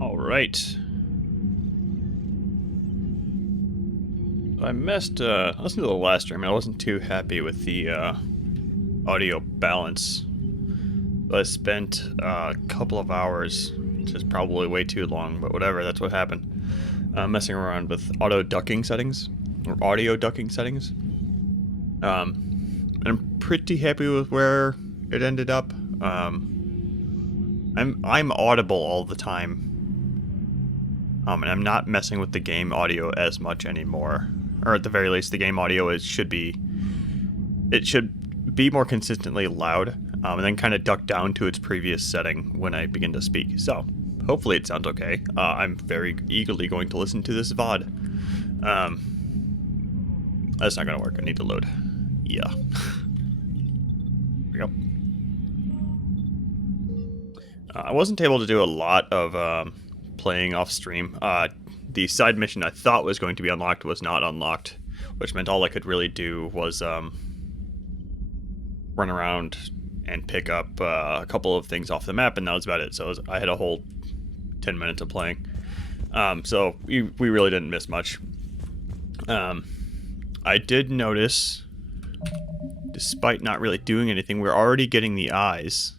All right. I listened to the last stream. I wasn't too happy with the audio balance. I spent a couple of hours, which is probably way too long, but whatever, that's what happened. Messing around with auto ducking settings, or audio ducking settings. And I'm pretty happy with where it ended up. I'm audible all the time. And I'm not messing with the game audio as much anymore. Or at the very least, the game audio should be more consistently loud, and then kind of duck down to its previous setting when I begin to speak. So, hopefully it sounds okay. I'm very eagerly going to listen to this VOD. That's not gonna work. I need to load. Yeah. Here we go. I wasn't able to do a lot of playing off stream. The side mission I thought was going to be unlocked was not unlocked, which meant all I could really do was run around and pick up a couple of things off the map, and that was about it. So I had a whole 10 minutes of playing. So we really didn't miss much. I did notice, despite not really doing anything, we're already getting the eyes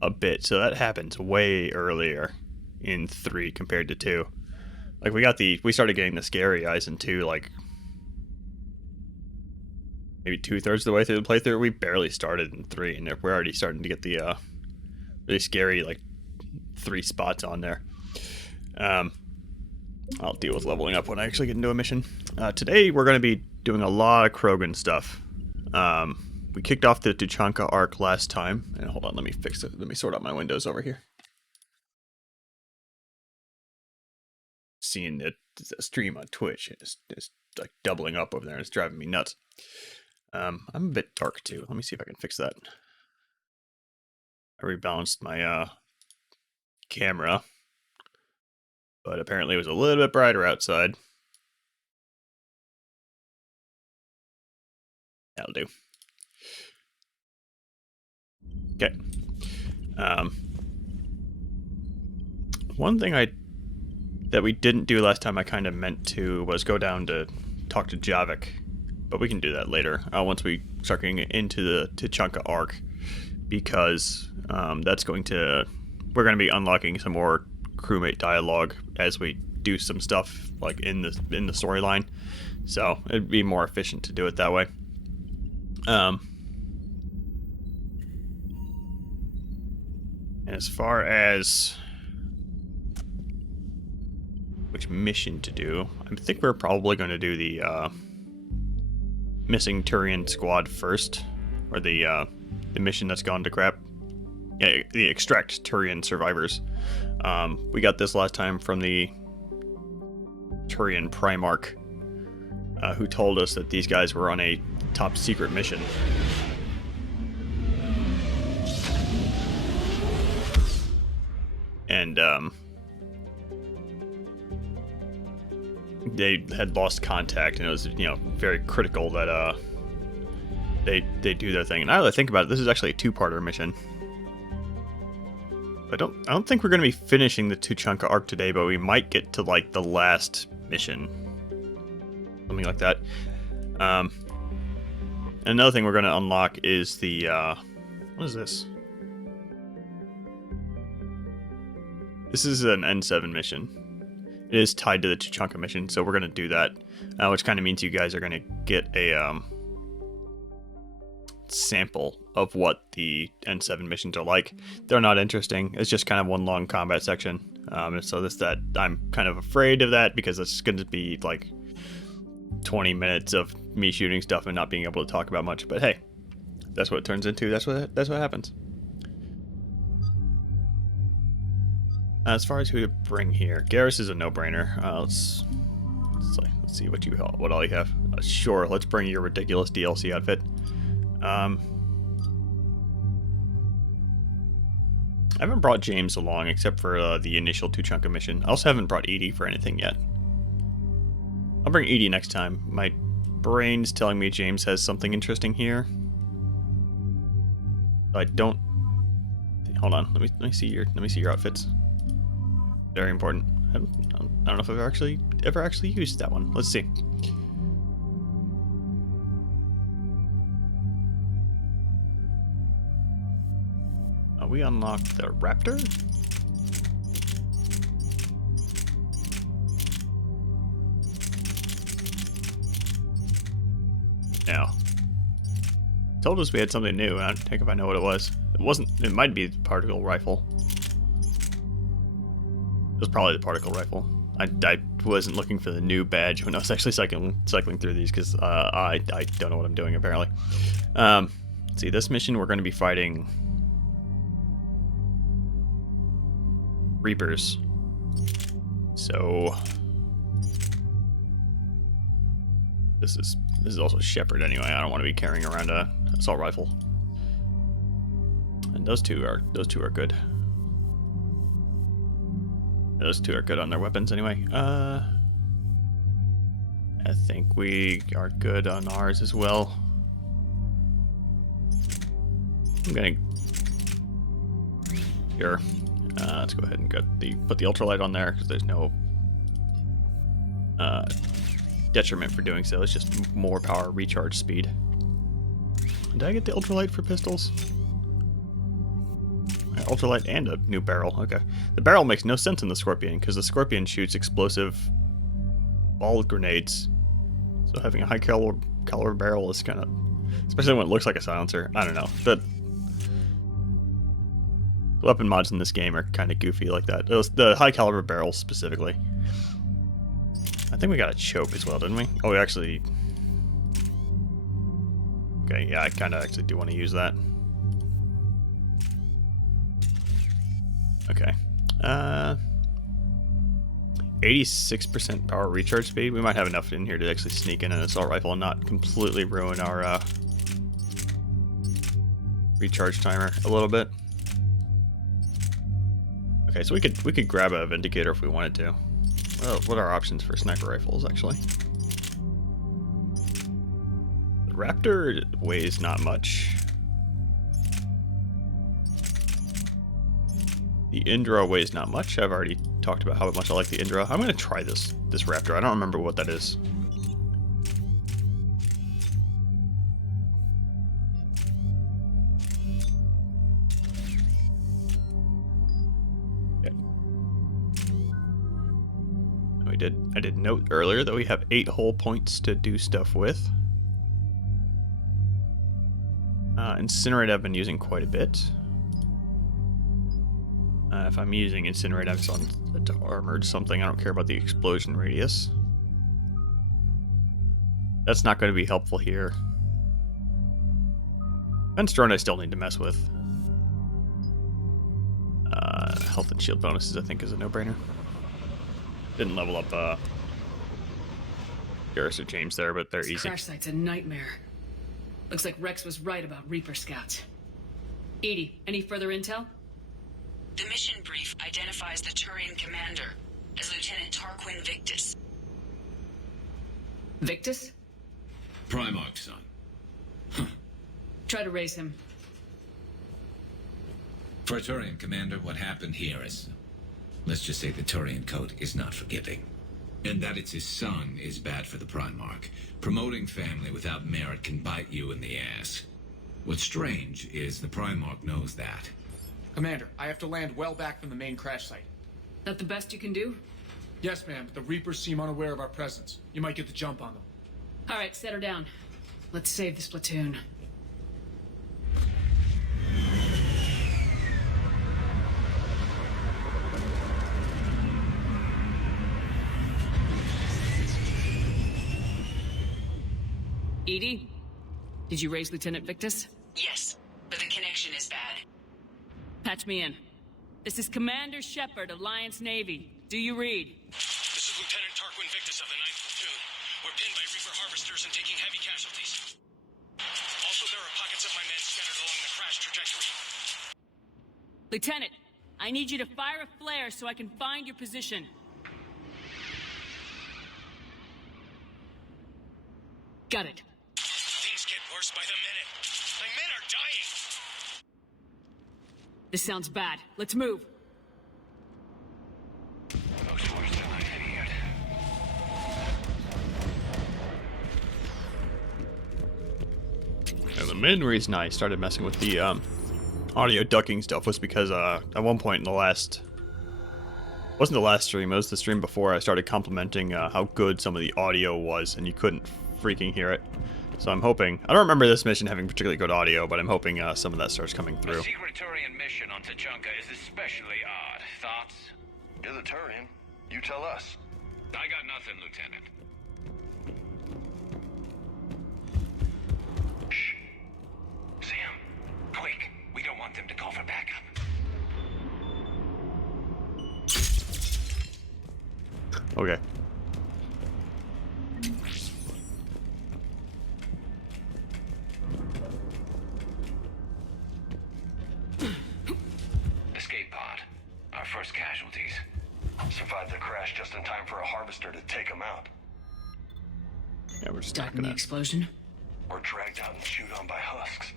a bit. So that happens way earlier in 3 compared to 2. Like we started getting the scary eyes in 2, like maybe 2/3 of the way through the playthrough. We barely started in 3, and we're already starting to get the really scary, like, 3 spots on there. I'll deal with leveling up when I actually get into a mission. Today we're going to be doing a lot of Krogan stuff. We kicked off the Tuchanka arc last time, and hold on, let me fix it. Let me sort out my windows over here. Seeing the stream on Twitch is like doubling up over there. It's driving me nuts. I'm a bit dark too. Let me see if I can fix that. I rebalanced my camera, but apparently it was a little bit brighter outside. That'll do. Okay. One thing that we didn't do last time I kind of meant to was go down to talk to Javik, but we can do that later once we start getting into the Tuchanka arc, because we're going to be unlocking some more crewmate dialogue as we do some stuff like in the storyline, so it'd be more efficient to do it that way. And as far as which mission to do, I think we're probably going to do the missing Turian squad first, or the mission that's gone to crap. Yeah, the extract Turian survivors. We got this last time from the Turian Primarch, who told us that these guys were on a top secret mission. And they had lost contact, and it was, very critical that they do their thing. And now that I think about it, this is actually a 2-parter mission. I don't think we're going to be finishing the Tuchanka arc today, but we might get to like the last mission, something like that. Another thing we're going to unlock is the what is this? This is an N7 mission. It is tied to the Tuchanka mission, so we're going to do that, which kind of means you guys are going to get a sample of what the N7 missions are like. They're not interesting. It's just kind of one long combat section. And so I'm kind of afraid of that, because it's going to be like 20 minutes of me shooting stuff and not being able to talk about much. But hey, that's what it turns into. That's what happens. As far as who to bring here, Garrus is a no-brainer. Let's see what all you have. Sure, let's bring your ridiculous DLC outfit. I haven't brought James along except for the initial Tuchanka mission. I also haven't brought Edie for anything yet. I'll bring Edie next time. My brain's telling me James has something interesting here. I don't. Hold on. Let me see your outfits. Very important. I don't know if I've ever actually used that one. Let's see. We unlocked the Raptor. Now, told us we had something new. I don't think if I know what it was. It wasn't. It might be the particle rifle. It was probably the particle rifle. I wasn't looking for the new badge when I was actually cycling through these because I don't know what I'm doing apparently. Let's see, this mission we're going to be fighting Reapers. So this is also Shepherd anyway. I don't want to be carrying around a assault rifle. And those two are good. Those two are good on their weapons anyway. I think we are good on ours as well. I'm gonna here. Let's go ahead and put the ultralight on there because there's no detriment for doing so. It's just more power recharge speed. Did I get the ultralight for pistols? Ultralight and a new barrel. Okay. The barrel makes no sense in the Scorpion because the Scorpion shoots explosive ball grenades. So having a high caliber barrel is kind of, especially when it looks like a silencer. I don't know. But the weapon mods in this game are kind of goofy like that. The high caliber barrels specifically. I think we got a choke as well, didn't we? Oh, we actually. Okay, yeah, I kind of actually do want to use that. Okay. 86% power recharge speed. We might have enough in here to actually sneak in an assault rifle and not completely ruin our recharge timer a little bit. Okay, so we could grab a Vindicator if we wanted to. Well, what are our options for sniper rifles, actually? The Raptor weighs not much. The Indra weighs not much. I've already talked about how much I like the Indra. I'm going to try this Raptor. I don't remember what that is. I did note earlier that we have 8 hull points to do stuff with. Incinerate I've been using quite a bit. If I'm using Incinerate, I've on armored something. I don't care about the explosion radius. That's not going to be helpful here. Fence drone I still need to mess with. Health and shield bonuses I think is a no-brainer. Didn't level up Garrus or James there, but they're easy. This crash site's a nightmare. Looks like Rex was right about Reaper scouts. Edie, any further intel? The mission brief identifies the Turian commander as Lieutenant Tarquin Victus. Victus? Primarch's son. Huh. Try to raise him. For a Turian commander, what happened here is... let's just say the Turian code is not forgiving. And that it's his son is bad for the Primarch. Promoting family without merit can bite you in the ass. What's strange is the Primarch knows that. Commander, I have to land well back from the main crash site. That the best you can do? Yes, ma'am, but the Reapers seem unaware of our presence. You might get the jump on them. All right, set her down. Let's save this platoon. Edie, did you raise Lieutenant Victus? Yes, but the connection is bad. Patch me in. This is Commander Shepard, Alliance Navy. Do you read? This is Lieutenant Tarquin Victus of the 9th Platoon. We're pinned by Reaper harvesters and taking heavy casualties. Also, there are pockets of my men scattered along the crash trajectory. Lieutenant, I need you to fire a flare so I can find your position. Got it. Things get worse by the minute. My men are dying. This sounds bad. Let's move. main reason I started messing with the audio ducking stuff was because at one point in the last, wasn't the last stream, it was the stream before, I started complimenting how good some of the audio was, and you couldn't freaking hear it. So I'm hoping, I don't remember this mission having particularly good audio, but I'm hoping some of that starts coming through. A secret Turian mission on Tachanka is especially odd. Thoughts? You're the Turian. You tell us. I got nothing, Lieutenant. Shh. Sam, quick. We don't want them to call for backup. Okay. Escape pod. Our first casualties. Survived the crash just in time for a harvester to take them out. Yeah, we're just Died not in the gonna... explosion. Or dragged out and chewed on by husks.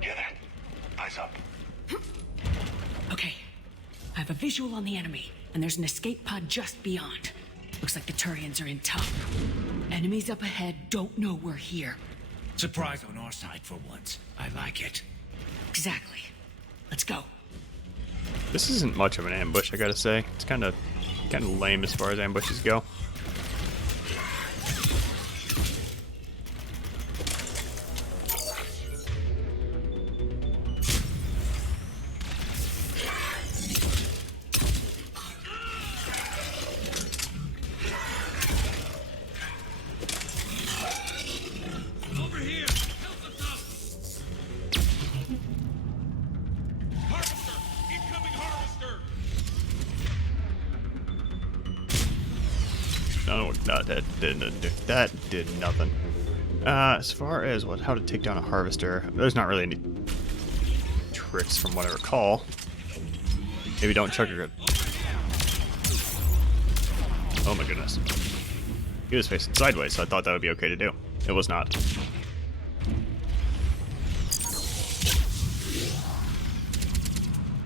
Hear that? Eyes up. Okay. I have a visual on the enemy, and there's an escape pod just beyond. Looks like the Turians are in tow. Enemies up ahead don't know we're here. Surprise on our side for once. I like it. Exactly. Let's go. This isn't much of an ambush, I gotta say. It's kind of lame as far as ambushes go. Over here! Help us up! Harvester! Incoming harvester! No, that did nothing. As far as how to take down a harvester, there's not really any tricks from what I recall. Maybe don't chuck a... Oh my goodness. He was facing sideways, so I thought that would be okay to do. It was not. I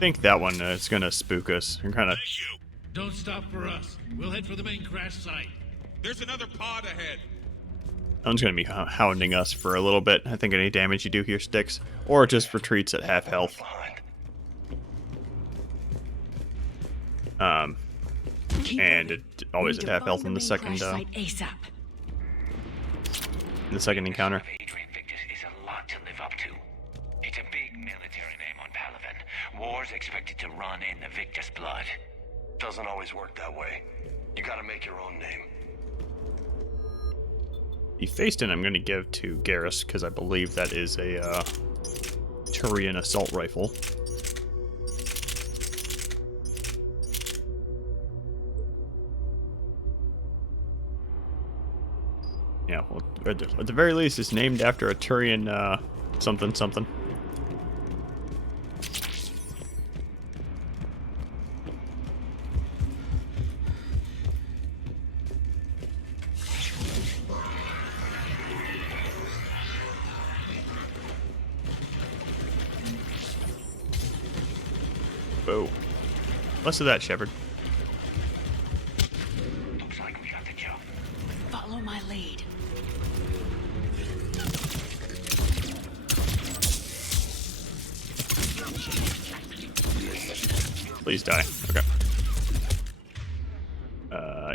think that one is gonna spook us and kind of... Thank you. Don't stop for us. We'll head for the main crash site. There's another pod ahead. That one's gonna be hounding us for a little bit. I think any damage you do here sticks, or it just retreats at half health. And it always at half health in the second encounter. Adrian Victus is a lot to live up to. It's a big military name on Palaven. War's expected to run in the Victus blood. Doesn't always work that way. You gotta make your own name. The Facein I'm going to give to Garrus, because I believe that is a Turian assault rifle. Yeah, well, at the very least, it's named after a Turian something something. Whoa. Less of that, Shepard. Looks like we got the job. Follow my lead. Please die. Okay.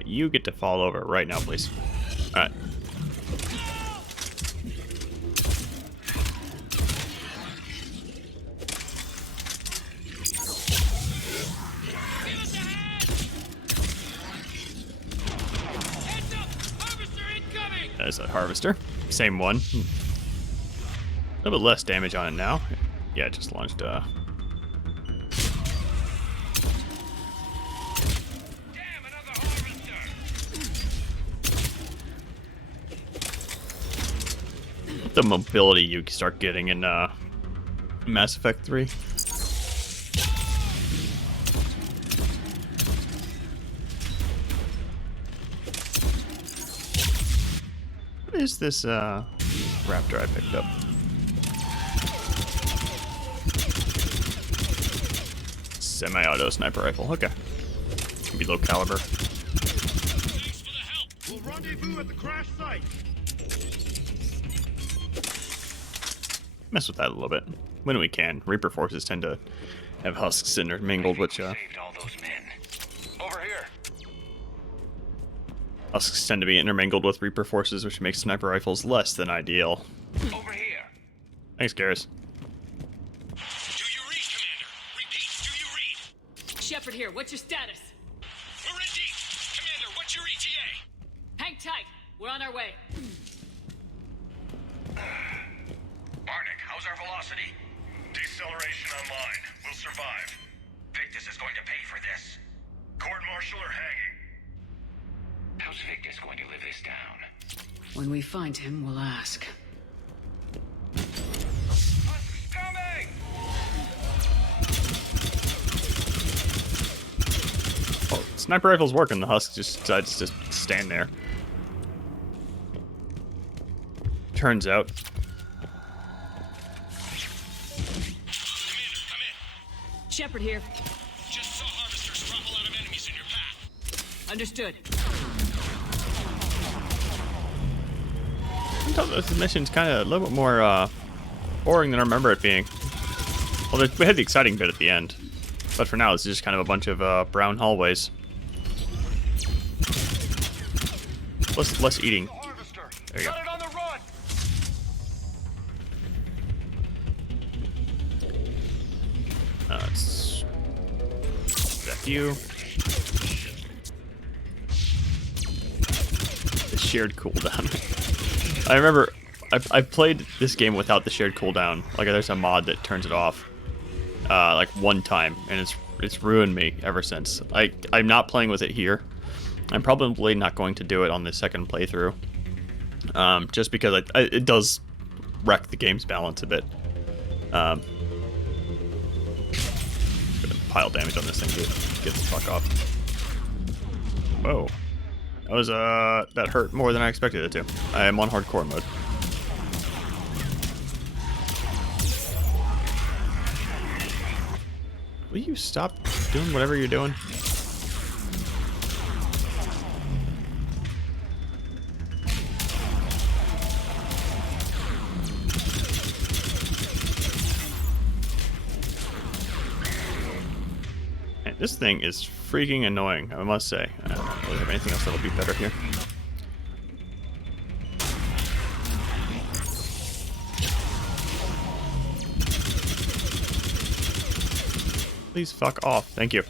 You get to fall over right now, please. Alright. Heads up! Harvester incoming! There's that harvester. Same one. A little bit less damage on it now. Yeah, it just launched Damn, another harvester! the mobility you start getting in Mass Effect 3. What is this raptor I picked up? Semi-auto sniper rifle. Okay. Can be low caliber. Thanks for the help! We'll rendezvous at the crash site! mess with that a little bit when we can. Reaper forces tend to have husks intermingled, which Saved all those men. Over here. husks tend to be intermingled with Reaper forces, which makes sniper rifles less than ideal. Over here. Thanks, Garrus. Do you read, Commander? Repeat, do you read? Shepard here, what's your status? We're in deep. Commander, what's your ETA? Hang tight, we're on our way. Barnick, how's our velocity? Deceleration online. We'll survive. Victus is going to pay for this. Court-martial or hanging? How's Victus going to live this down? When we find him, we'll ask. Coming! Well, sniper rifles work, and the husk just decides to just stand there. Turns out, Commander, come in. Shepard here. Just saw harvesters drop a lot of enemies in your path. Understood. I thought this mission's kind of a little bit more boring than I remember it being. Well, we had the exciting bit at the end, but for now, it's just kind of a bunch of brown hallways. Less eating. Harvester! There you go. Got it on the run! It's that you. The shared cooldown. I remember I played this game without the shared cooldown. Like there's a mod that turns it off, like one time, and it's ruined me ever since. I'm not playing with it here. I'm probably not going to do it on the second playthrough, just because it does wreck the game's balance a bit. Gonna pile damage on this thing, dude. Get the fuck off. Whoa. That was, that hurt more than I expected it to. I am on hardcore mode. Will you stop doing whatever you're doing? This thing is freaking annoying, I must say. I don't really have anything else that'll be better here. Please fuck off. Thank you.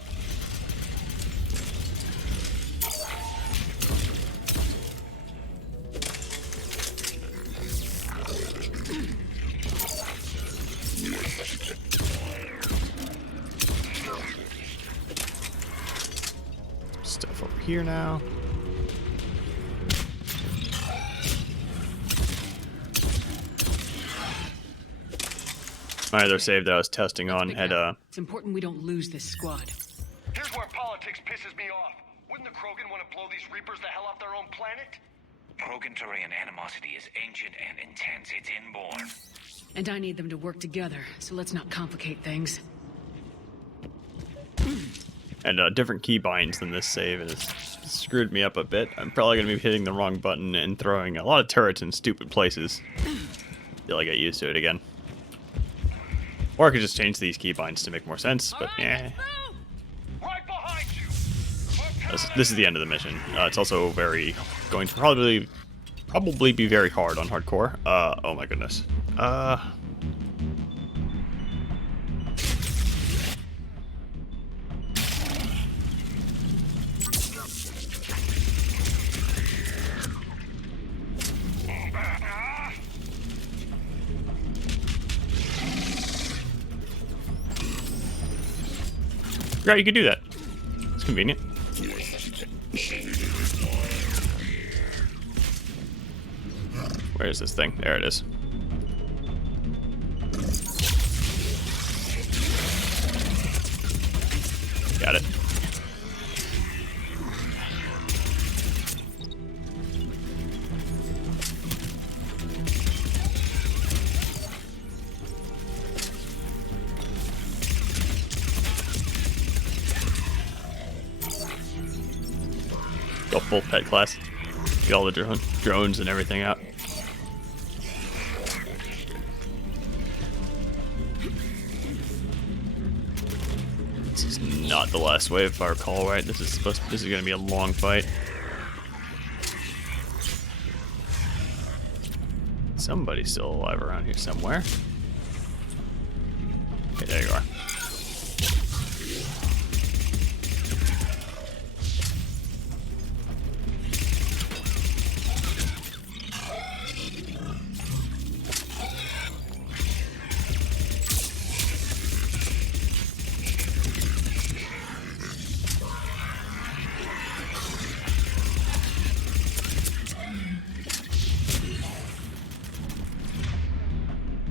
Stuff over here now. My other save that I was testing on had It's important we don't lose this squad. Here's where politics pisses me off. Wouldn't the Krogan want to blow these Reapers the hell off their own planet? Krogan-Turian animosity is ancient and intense. It's inborn. And I need them to work together, so let's not complicate things. and different keybinds than this save, and it's screwed me up a bit. I'm probably going to be hitting the wrong button and throwing a lot of turrets in stupid places till I get used to it again. Or I could just change these keybinds to make more sense, but yeah. Right behind you. This is the end of the mission. It's also going to probably be very hard on hardcore. Oh my goodness. Yeah, you could do that. It's convenient. Where is this thing? There it is. Got it. Go full pet class. Get all the drones and everything out. This is not the last wave, if I recall right. This is gonna be a long fight. Somebody's still alive around here somewhere. Okay, there you are.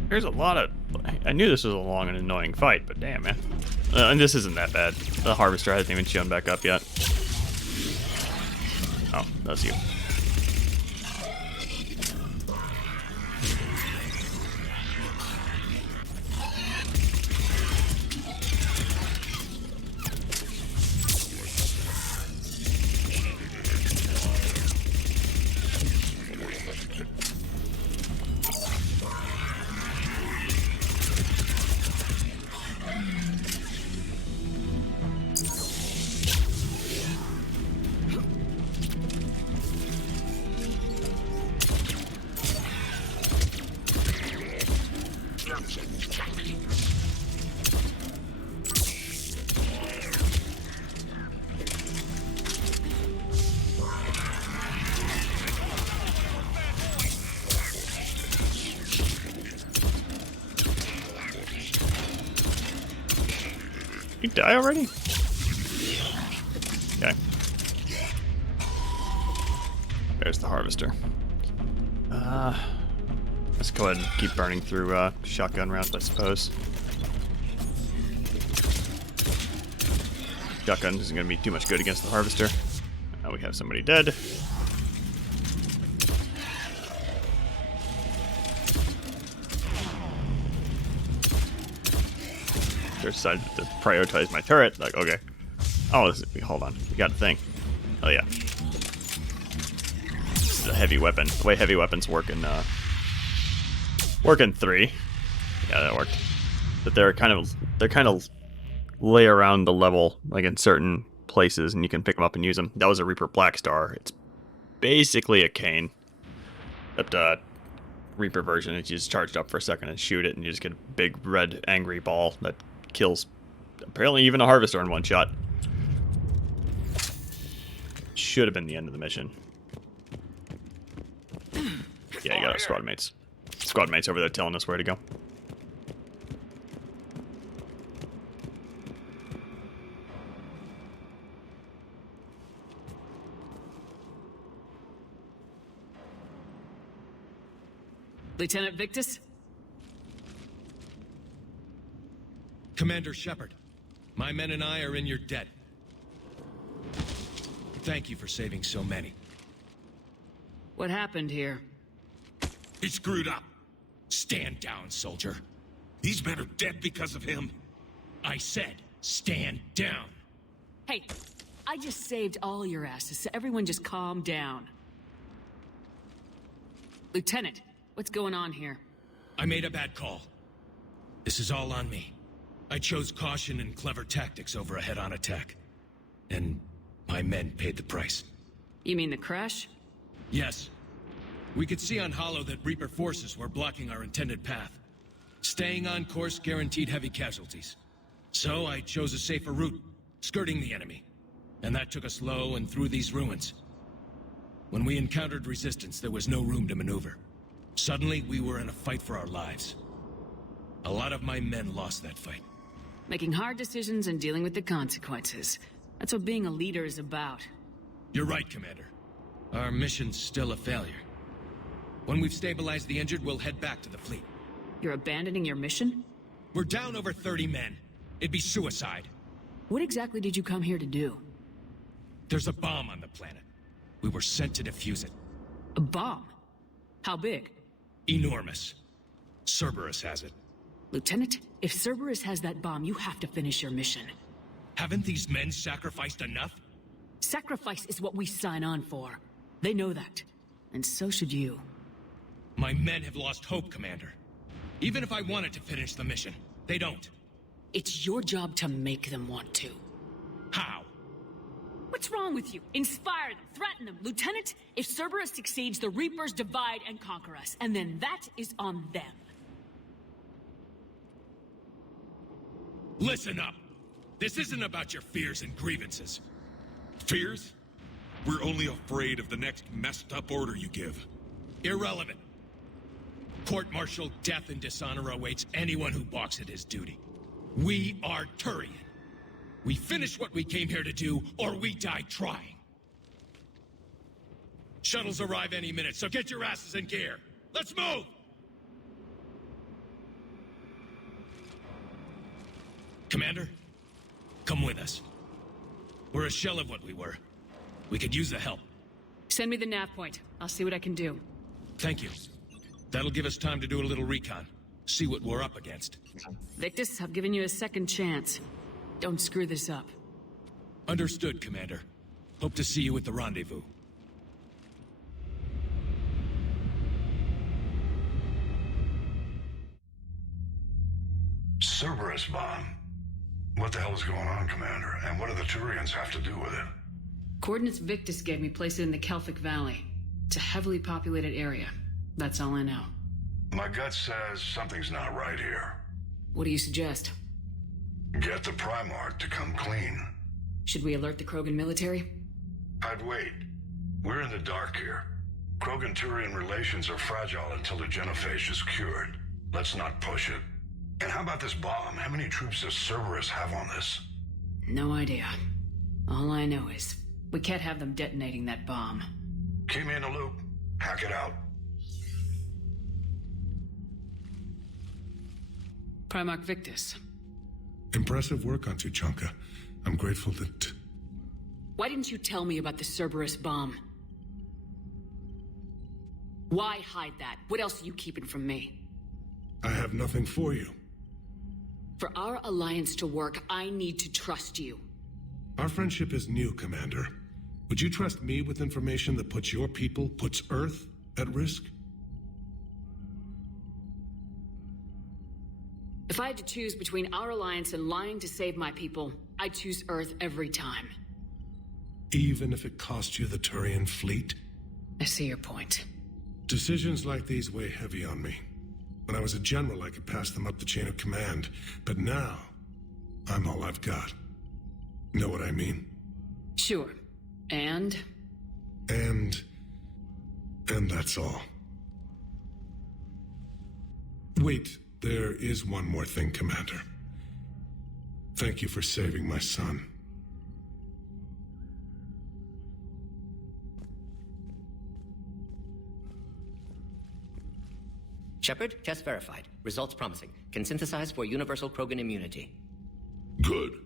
There's a lot of... I knew this was a long and annoying fight, but damn, man. And this isn't that bad. The Harvester hasn't even shown back up yet. Oh, that's you. You die already? Okay. There's the Harvester. Let's go ahead and keep burning through shotgun rounds, I suppose. Shotgun isn't going to be too much good against the Harvester. Now we have somebody dead. Decided to prioritize my turret. Like, okay. Oh, hold on. We got a thing. Oh, yeah. This is a heavy weapon. The way heavy weapons work in 3. Yeah, that worked. But they're kind of lay around the level, like in certain places, and you can pick them up and use them. That was a Reaper Black Star. It's basically a cane. Except Reaper version, it's just charged up for a second and shoot it, and you just get a big red angry ball that kills apparently even a Harvester in one shot. Should have been the end of the mission. Yeah, you got our squad mates. Squad mates over there telling us where to go. Lieutenant Victus? Commander Shepard, my men and I are in your debt. Thank you for saving so many. What happened here? He screwed up. Stand down, soldier. These men are dead because of him. I said, stand down. Hey, I just saved all your asses, so everyone just calm down. Lieutenant, what's going on here? I made a bad call. This is all on me. I chose caution and clever tactics over a head-on attack. And my men paid the price. You mean the crash? Yes. We could see on Hollow that Reaper forces were blocking our intended path. Staying on course guaranteed heavy casualties. So I chose a safer route, skirting the enemy. And that took us low and through these ruins. When we encountered resistance, there was no room to maneuver. Suddenly, we were in a fight for our lives. A lot of my men lost that fight. Making hard decisions and dealing with the consequences. That's what being a leader is about. You're right, Commander. Our mission's still a failure. When we've stabilized the injured, we'll head back to the fleet. You're abandoning your mission? We're down over 30 men. It'd be suicide. What exactly did you come here to do? There's a bomb on the planet. We were sent to defuse it. A bomb? How big? Enormous. Cerberus has it. Lieutenant, if Cerberus has that bomb, you have to finish your mission. Haven't these men sacrificed enough? Sacrifice is what we sign on for. They know that. And so should you. My men have lost hope, Commander. Even if I wanted to finish the mission, they don't. It's your job to make them want to. How? What's wrong with you? Inspire them, threaten them. Lieutenant, if Cerberus succeeds, the Reapers divide and conquer us, and then that is on them. Listen up. This isn't about your fears and grievances. Fears? We're only afraid of the next messed up order you give. Irrelevant. Court-martial death and dishonor awaits anyone who balks at his duty. We are Turian. We finish what we came here to do, or we die trying. Shuttles arrive any minute, so get your asses in gear. Let's move! Commander, come with us. We're a shell of what we were. We could use the help. Send me the nav point. I'll see what I can do. Thank you. That'll give us time to do a little recon. See what we're up against. Victus, I've given you a second chance. Don't screw this up. Understood, Commander. Hope to see you at the rendezvous. Cerberus bomb. What the hell is going on, Commander? And what do the Turians have to do with it? Coordinates Victus gave me place it in the Kelphic Valley. It's a heavily populated area. That's all I know. My gut says something's not right here. What do you suggest? Get the Primarch to come clean. Should we alert the Krogan military? I'd wait. We're in the dark here. Krogan-Turian relations are fragile until the genophage is cured. Let's not push it. And how about this bomb? How many troops does Cerberus have on this? No idea. All I know is, we can't have them detonating that bomb. Keep me in the loop. Hack it out. Primarch Victus. Impressive work on Tuchanka. I'm grateful that... Why didn't you tell me about the Cerberus bomb? Why hide that? What else are you keeping from me? I have nothing for you. For our alliance to work, I need to trust you. Our friendship is new, Commander. Would you trust me with information that puts your people, puts Earth, at risk? If I had to choose between our alliance and lying to save my people, I'd choose Earth every time. Even if it cost you the Turian fleet? I see your point. Decisions like these weigh heavy on me. When I was a general, I could pass them up the chain of command. But now, I'm all I've got. Know what I mean? Sure. And that's all. Wait, there is one more thing, Commander. Thank you for saving my son. Shepard, test verified. Results promising. Can synthesize for universal Krogan immunity. Good.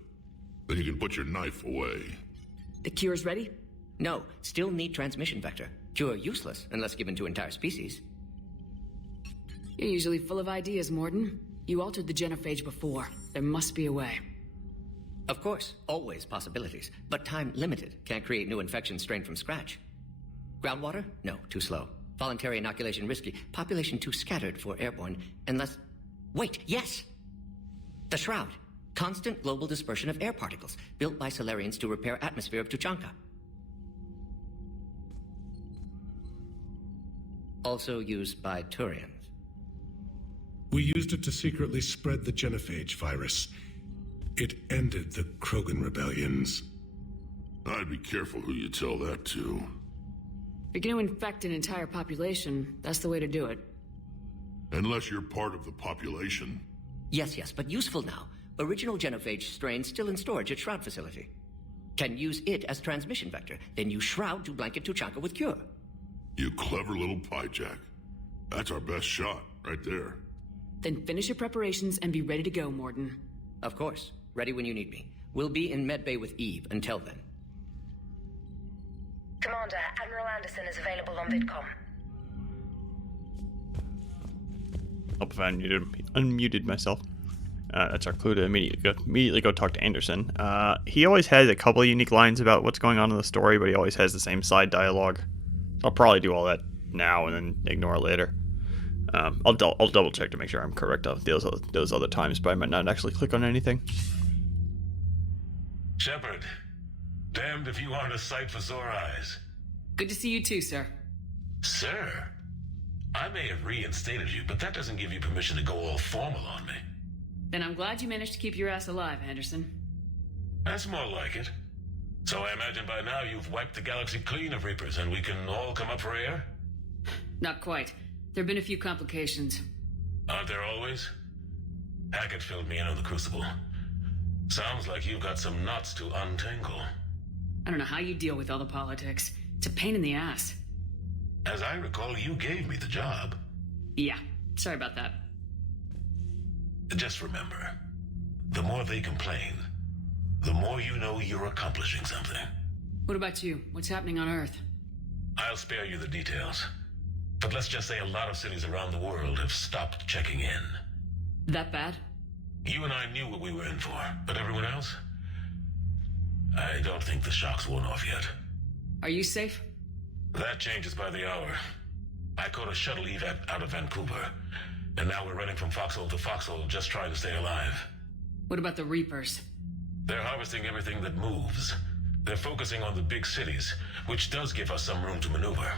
Then you can put your knife away. The cure's ready? No, still need transmission vector. Cure useless unless given to entire species. You're usually full of ideas, Morden. You altered the genophage before. There must be a way. Of course, always possibilities, but time limited. Can't create new infection strain from scratch. Groundwater? No, too slow. Voluntary inoculation risky. Population too scattered for airborne, unless... Wait, yes! The Shroud. Constant global dispersion of air particles, built by Solarians to repair atmosphere of Tuchanka. Also used by Turians. We used it to secretly spread the genophage virus. It ended the Krogan rebellions. I'd be careful who you tell that to. If you're going to infect an entire population, that's the way to do it. Unless you're part of the population. Yes, but useful now. Original genophage strain still in storage at Shroud facility. Can use it as transmission vector, then use Shroud to blanket Tuchanka with cure. You clever little piejack. That's our best shot, right there. Then finish your preparations and be ready to go, Morden. Of course. Ready when you need me. We'll be in medbay with Eve until then. Commander, Admiral Anderson is available on VidCom. Hope if I unmuted myself. That's our clue to immediately go talk to Anderson. He always has a couple of unique lines about what's going on in the story, but he always has the same side dialogue. So I'll probably do all that now and then ignore it later. I'll double check to make sure I'm correct on those other times, but I might not actually click on anything. Shepard, damned if you aren't a sight for sore eyes. Good to see you too, sir. Sir? I may have reinstated you, but that doesn't give you permission to go all formal on me. Then I'm glad you managed to keep your ass alive, Henderson. That's more like it. So I imagine by now you've wiped the galaxy clean of Reapers and we can all come up for air? Not quite. There have been a few complications. Aren't there always? Hackett filled me in on the Crucible. Sounds like you've got some knots to untangle. I don't know how you deal with all the politics. It's a pain in the ass. As I recall, you gave me the job. Yeah, sorry about that. Just remember, the more they complain, the more you know you're accomplishing something. What about you? What's happening on Earth? I'll spare you the details. But let's just say a lot of cities around the world have stopped checking in. That bad? You and I knew what we were in for, but everyone else? I don't think the shock's worn off yet. Are you safe? That changes by the hour. I caught a shuttle evac out of Vancouver, and now we're running from foxhole to foxhole just trying to stay alive. What about the Reapers? They're harvesting everything that moves. They're focusing on the big cities, which does give us some room to maneuver.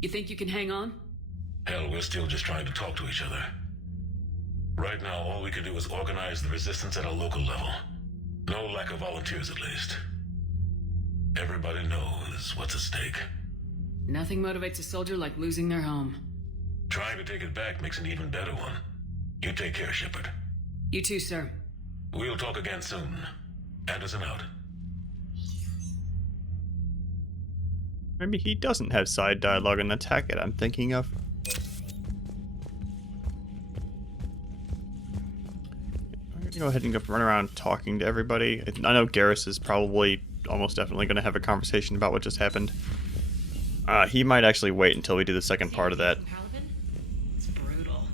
You think you can hang on? Hell, we're still just trying to talk to each other. Right now, all we can do is organize the resistance at a local level. No lack of volunteers, at least. Everybody knows what's at stake. Nothing motivates a soldier like losing their home. Trying to take it back makes an even better one. You take care, Shepard. You too, sir. We'll talk again soon. Anderson out. Maybe he doesn't have side dialogue in the Hackett I'm thinking of. I'm gonna go ahead and run around talking to everybody. I know Garrus is probably almost definitely going to have a conversation about what just happened. He might actually wait until we do the second part of that. It's brutal.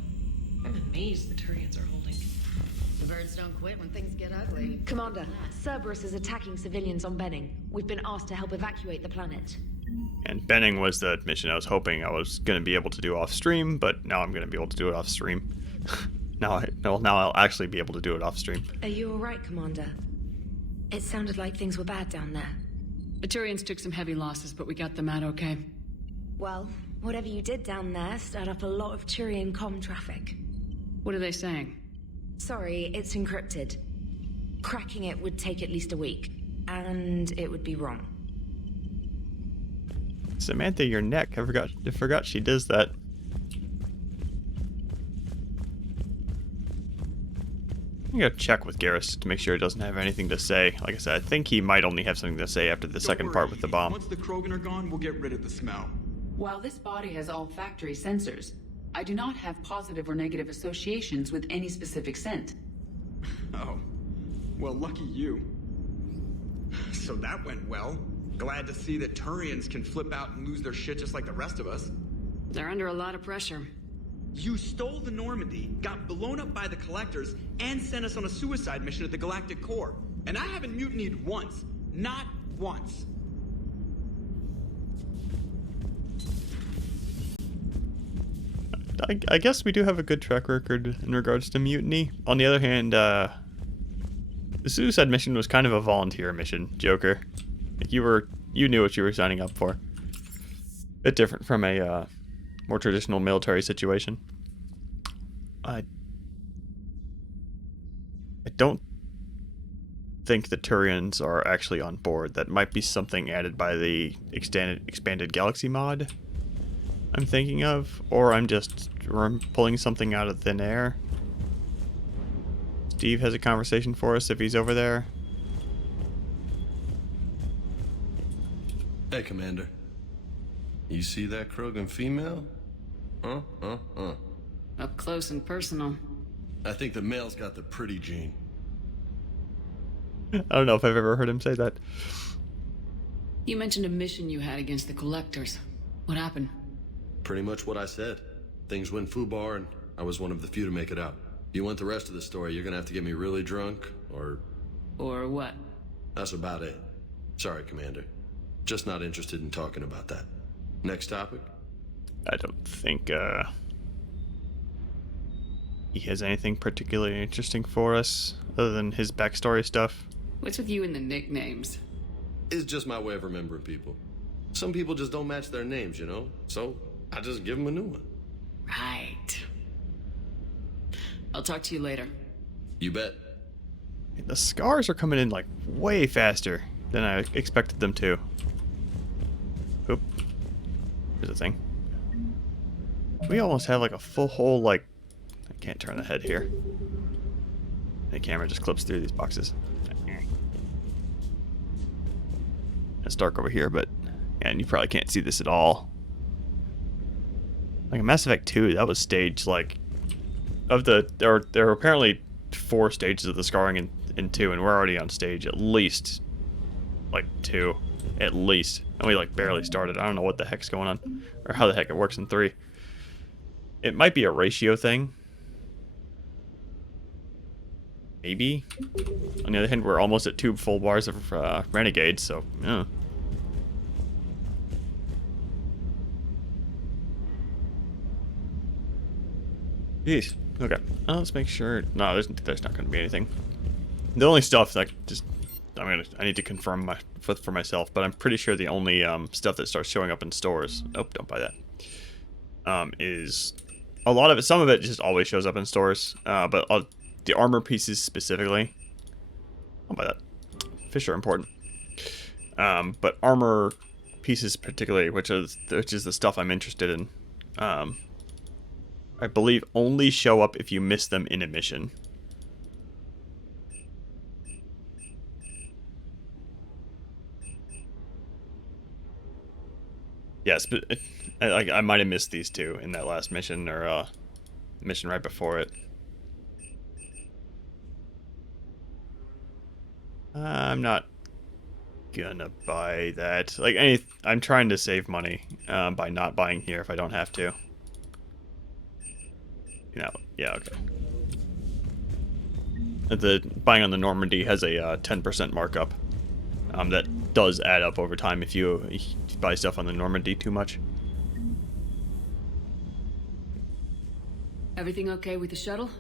I'm amazed the Turians are holding. The birds don't quit when things get ugly. Commander, Cerberus is attacking civilians on Benning. We've been asked to help evacuate the planet. And Benning was the mission I was hoping I was going to be able to do off stream, but now I'm going to be able to do it off stream. now I'll actually be able to do it off stream. Are you alright, Commander? It sounded like things were bad down there. The Turians took some heavy losses, but we got them out okay. Well, whatever you did down there stirred up a lot of Turian comm traffic. What are they saying? Sorry, it's encrypted. Cracking it would take at least a week, and it would be wrong. Samantha, your neck. I forgot she does that. I'm gonna check with Garrus to make sure he doesn't have anything to say. Like I said, I think he might only have something to say after the second part with the bomb. Once the Krogan are gone, we'll get rid of the smell. While this body has olfactory sensors, I do not have positive or negative associations with any specific scent. Oh. Well, lucky you. So that went well. Glad to see that Turians can flip out and lose their shit just like the rest of us. They're under a lot of pressure. You stole the Normandy, got blown up by the Collectors, and sent us on a suicide mission at the Galactic Core. And I haven't mutinied once. Not once. I guess we do have a good track record in regards to mutiny. On the other hand, the suicide mission was kind of a volunteer mission, Joker. Like you knew what you were signing up for. Bit different from a more traditional military situation. I don't think the Turians are actually on board. That might be something added by the expanded galaxy mod I'm thinking of, or I'm just pulling something out of thin air. Steve has a conversation for us if he's over there. Hey, Commander. You see that Krogan female? Up close and personal. I think the male's got the pretty gene. I don't know if I've ever heard him say that. You mentioned a mission you had against the Collectors. What happened? Pretty much what I said. Things went foobar, and I was one of the few to make it out. If you want the rest of the story, you're gonna have to get me really drunk, or... Or what? That's about it. Sorry, Commander. Just not interested in talking about that. Next topic? I don't think, he has anything particularly interesting for us other than his backstory stuff. What's with you and the nicknames? It's just my way of remembering people. Some people just don't match their names, you know? So I just give them a new one. Right. I'll talk to you later. You bet. The scars are coming in like way faster than I expected them to. Oop. Here's the thing. We almost have like a full hole, like... I can't turn the head here. The camera just clips through these boxes. It's dark over here, but... And you probably can't see this at all. Like in Mass Effect 2, that was stage, like... Of the... There are apparently 4 stages of the scarring in 2, and we're already on stage at least... Like 2. At least. And we like barely started. I don't know what the heck's going on. Or how the heck it works in 3. It might be a ratio thing. Maybe. On the other hand, we're almost at 2 full bars of Renegade, so... Yeah. Jeez. Okay. Let's make sure. No, there's not going to be anything. The only stuff that just I need to confirm for myself, but I'm pretty sure the only stuff that starts showing up in stores. Oh, don't buy that. Is a lot of it. Some of it just always shows up in stores, but the armor pieces specifically. I'll buy that. Fish are important. But armor pieces particularly, which is the stuff I'm interested in. I believe only show up if you miss them in a mission. Yes, but I might have missed these 2 in that last mission, or mission right before it. I'm not gonna buy that. Like I'm trying to save money by not buying here if I don't have to. No, yeah, okay. The buying on the Normandy has a 10% markup. That does add up over time if you buy stuff on the Normandy too much. Everything okay with the shuttle?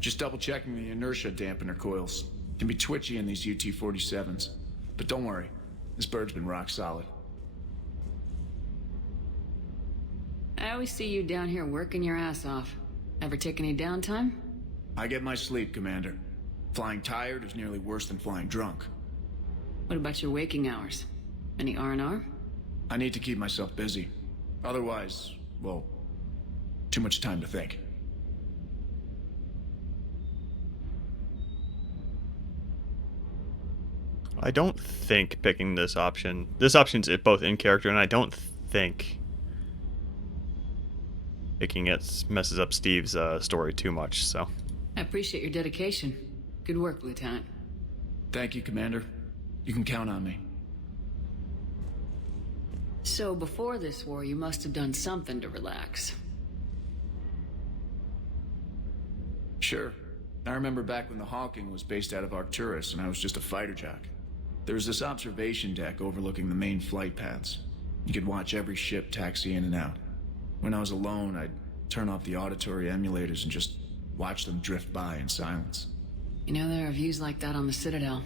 Just double checking the inertia dampener coils. Can be twitchy in these UT-47s. But don't worry, this bird's been rock solid. I always see you down here working your ass off. Ever take any downtime? I get my sleep, Commander. Flying tired is nearly worse than flying drunk. What about your waking hours? Any R&R? I need to keep myself busy. Otherwise, well, too much time to think. I don't think picking this option's both in character, and I don't think picking it messes up Steve's story too much, so. I appreciate your dedication. Good work, Lieutenant. Thank you, Commander. You can count on me. So, before this war, you must have done something to relax. Sure. I remember back when the Hawking was based out of Arcturus and I was just a fighter jock. There was this observation deck overlooking the main flight paths. You could watch every ship taxi in and out. When I was alone, I'd turn off the auditory emulators and just watch them drift by in silence. You know, there are views like that on the Citadel.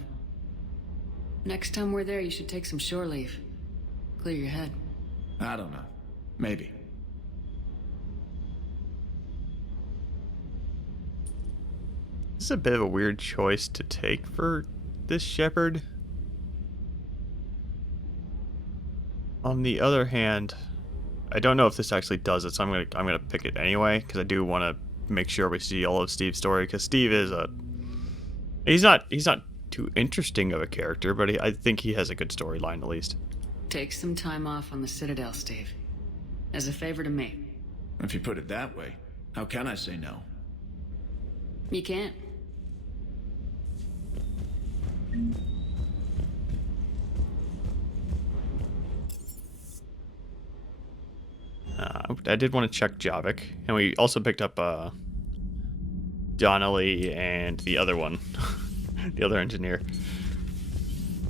Next time we're there, you should take some shore leave. Clear your head. I don't know. Maybe. This is a bit of a weird choice to take for this Shepherd. On the other hand, I don't know if this actually does it, so I'm gonna pick it anyway because I do want to make sure we see all of Steve's story, because Steve is he's not too interesting of a character, but I think he has a good storyline at least. Take some time off on the Citadel, Steve. As a favor to me. If you put it that way, how can I say no? You can't. I did want to check Javik, and we also picked up Donnelly and the other one, the other engineer.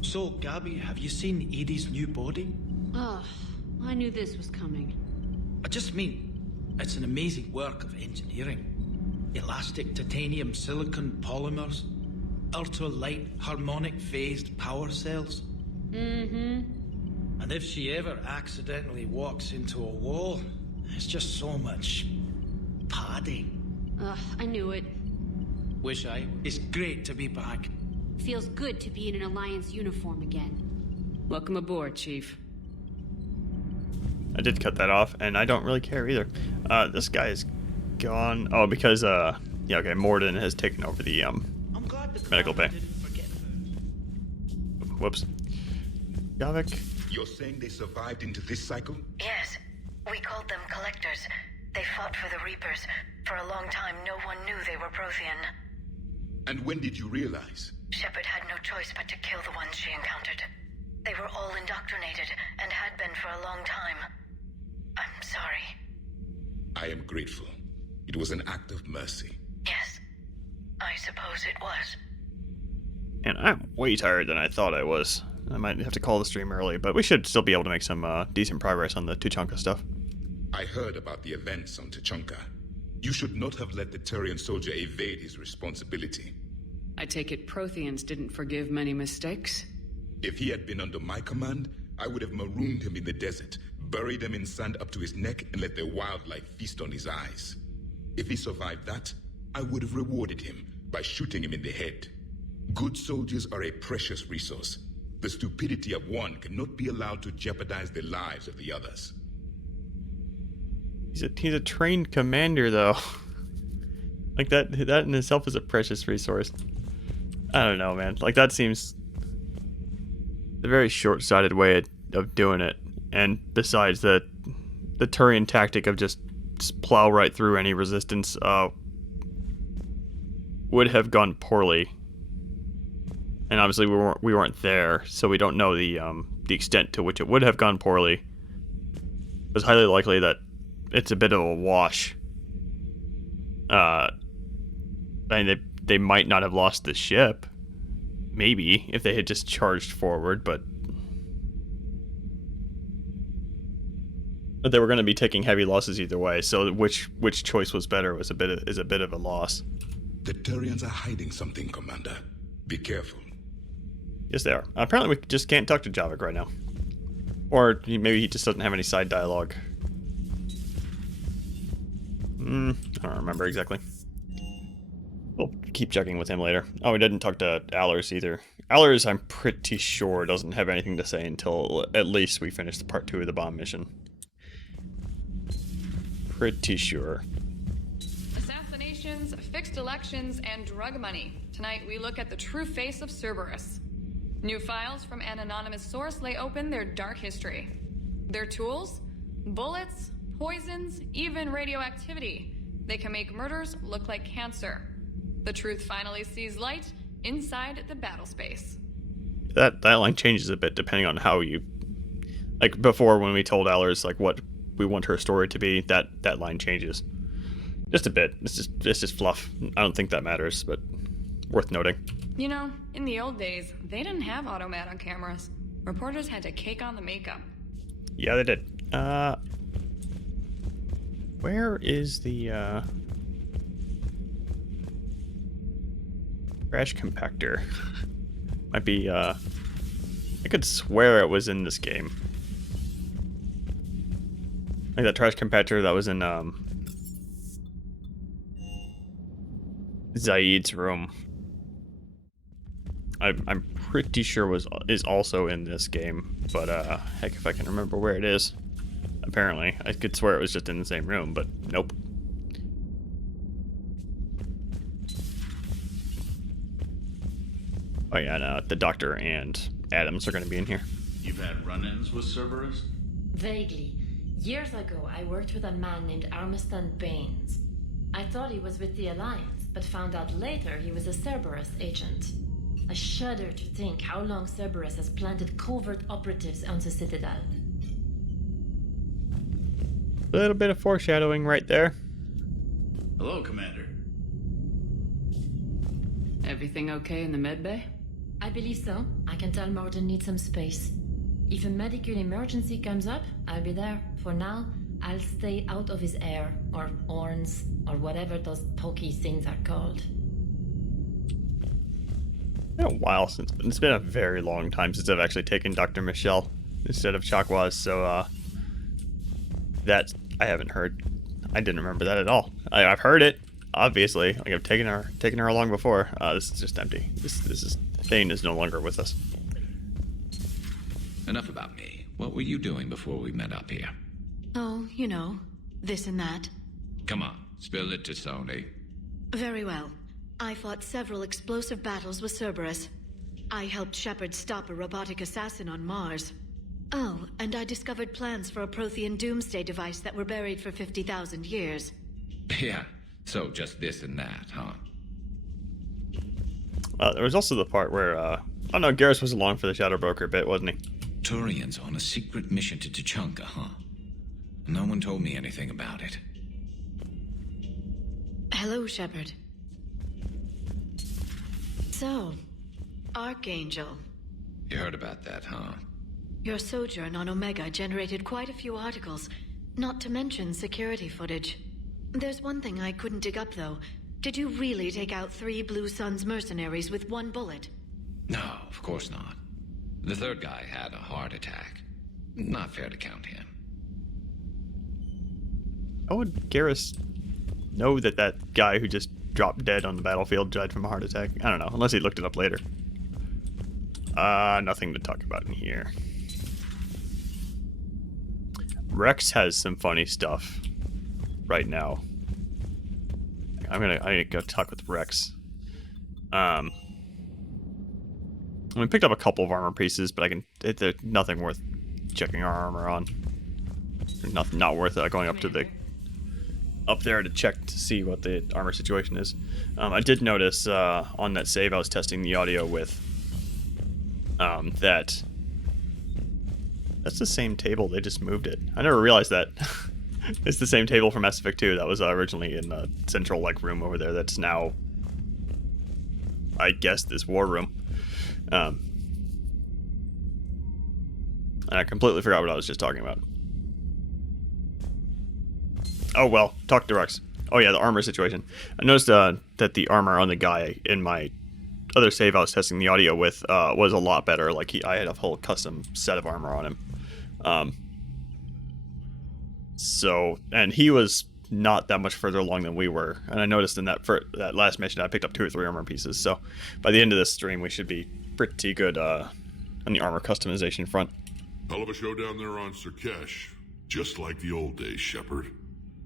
So, Gabby, have you seen Edie's new body? Oh, I knew this was coming. I just mean, It's an amazing work of engineering. Elastic titanium silicon polymers, ultra-light harmonic phased power cells. Mm-hmm. And if she ever accidentally walks into a wall, it's just so much padding. Ugh, I knew it. Wish I. It's great to be back. Feels good to be in an Alliance uniform again. Welcome aboard, Chief. I did cut that off, and I don't really care either. This guy is gone. Oh, because, yeah, okay, Morden has taken over the, medical bay. Whoops. Javik. You're saying they survived into this cycle? Yes. We called them collectors. They fought for the Reapers. For a long time, no one knew they were Prothean. And when did you realize? Shepard had no choice but to kill the ones she encountered. They were all indoctrinated, and had been for a long time. I'm sorry. I am grateful. It was an act of mercy. Yes. I suppose it was. And I'm way tired than I thought I was. I might have to call the stream early, but we should still be able to make some decent progress on the Tuchanka stuff. I heard about the events on Tuchanka. You should not have let the Turian soldier evade his responsibility. I take it Protheans didn't forgive many mistakes? If he had been under my command, I would have marooned him in the desert, buried him in sand up to his neck, and let the wildlife feast on his eyes. If he survived that, I would have rewarded him by shooting him in the head. Good soldiers are a precious resource. The stupidity of one cannot be allowed to jeopardize the lives of the others. He's a trained commander, though. Like, that in itself is a precious resource. I don't know, man. Like, that seems a very short-sighted way of doing it. And besides, the Turian tactic of just plow right through any resistance would have gone poorly. And obviously we weren't there, so we don't know the extent to which it would have gone poorly. It's highly likely that it's a bit of a wash. And they might not have lost the ship. Maybe, if they had just charged forward, but they were going to be taking heavy losses either way, so which choice was better is a bit of a loss. The Turians are hiding something, Commander. Be careful. Yes, they are. Apparently we just can't talk to Javik right now. Or maybe he just doesn't have any side dialogue. I don't remember exactly. We'll keep checking with him later. Oh, we didn't talk to Allers either. Allers, I'm pretty sure, doesn't have anything to say until at least we finish the part 2 of the bomb mission. Pretty sure. Assassinations, fixed elections, and drug money. Tonight we look at the true face of Cerberus. New files from an anonymous source lay open their dark history. Their tools? Bullets, poisons, even radioactivity. They can make murders look like cancer. The truth finally sees light inside the battle space. That line changes a bit depending on how you... Like, before when we told Allers, like, what we want her story to be, that line changes. Just a bit. It's just fluff. I don't think that matters, but worth noting. You know, in the old days, they didn't have automat on cameras. Reporters had to cake on the makeup. Yeah, they did. Where is the, trash compactor? Might be, I could swear it was in this game. Like that trash compactor that was in, Zaid's room. I'm pretty sure is also in this game, but heck if I can remember where it is. Apparently, I could swear it was just in the same room, but nope. Oh yeah, no, the Doctor and Adams are going to be in here. You've had run-ins with Cerberus? Vaguely. Years ago, I worked with a man named Armiston Baines. I thought he was with the Alliance, but found out later he was a Cerberus agent. I shudder to think how long Cerberus has planted covert operatives on the Citadel. A little bit of foreshadowing right there. Hello, Commander. Everything okay in the medbay? I believe so. I can tell Morden needs some space. If a medical emergency comes up, I'll be there. For now, I'll stay out of his air, or horns, or whatever those pokey things are called. It's been a while since, it's been a very long time since I've actually taken Dr. Michelle instead of Chakwas, so that I haven't heard. I didn't remember that at all. I've heard it, obviously. Like I've taken her along before. This is just empty. This is Thane is no longer with us. Enough about me. What were you doing before we met up here? Oh, you know, this and that. Come on, spill it to Sony. Very well. I fought several explosive battles with Cerberus. I helped Shepard stop a robotic assassin on Mars. Oh, and I discovered plans for a Prothean doomsday device that were buried for 50,000 years. Yeah, so just this and that, huh? There was also the part where, oh no, Garrus was along for the Shadow Broker bit, wasn't he? Turians on a secret mission to Tuchanka, huh? No one told me anything about it. Hello, Shepard. So, Archangel. You heard about that, huh? Your sojourn on Omega generated quite a few articles, not to mention security footage. There's one thing I couldn't dig up, though. Did you really take out 3 Blue Suns mercenaries with 1 bullet? No, of course not. The third guy had a heart attack. Not fair to count him. How would Garrus know that that guy who just dropped dead on the battlefield died from a heart attack? I don't know, unless he looked it up later. Nothing to talk about in here. Rex has some funny stuff right now. I need to go talk with Rex. We picked up a couple of armor pieces, but there's nothing worth checking our armor on. Nothing, not worth going up there to check to see what the armor situation is. I did notice on that save I was testing the audio with that's the same table. They just moved it. I never realized that. It's the same table from Mass Effect 2 that was originally in the central room over there. That's now, I guess, this war room. And I completely forgot what I was just talking about. Oh well, talk to Rex. Oh yeah, the armor situation. I noticed that the armor on the guy in my other save I was testing the audio with was a lot better. Like I had a whole custom set of armor on him. And he was not that much further along than we were. And I noticed in that last mission I picked up 2 or 3 armor pieces. So by the end of this stream we should be pretty good on the armor customization front. Hell of a show down there on Sirkesh. Just like the old days, Shepard.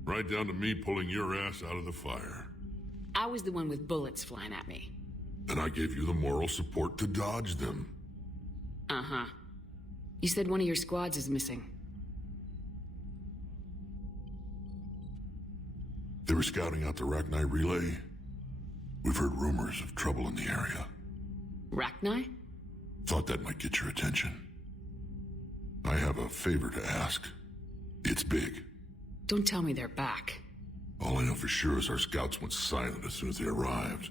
Right down to me pulling your ass out of the fire. I was the one with bullets flying at me. And I gave you the moral support to dodge them. Uh-huh. You said one of your squads is missing. They were scouting out the Rachni relay. We've heard rumors of trouble in the area. Rachni? Thought that might get your attention. I have a favor to ask. It's big. Don't tell me they're back. All I know for sure is our scouts went silent as soon as they arrived.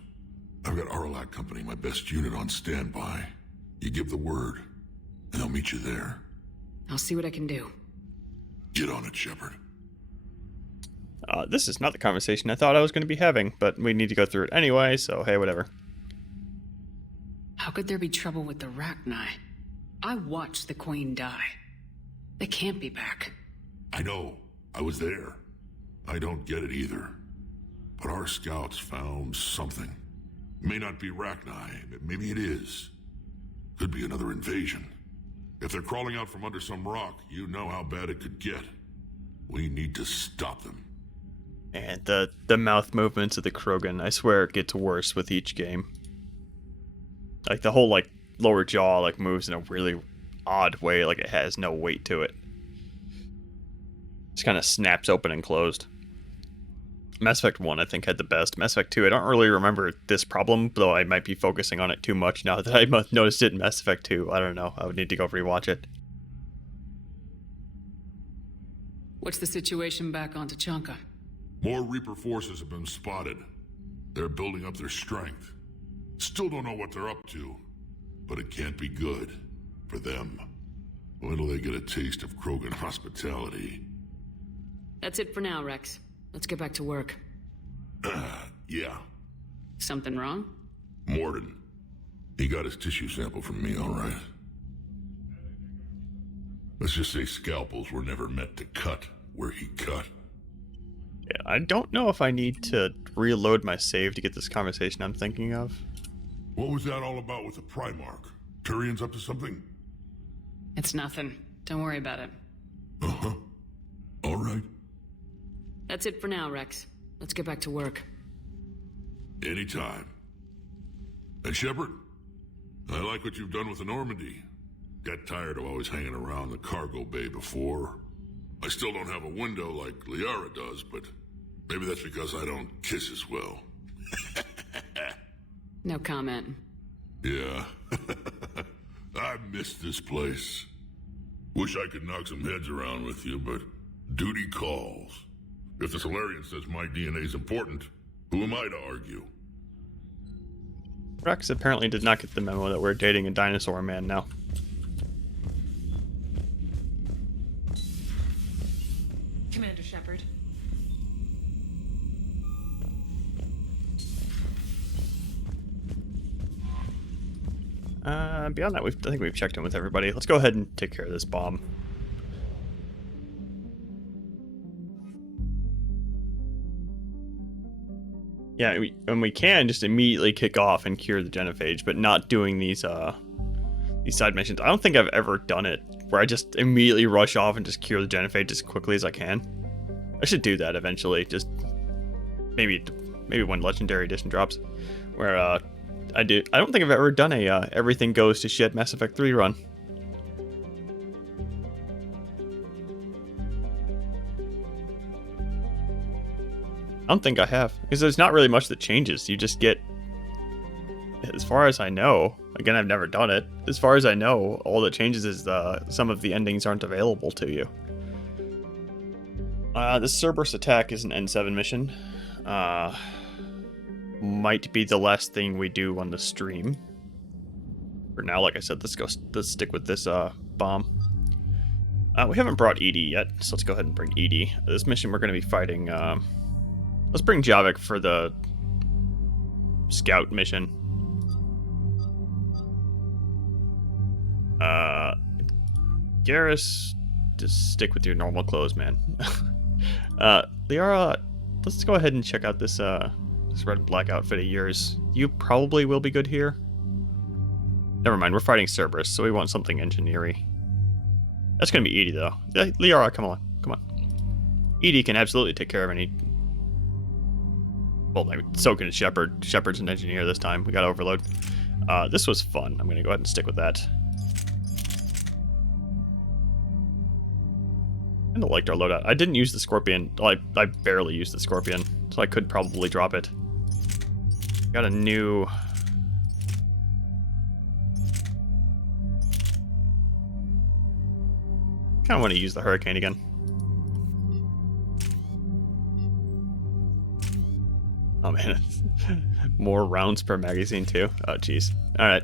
I've got ALOT Company, my best unit, on standby. You give the word, and they'll meet you there. I'll see what I can do. Get on it, Shepard. This is not the conversation I thought I was going to be having, but we need to go through it anyway, so hey, whatever. How could there be trouble with the Rachni? I watched the Queen die. They can't be back. I know. I was there. I don't get it either. But our scouts found something. May not be Rachni, but maybe it is. Could be another invasion. If they're crawling out from under some rock, you know how bad it could get. We need to stop them. And the mouth movements of the Krogan, I swear it gets worse with each game. Like the whole lower jaw moves in a really odd way, like it has no weight to it. Just kind of snaps open and closed. Mass Effect 1, I think, had the best. Mass Effect 2, I don't really remember this problem, though I might be focusing on it too much now that I noticed it in Mass Effect 2. I don't know. I would need to go rewatch it. What's the situation back on Tuchanka? More Reaper forces have been spotted. They're building up their strength. Still don't know what they're up to, but it can't be good for them. Wait till they get a taste of Krogan hospitality. That's it for now, Rex. Let's get back to work. Yeah. Something wrong? Morden. He got his tissue sample from me, all right. Let's just say scalpels were never meant to cut where he cut. Yeah, I don't know if I need to reload my save to get this conversation I'm thinking of. What was that all about with the Primarch? Turian's up to something? It's nothing. Don't worry about it. Uh-huh. All right. That's it for now, Rex. Let's get back to work. Anytime. And Shepard, I like what you've done with the Normandy. Got tired of always hanging around the cargo bay before. I still don't have a window like Liara does, but maybe that's because I don't kiss as well. No comment. Yeah. I miss this place. Wish I could knock some heads around with you, but duty calls. If the Solarian says my DNA's important, who am I to argue? Rex apparently did not get the memo that we're dating a dinosaur man now. Commander Shepard. Beyond that, I think we've checked in with everybody. Let's go ahead and take care of this bomb. Yeah, and we can just immediately kick off and cure the genophage, but not doing these side missions. I don't think I've ever done it where I just immediately rush off and just cure the genophage as quickly as I can. I should do that eventually. Just maybe when Legendary Edition drops, where I don't think I've ever done a everything goes to shit Mass Effect 3 run. I don't think I have, because there's not really much that changes. You just get, as far as I know, again, I've never done it. As far as I know, all that changes is some of the endings aren't available to you. This Cerberus attack is an N7 mission. Might be the last thing we do on the stream. For now, like I said, let's stick with this bomb. We haven't brought Edie yet, so let's go ahead and bring Edie. This mission we're going to be fighting. Let's bring Javik for the scout mission. Garrus, just stick with your normal clothes, man. Liara, let's go ahead and check out this red and black outfit of yours. You probably will be good here. Never mind, we're fighting Cerberus, so we want something engineering. That's gonna be Edie, though. Liara, come on. Edie can absolutely take care of any... Well, I mean, so can Shepard. Shepard's an engineer this time. We got Overload. This was fun. I'm gonna go ahead and stick with that. I kind of liked our loadout. I didn't use the Scorpion. Well, I barely used the Scorpion, so I could probably drop it. Got a new... Kind of want to use the Hurricane again. Oh man, more rounds per magazine too. Oh jeez. All right.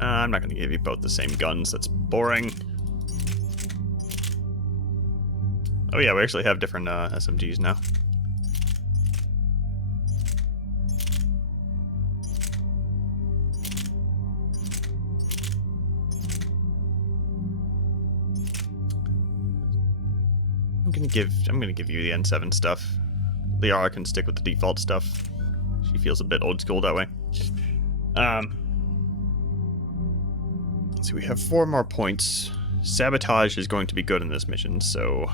I'm not going to give you both the same guns. That's boring. Oh yeah, we actually have different SMGs now. I'm gonna give you the N7 stuff. Liara can stick with the default stuff. She feels a bit old school that way. So we have 4 more points. Sabotage is going to be good in this mission, so...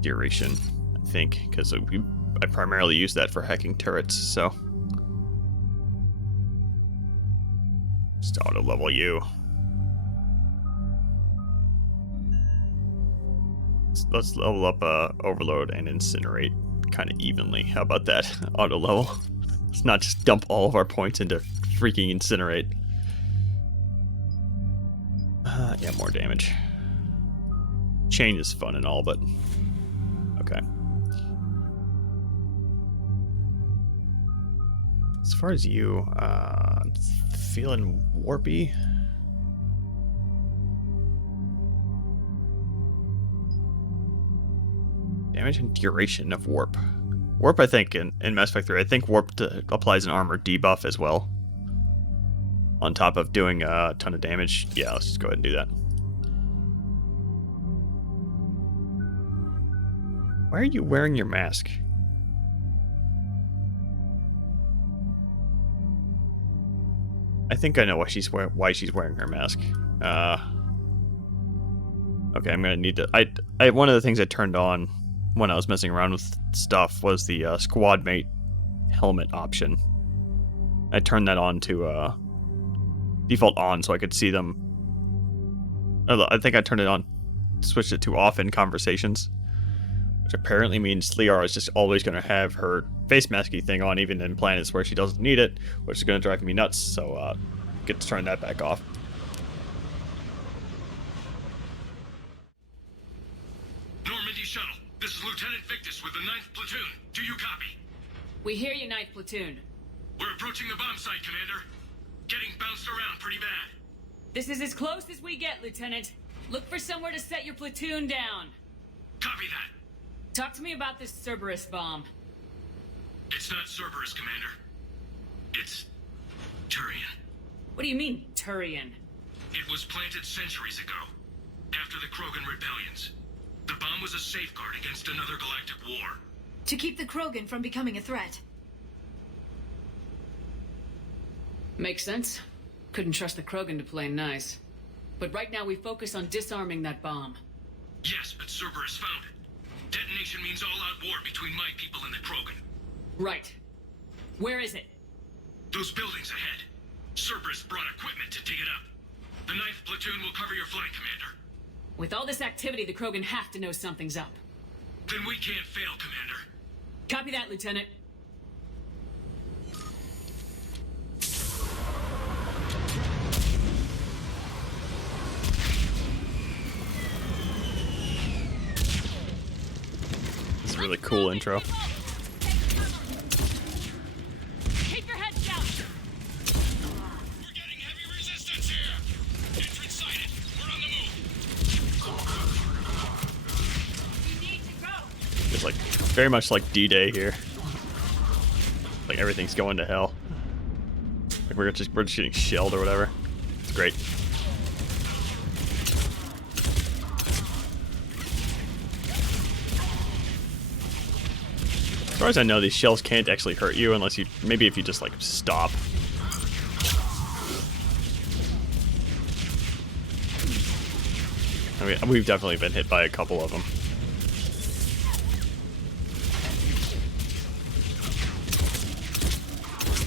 Duration, I think, because I primarily use that for hacking turrets, so... Just auto-level you. Let's level up Overload and Incinerate kind of evenly. How about that? Auto-level. Let's not just dump all of our points into freaking Incinerate. Yeah, more damage. Chain is fun and all, but... Okay. As far as you, feeling warpy. Damage and duration of warp. Warp, I think, in Mass Effect 3, I think warp applies an armor debuff as well. On top of doing a ton of damage. Yeah, let's just go ahead and do that. Why are you wearing your mask? I think I know why she's wearing her mask. Okay, I'm gonna need to. One of the things I turned on when I was messing around with stuff was the squad mate helmet option. I turned that on to default on so I could see them. I think I turned it on, switched it to off in conversations, which apparently means Liara is just always going to have her face masky thing on, even in planets where she doesn't need it, which is going to drive me nuts. So get to turn that back off. Normandy shuttle. This is Lieutenant Victus with the 9th Platoon. Do you copy? We hear you, 9th Platoon. We're approaching the bomb site, Commander. Getting bounced around pretty bad. This is as close as we get, Lieutenant. Look for somewhere to set your platoon down. Copy that. Talk to me about this Cerberus bomb. It's not Cerberus, Commander. It's Turian. What do you mean, Turian? It was planted centuries ago, after the Krogan rebellions. The bomb was a safeguard against another galactic war. To keep the Krogan from becoming a threat. Makes sense. Couldn't trust the Krogan to play nice. But right now we focus on disarming that bomb. Yes, but Cerberus found it. Detonation means all-out war between my people and the Krogan. Right. Where is it? Those buildings ahead. Cerberus brought equipment to dig it up. The 9th Platoon will cover your flank, Commander. With all this activity, the Krogan have to know something's up. Then we can't fail, Commander. Copy that, Lieutenant. It's a really cool intro. Keep your heads down. We're getting heavy resistance here. Entrance sighted. We're on the move. We need to go. It's like very much like D-Day here. Like everything's going to hell. Like we're just getting shelled or whatever. It's great. As far as I know, these shells can't actually hurt you unless you, maybe if you just like stop. I mean, we've definitely been hit by a couple of them.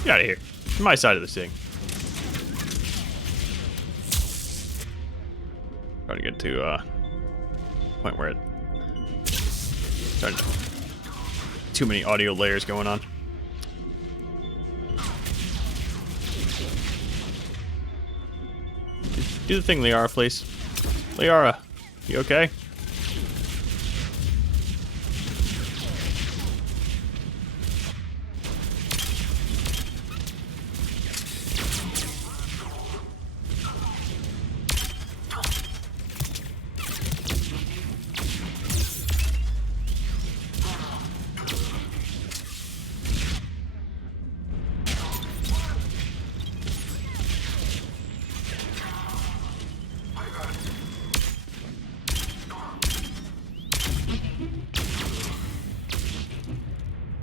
Get out of here. My side of this thing. Trying to get to a point where it's starting to, too many audio layers going on. Do the thing, Liara, please. Liara, you okay?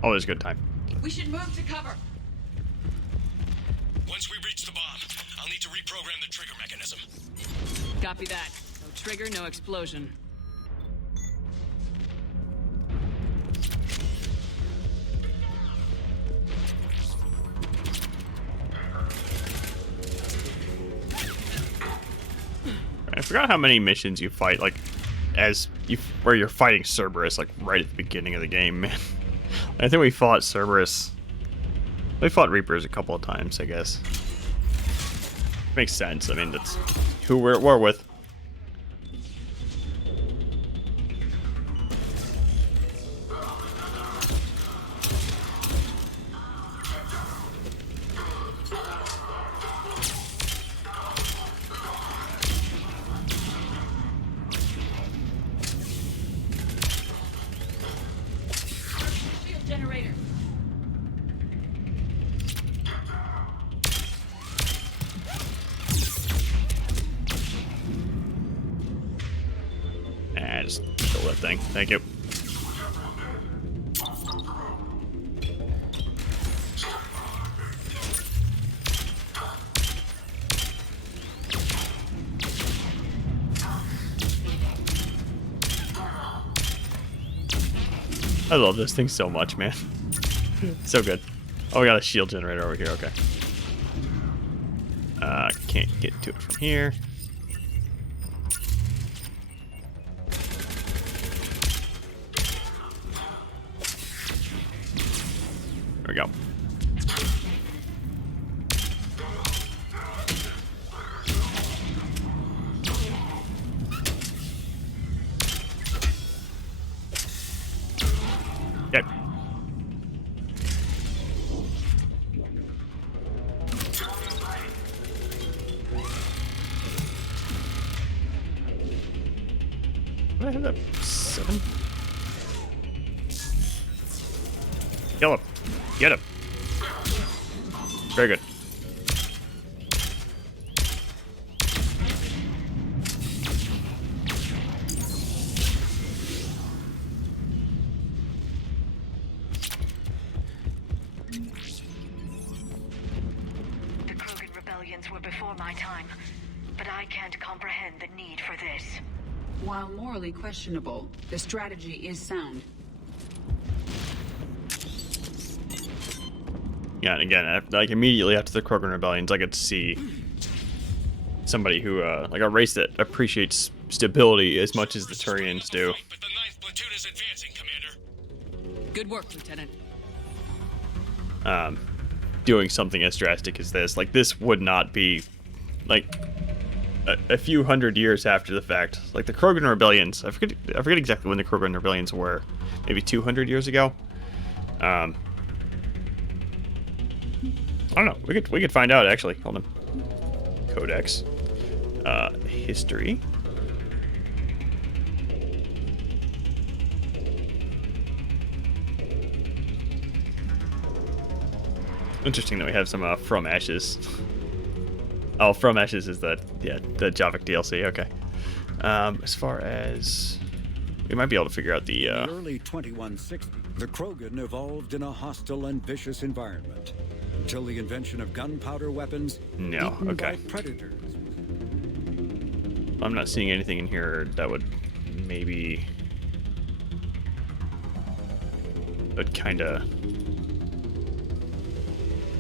Always a good time. We should move to cover. Once we reach the bomb, I'll need to reprogram the trigger mechanism. Copy that. No trigger, no explosion. I forgot how many missions you fight, like, where you're fighting Cerberus, like, right at the beginning of the game, man. I think we fought Cerberus. We fought Reapers a couple of times, I guess. Makes sense. I mean, that's who we're with. thing. Thank you. I love this thing so much, man. So good. Oh, we got a shield generator over here. Okay. Can't get to it from here. There we go. Okay. What I have that 7? Kill him. Get him. Very good. The Krogan rebellions were before my time, but I can't comprehend the need for this. While morally questionable, the strategy is sound. Yeah, and again, like immediately after the Krogan rebellions, I get to see somebody who, like a race that appreciates stability as much as the Turians do. Good work, Lieutenant. Doing something as drastic as this. Like, this would not be, like, a few hundred years after the fact. Like, the Krogan rebellions, I forget exactly when the Krogan rebellions were. Maybe 200 years ago? I don't know. We could find out, actually. Hold on. Codex. History. Interesting that we have some From Ashes. Oh, From Ashes is the Javik DLC. Okay. As far as we might be able to figure out the. In the early 2160, the Krogan evolved in a hostile and vicious environment until the invention of gunpowder weapons. No. Eaten Okay. by predators. I'm not seeing anything in here that would maybe. But kind of.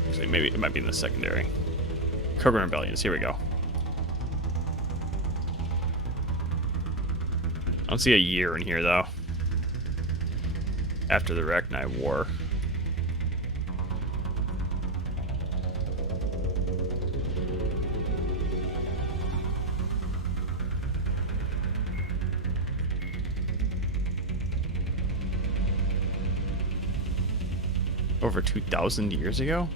Actually, maybe it might be in the secondary. Krogan rebellions. Here we go. I don't see a year in here though. After the Rachni War. Over 2,000 years ago?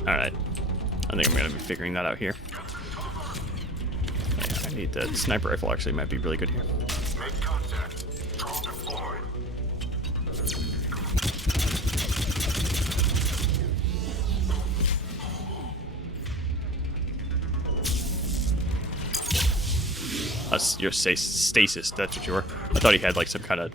Alright. I think I'm going to be figuring that out here. Yeah, I need that sniper rifle actually might be really good here. Make contact. Drone deployed. Your stasis, that's what you were. I thought he had like some kind of.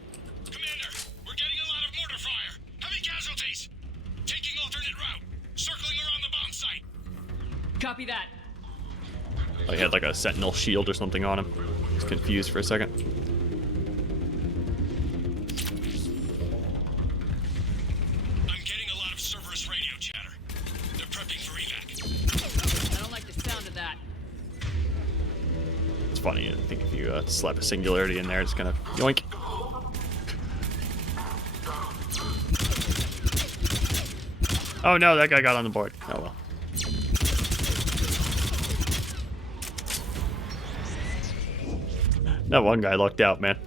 Copy that. Oh, he had like a sentinel shield or something on him. I was confused for a second. I'm getting a lot of Cerberus radio chatter. They're prepping for evac. I don't like the sound of that. It's funny. I think if you slap a singularity in there, it's gonna yoink. Oh no, that guy got on the board. Oh well. That one guy lucked out, man.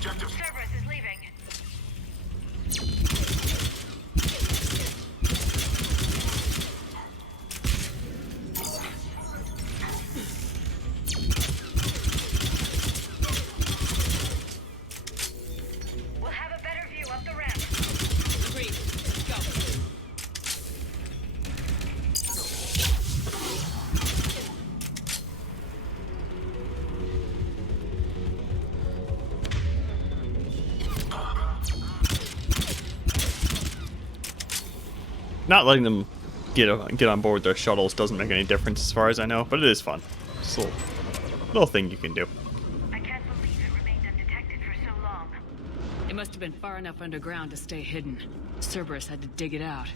Cerberus is leaving. We'll have a better view up the ramp. Agreed. Let's go. not letting them get on board their shuttles doesn't make any difference as far as I know, but it is fun. It's a little thing you can do. I can't believe it remained undetected for so long. It must have been far enough underground to stay hidden. Cerberus had to dig it out.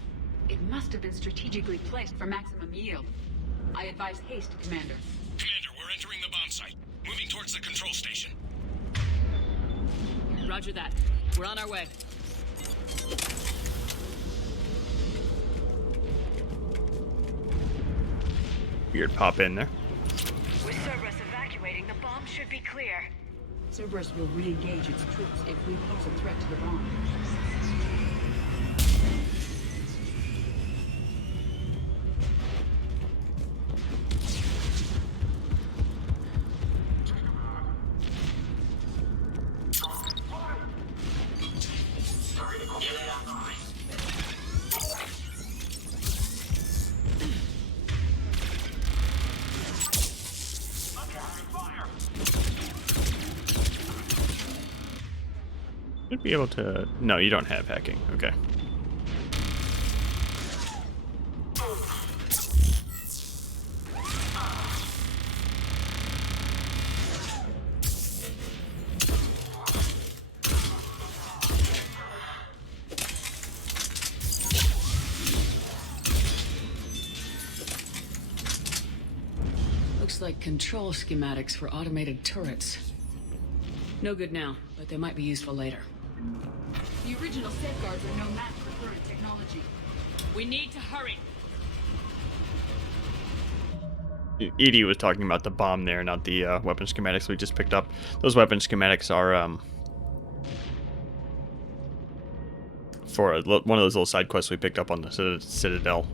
It must have been strategically placed for maximum yield. I advise haste, Commander. Commander, we're entering the bomb site. Moving towards the control station. Roger that. We're on our way. Weird pop in there. With Cerberus evacuating, the bomb should be clear. Cerberus will re-engage its troops if we pose a threat to the bomb. Should be able to... No, you don't have hacking. Okay. Looks like control schematics for automated turrets. No good now, but they might be useful later. The original safeguards are no match for current technology. We need to hurry. Edie was talking about the bomb there, not the weapon schematics we just picked up. Those weapon schematics are for one of those little side quests we picked up on the Citadel.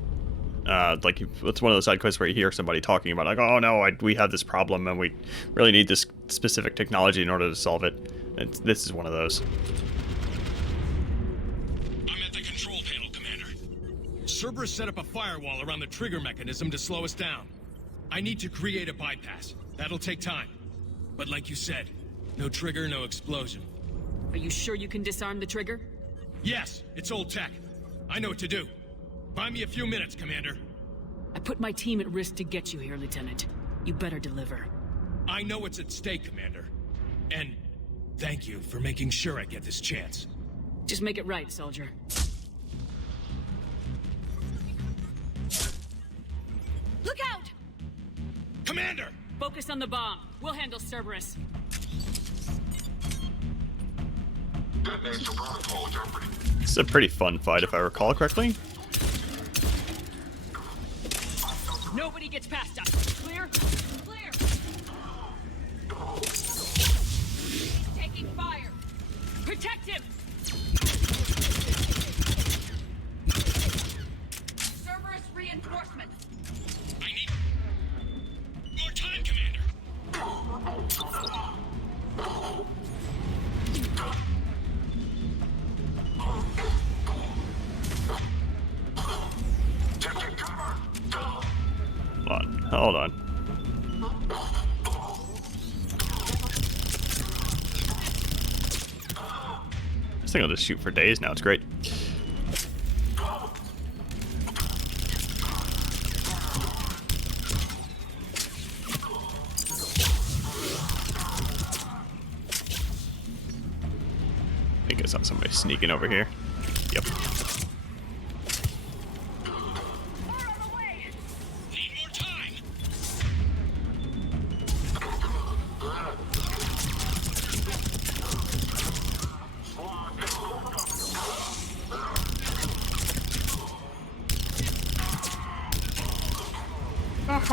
Like, it's one of those side quests where you hear somebody talking about, like, oh no, we have this problem and we really need this specific technology in order to solve it. This is one of those. I'm at the control panel, Commander. Cerberus set up a firewall around the trigger mechanism to slow us down. I need to create a bypass. That'll take time. But like you said, no trigger, no explosion. Are you sure you can disarm the trigger? Yes, it's old tech. I know what to do. Buy me a few minutes, Commander. I put my team at risk to get you here, Lieutenant. You better deliver. I know what's at stake, Commander. And thank you for making sure I get this chance. Just make it right, soldier. Look out! Commander! Focus on the bomb. We'll handle Cerberus. This is a pretty fun fight, if I recall correctly. Nobody gets past us. Clear? Clear! He's taking fire. Protect him! Cerberus reinforcements. I need more time, Commander. Hold on. This thing will just shoot for days now. It's great. I think I saw somebody sneaking over here. Yep.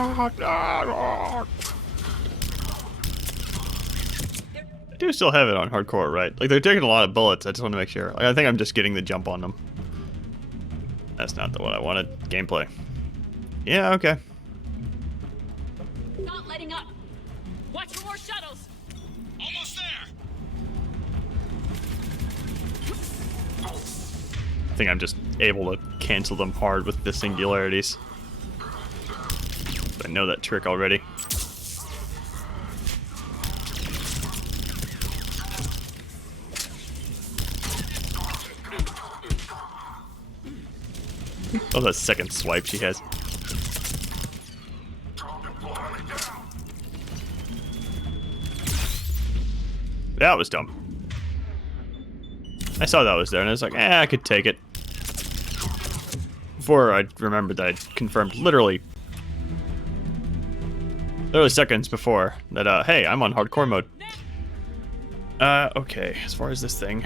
I do still have it on hardcore, right? Like, they're taking a lot of bullets. I just want to make sure. Like, I think I'm just getting the jump on them. That's not what I wanted. Gameplay. Yeah, okay. Not letting up. Watch for more shuttles. Almost there. I think I'm just able to cancel them hard with the singularities. I know that trick already. Oh, that second swipe she has. That was dumb. I saw that was there, and I was like, I could take it. Before I remembered that I'd confirmed literally seconds before that, hey, I'm on hardcore mode. Okay, as far as this thing.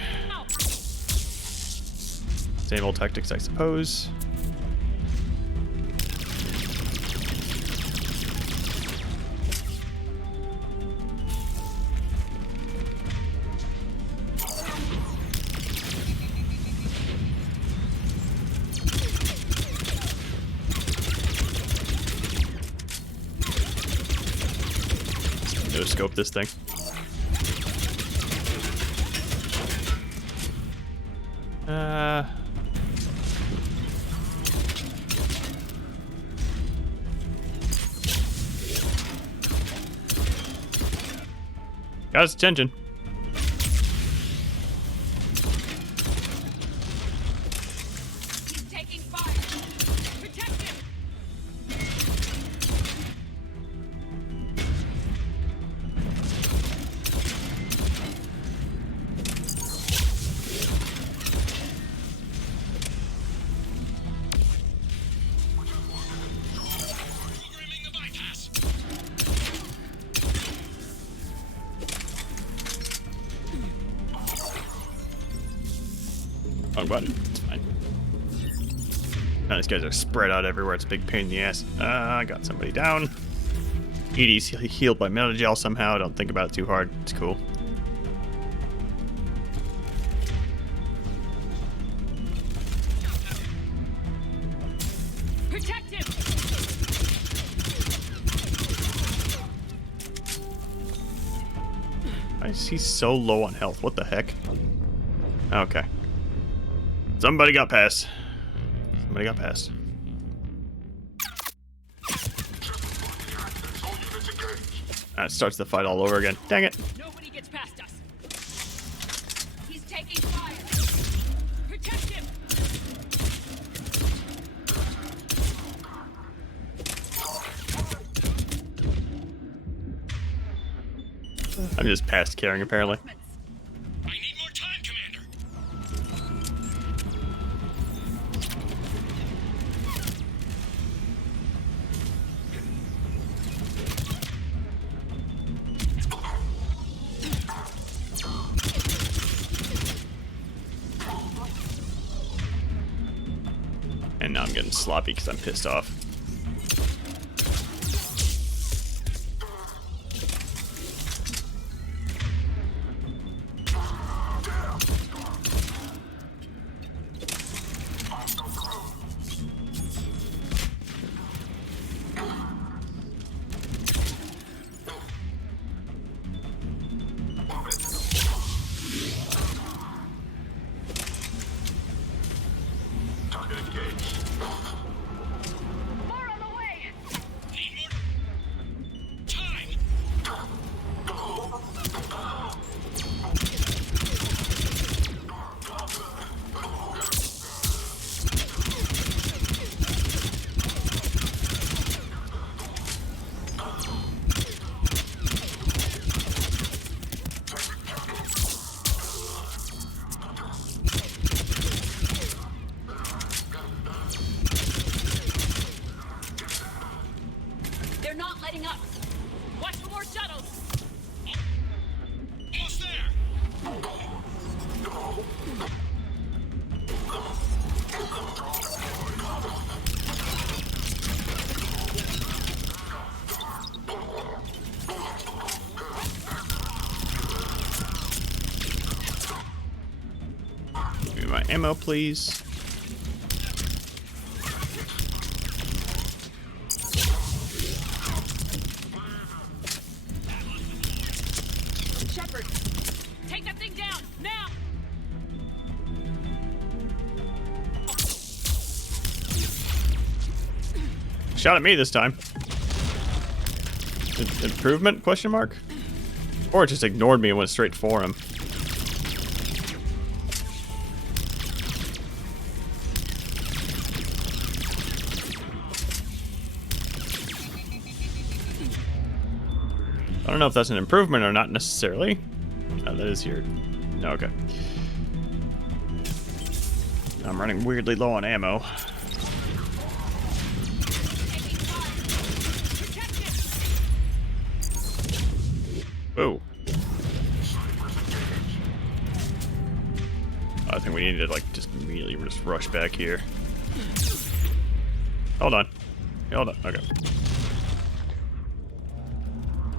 Same old tactics, I suppose. No scope this thing. Got his attention. He's taking fire. Protect him. Wrong button. It's fine. Now these guys are spread out everywhere. It's a big pain in the ass. I got somebody down. Edie's healed by Metagel somehow. Don't think about it too hard. It's cool. Protect him. Why is he so low on health? What the heck? Okay. Somebody got past. Somebody got past. That starts the fight all over again. Dang it. Nobody gets past us. He's taking fire. Protect him. I'm just past caring apparently. I need more time, Commander. And now I'm getting sloppy because I'm pissed off. They're not letting up. Watch for more shuttles. Almost there. Give me my ammo, please. Shepard, take that thing down now. Shot at me this time. Improvement? Question mark? Or it just ignored me and went straight for him. I don't know if that's an improvement or not necessarily. Oh, that is your... No, okay. I'm running weirdly low on ammo. Whoa. I think we need to, like, just immediately just rush back here. Hold on. Hold on. Okay.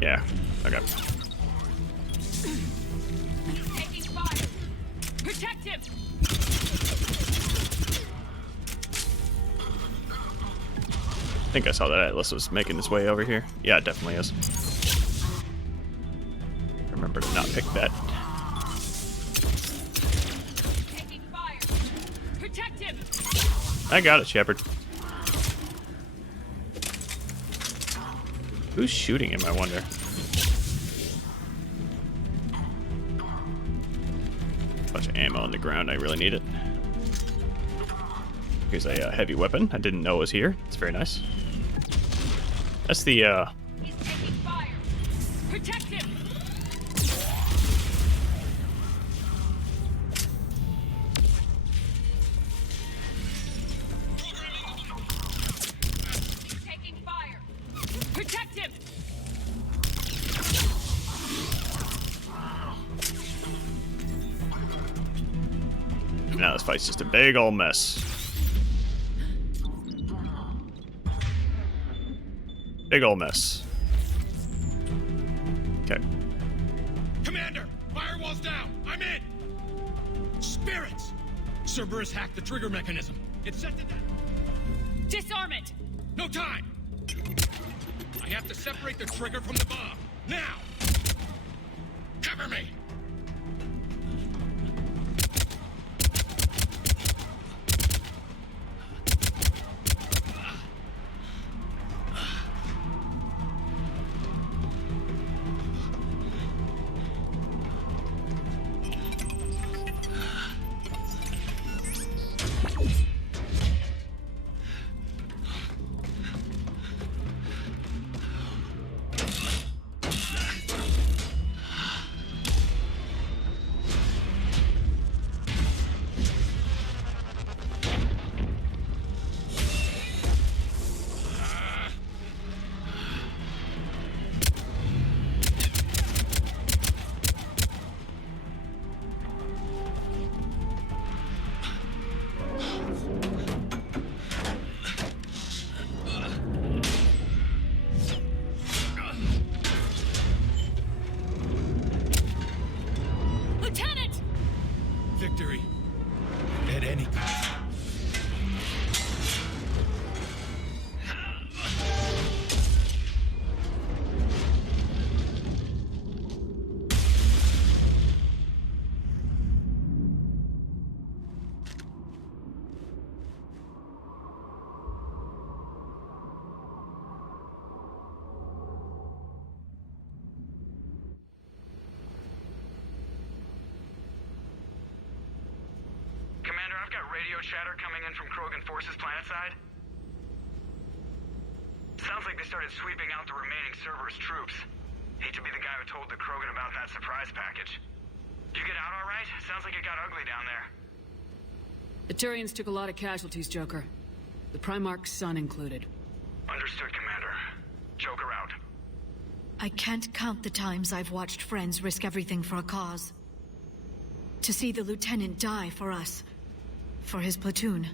Yeah. Okay. Taking fire. Protect him. I think I saw that Atlas was making his way over here. Yeah, it definitely is. Remember to not pick that. Taking fire. Protect him. I got it, Shepard. Who's shooting him, I wonder? Bunch of ammo on the ground, I really need it. Here's a heavy weapon I didn't know was here. It's very nice. That's the, He's taking fire. Protect him. He's taking fire. Protect him. now this fight's just a big old mess. Big old mess. Okay. Commander, firewall's down. I'm in. Spirits. Cerberus hacked the trigger mechanism. It set the... Disarm it. No time. I have to separate the trigger from the bomb. Now. Cover me. Lieutenant! Victory. At any cost. Commander, I've got radio chatter coming in from Krogan forces planetside. Sounds like they started sweeping out the remaining Cerberus troops. Hate to be the guy who told the Krogan about that surprise package. You get out all right? Sounds like it got ugly down there. The Turians took a lot of casualties, Joker. The Primarch's son included. Understood, Commander. Joker out. I can't count the times I've watched friends risk everything for a cause. To see the Lieutenant die for us, for his platoon,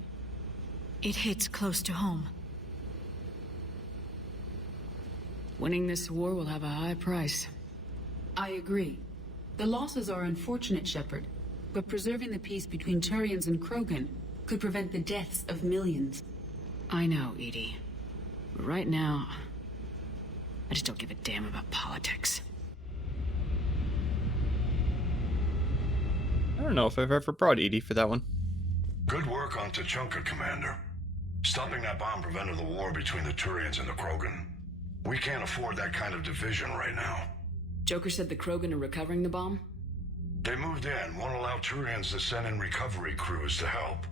it hits close to home. Winning this war will have a high price. I agree. The losses are unfortunate, Shepard, but preserving the peace between Turians and Krogan could prevent the deaths of millions. I know, Edie. But right now, I just don't give a damn about politics. I don't know if I've ever brought Edie for that one. Good work on Tuchanka, Commander. Stopping that bomb prevented the war between the Turians and the Krogan. We can't afford that kind of division right now. Joker said the Krogan are recovering the bomb? They moved in, won't allow Turians to send in recovery crews to help.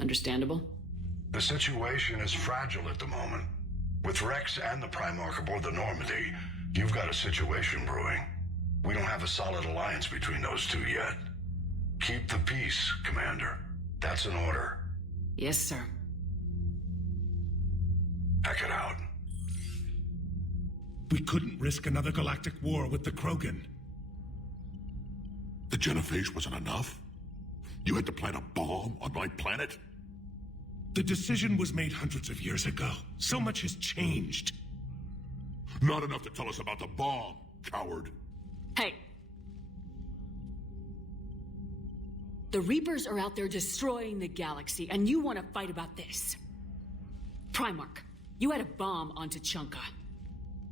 Understandable. The situation is fragile at the moment. With Rex and the Primarch aboard the Normandy, You've got a situation brewing. We don't have a solid alliance between those two yet. Keep the peace, Commander. That's an order. Yes, sir. Pack it out. We couldn't risk another galactic war with the Krogan. The genophage wasn't enough? You had to plant a bomb on my planet? The decision was made hundreds of years ago. So much has changed. Not enough to tell us about the bomb, coward. Hey. The Reapers are out there destroying the galaxy, and you want to fight about this. Primarch, you had a bomb on Tuchanka.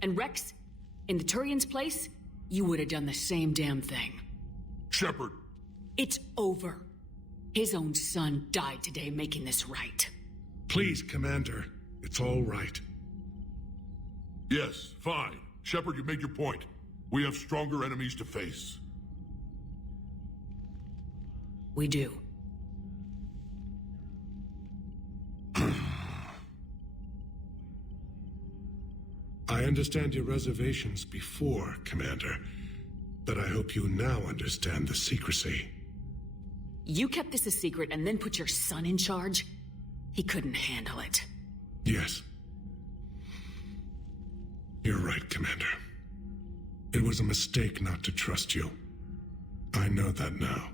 And Rex, in the Turian's place, you would have done the same damn thing. Shepard! It's over. His own son died today making this right. Please, Commander. It's all right. Yes, fine. Shepard, you made your point. We have stronger enemies to face. We do. I understand your reservations before, Commander, but I hope you now understand the secrecy. You kept this a secret and then put your son in charge? He couldn't handle it. Yes. You're right, Commander. It was a mistake not to trust you. I know that now.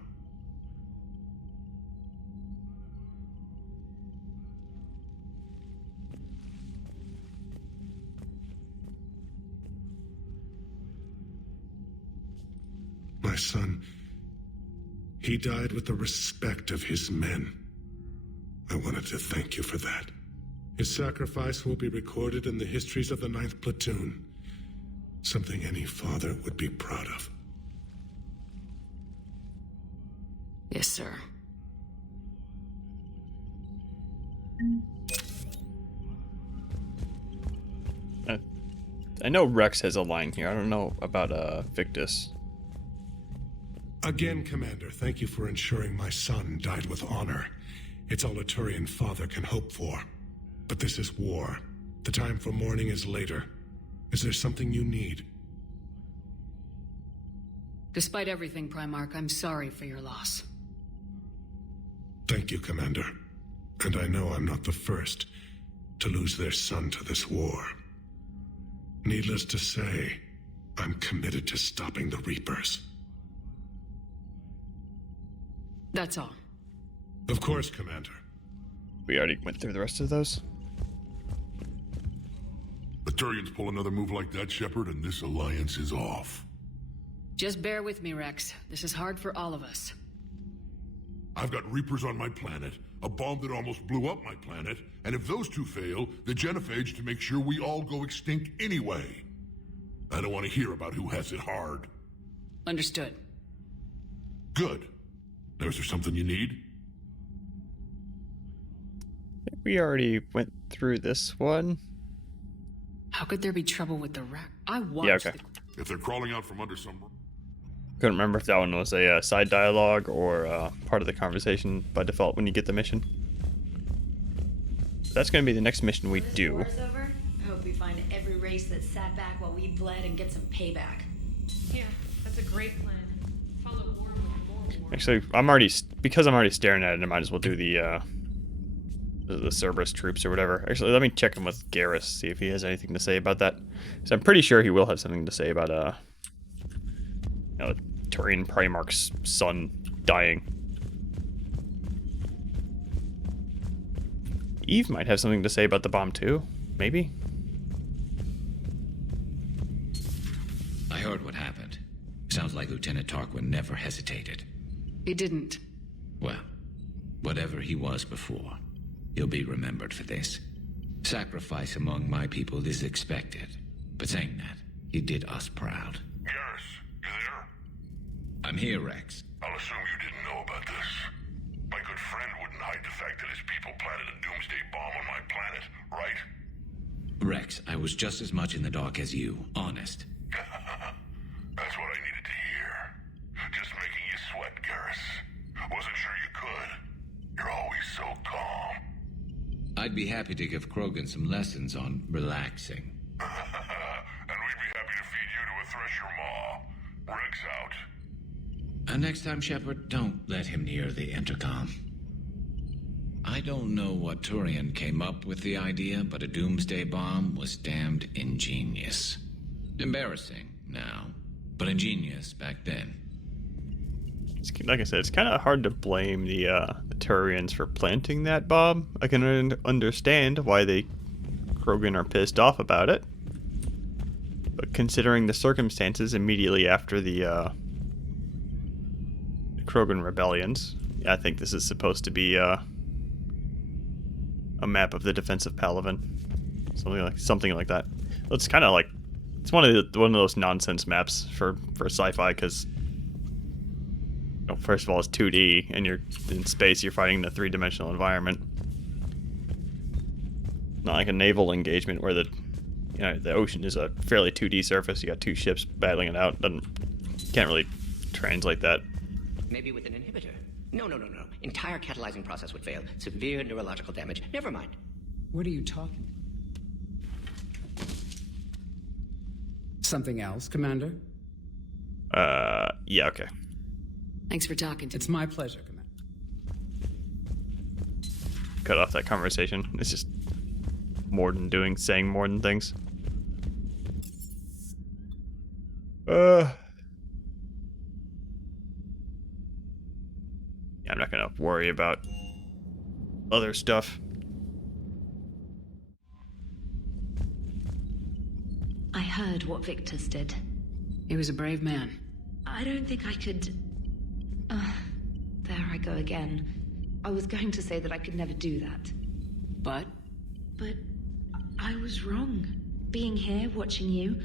My son, he died with the respect of his men. I wanted to thank you for that. His sacrifice will be recorded in the histories of the 9th Platoon. Something any father would be proud of. Yes, sir. I know Rex has a line here. I don't know about Victus. Again, Commander, thank you for ensuring my son died with honor. It's all a Turian father can hope for. But this is war. The time for mourning is later. Is there something you need? Despite everything, Primarch, I'm sorry for your loss. Thank you, Commander. And I know I'm not the first to lose their son to this war. Needless to say, I'm committed to stopping the Reapers. That's all. Of course, Commander. We already went through the rest of those. The Turians pull another move like that, Shepard, and this alliance is off. Just bear with me, Rex. This is hard for all of us. I've got Reapers on my planet, a bomb that almost blew up my planet, and if those two fail, the genophage to make sure we all go extinct anyway. I don't want to hear about who has it hard. Understood. Good. Now, is there something you need? I think we already went through this one. How could there be trouble with the rat? I watched. Yeah, okay. If they're crawling out from under some... Couldn't remember if that one was a side dialogue or part of the conversation by default when you get the mission. That's going to be the next mission we do. War's over? I hope we find every race that sat back while we bled and get some payback. Yeah, that's a great plan. Follow war with more war. Actually, because I'm already staring at it, I might as well do the Cerberus troops or whatever. Actually, let me check in with Garrus, see if he has anything to say about that. Because I'm pretty sure he will have something to say about Turian Primarch's son dying. Eve might have something to say about the bomb too, maybe? I heard what happened. Sounds like Lieutenant Tarquin never hesitated. He didn't. Well, whatever he was before, he'll be remembered for this. Sacrifice among my people is expected. But saying that, he did us proud. Garrus, you there? I'm here, Rex. I'll assume you didn't know about this. My good friend wouldn't hide the fact that his people planted a doomsday bomb on my planet, right? Rex, I was just as much in the dark as you, honest. That's what I needed to hear. Just making you sweat, Garrus. Wasn't sure you could. You're always so calm. I'd be happy to give Krogan some lessons on relaxing. And we'd be happy to feed you to a thresher maw. Reg's out. Next time, Shepard, don't let him near the intercom. I don't know what Turian came up with the idea, but a doomsday bomb was damned ingenious. Embarrassing now, but ingenious back then. Like I said, it's kind of hard to blame the Turians for planting that bomb. I can understand why the Krogan are pissed off about it. But considering the circumstances immediately after the Krogan rebellions, yeah, I think this is supposed to be a map of the defense of Palaven. Something like that. It's kind of like, it's one of those nonsense maps for sci-fi, because first of all, it's 2D, and you're in space, you're fighting in a 3-dimensional environment. Not like a naval engagement where the ocean is a fairly 2D surface. You got two ships battling it out. Can't really translate that. Maybe with an inhibitor. No. Entire catalyzing process would fail. Severe neurological damage. Never mind. What are you talking? Something else, Commander? Yeah, okay. Thanks for talking to me. It's my pleasure, Commander. Cut off that conversation. It's just Morden saying Morden things. Yeah, I'm not gonna worry about other stuff. I heard what Victor's did. He was a brave man. I don't think I could... there I go again. I was going to say that I could never do that. But I was wrong. Being here, watching you,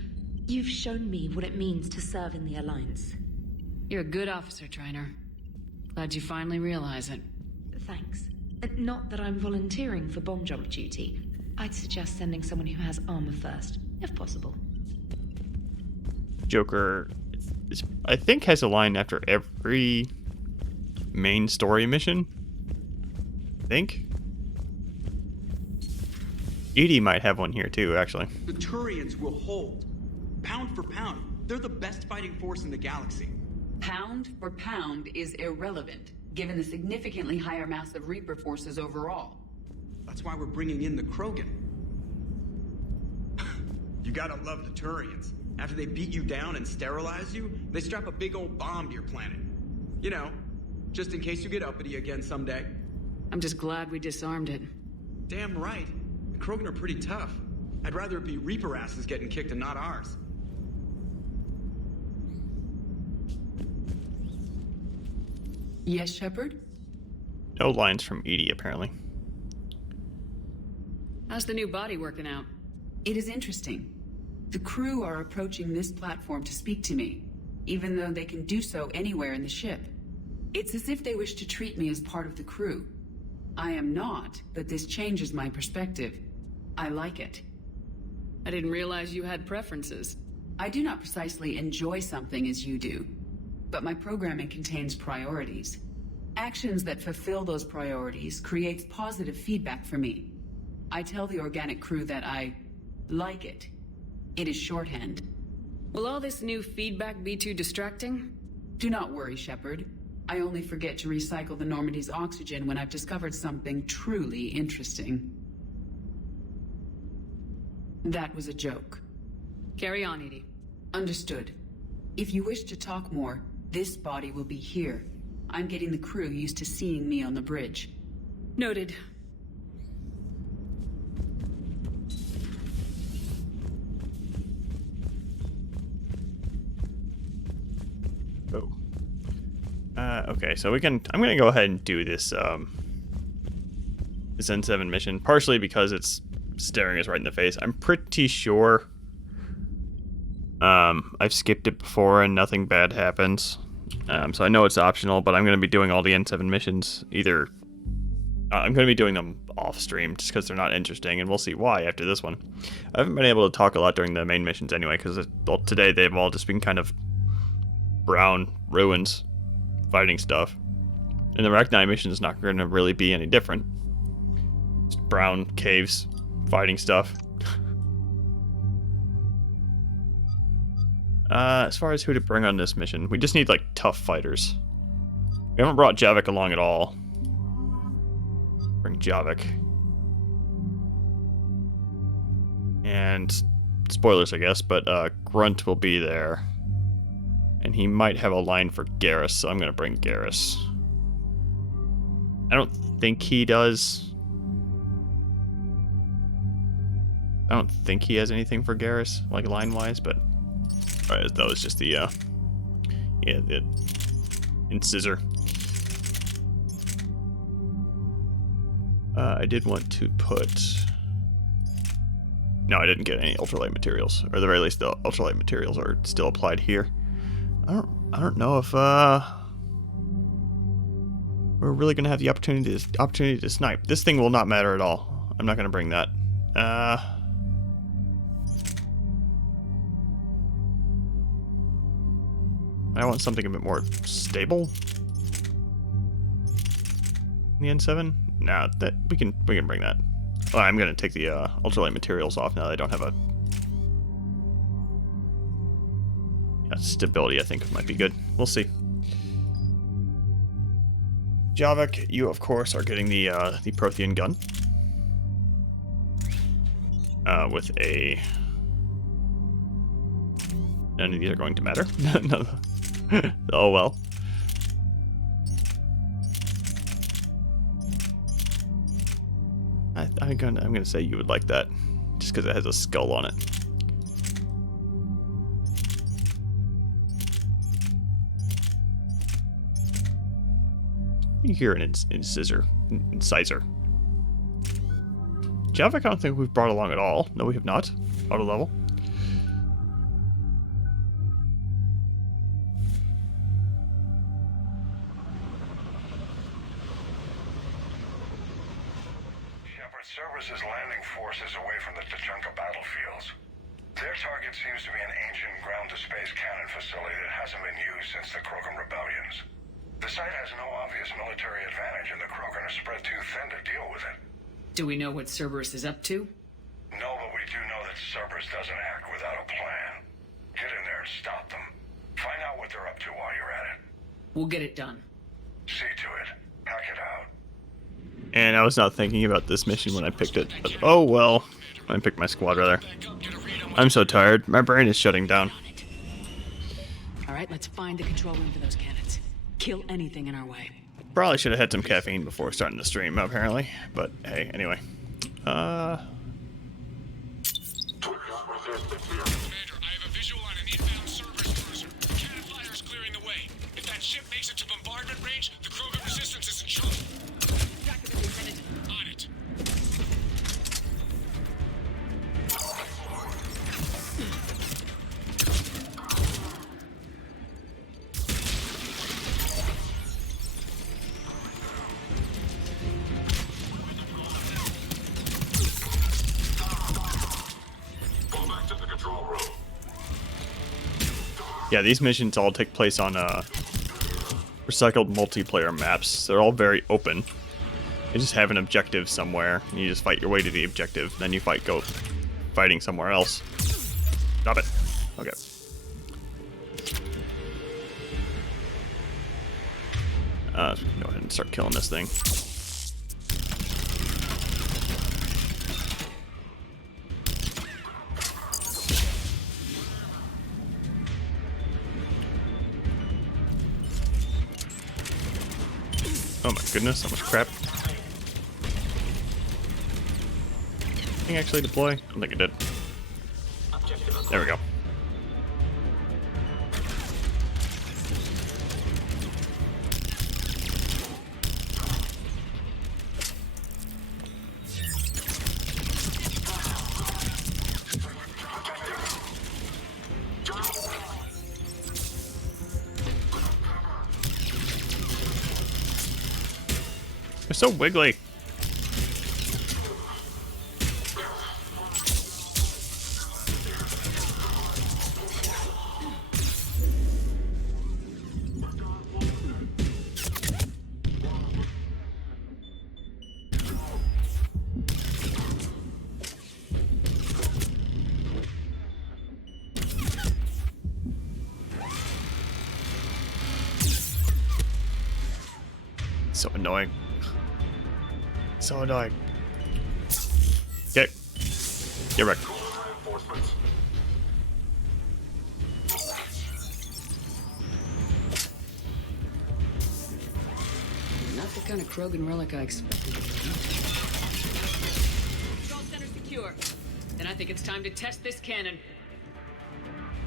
you've shown me what it means to serve in the Alliance. You're a good officer, Trainer. Glad you finally realize it. Thanks. Not that I'm volunteering for bomb jump duty. I'd suggest sending someone who has armor first, if possible. Joker, I think, has a line after every main story mission. I think. Edie might have one here too, actually. The Turians will hold. Pound for pound, they're the best fighting force in the galaxy. Pound for pound is irrelevant, given the significantly higher mass of Reaper forces overall. That's why we're bringing in the Krogan. You gotta love the Turians. After they beat you down and sterilize you, they strap a big old bomb to your planet. You know, just in case you get uppity again someday. I'm just glad we disarmed it. Damn right. The Krogan are pretty tough. I'd rather it be Reaper asses getting kicked and not ours. Yes, Shepard? No lines from Edie, apparently. How's the new body working out? It is interesting. The crew are approaching this platform to speak to me, even though they can do so anywhere in the ship. It's as if they wish to treat me as part of the crew. I am not, but this changes my perspective. I like it. I didn't realize you had preferences. I do not precisely enjoy something as you do, but my programming contains priorities. Actions that fulfill those priorities creates positive feedback for me. I tell the organic crew that I like it. It is shorthand. Will all this new feedback be too distracting? Do not worry, Shepard. I only forget to recycle the Normandy's oxygen when I've discovered something truly interesting. That was a joke. Carry on, Edie. Understood. If you wish to talk more, this body will be here. I'm getting the crew used to seeing me on the bridge. Noted. Oh. Okay, so I'm gonna go ahead and do this this N7 mission, partially because it's staring us right in the face. I'm pretty sure I've skipped it before and nothing bad happens. So I know it's optional, but I'm gonna be doing all the N7 missions either. I'm gonna be doing them off stream just because they're not interesting, and we'll see why after this one. I haven't been able to talk a lot during the main missions anyway, because today they've all just been kind of brown ruins fighting stuff, and the Rachni mission is not going to really be any different. Just brown caves fighting stuff. As far as who to bring on this mission, we just need, like, tough fighters. We haven't brought Javik along at all. Bring Javik. And spoilers, I guess, but Grunt will be there. And he might have a line for Garrus, so I'm going to bring Garrus. I don't think he does. I don't think he has anything for Garrus, like line-wise, but alright, that was just the the Incisor. I did want to put. No, I didn't get any ultralight materials, or at the very least, the ultralight materials are still applied here. I don't know if we're really gonna have the opportunity to snipe. This thing will not matter at all. I'm not gonna bring that. I want something a bit more stable. The N7? Nah, that we can bring that. Well, I'm gonna take the ultralight materials off now that I don't have a stability. I think might be good. We'll see. Javik, you of course are getting the Prothean gun. With a. None of these are going to matter. No. Oh well. I'm gonna say you would like that, just because it has a skull on it. You hear an incisor. Javik, I don't think we've brought along at all. No, we have not. Auto level. Cerberus' landing forces away from the Tachanka battlefields. Their target seems to be an ancient ground-to-space cannon facility that hasn't been used since the Krogan rebellions. The site has no obvious military advantage, and the Krogan are spread too thin to deal with it. Do we know what Cerberus is up to? No, but we do know that Cerberus doesn't act without a plan. Get in there and stop them. Find out what they're up to while you're at it. We'll get it done. See to it. Hack it out. And I was not thinking about this mission when I picked it, but oh well. When I picked my squad, rather. I'm so tired. My brain is shutting down. Alright, let's find the control room for those cannons. Kill anything in our way. Probably should have had some caffeine before starting the stream, apparently. But hey, anyway. Commander, I have a visual on an inbound Cerberus cruiser. Cannon fire is clearing the way. If that ship makes it to bombardment range, the Krogan resistance is in trouble. On it. Go back to the control room. Yeah, these missions all take place on recycled multiplayer maps. They're all very open. You just have an objective somewhere, and you just fight your way to the objective. Then you go fighting somewhere else. Stop it. Okay. Go ahead and start killing this thing. Oh my goodness, how much crap. Thing actually deploy? I don't think it did. There we go. They're so wiggly. So annoying. So annoying. Okay. Get wrecked. Not the kind of Krogan relic I expected. Control center secure. Then I think it's time to test this cannon.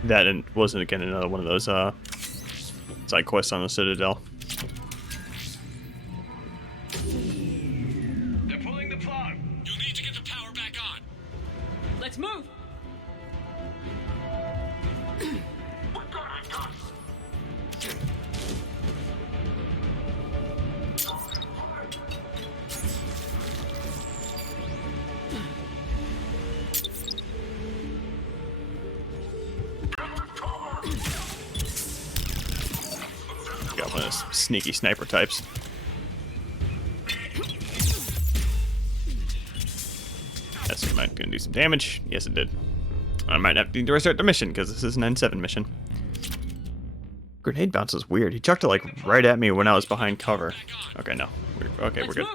That and wasn't again another one of those side quests on the Citadel. They're pulling the plug. You'll need to get the power back on. Let's move. Got one of those sneaky sniper types. That's might gonna do some damage. Yes, it did. I might have to restart the mission because this is an N7 mission. Grenade bounce is weird. He chucked it like right at me when I was behind cover. Okay, no. We're good.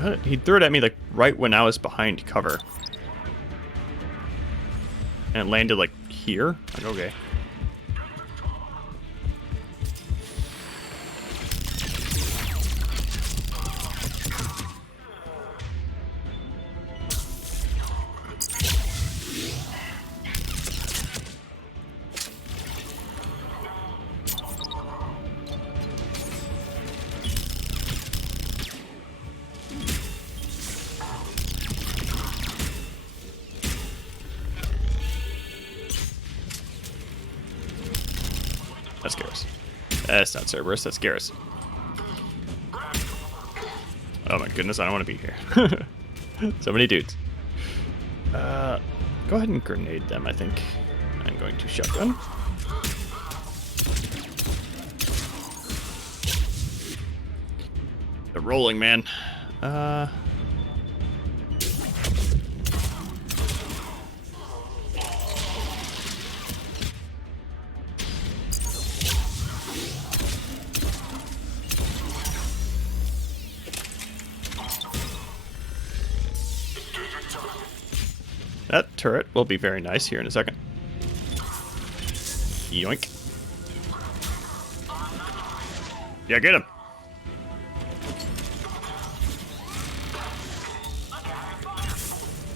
But he threw it at me like right when I was behind cover. And it landed like here. Like, okay. That's Garrus. That's not Cerberus, that's Garrus. Oh my goodness, I don't want to be here. So many dudes. Go ahead and grenade them, I think. I'm going to shotgun. They're rolling, man. That turret will be very nice here in a second. Yoink. Yeah, get him.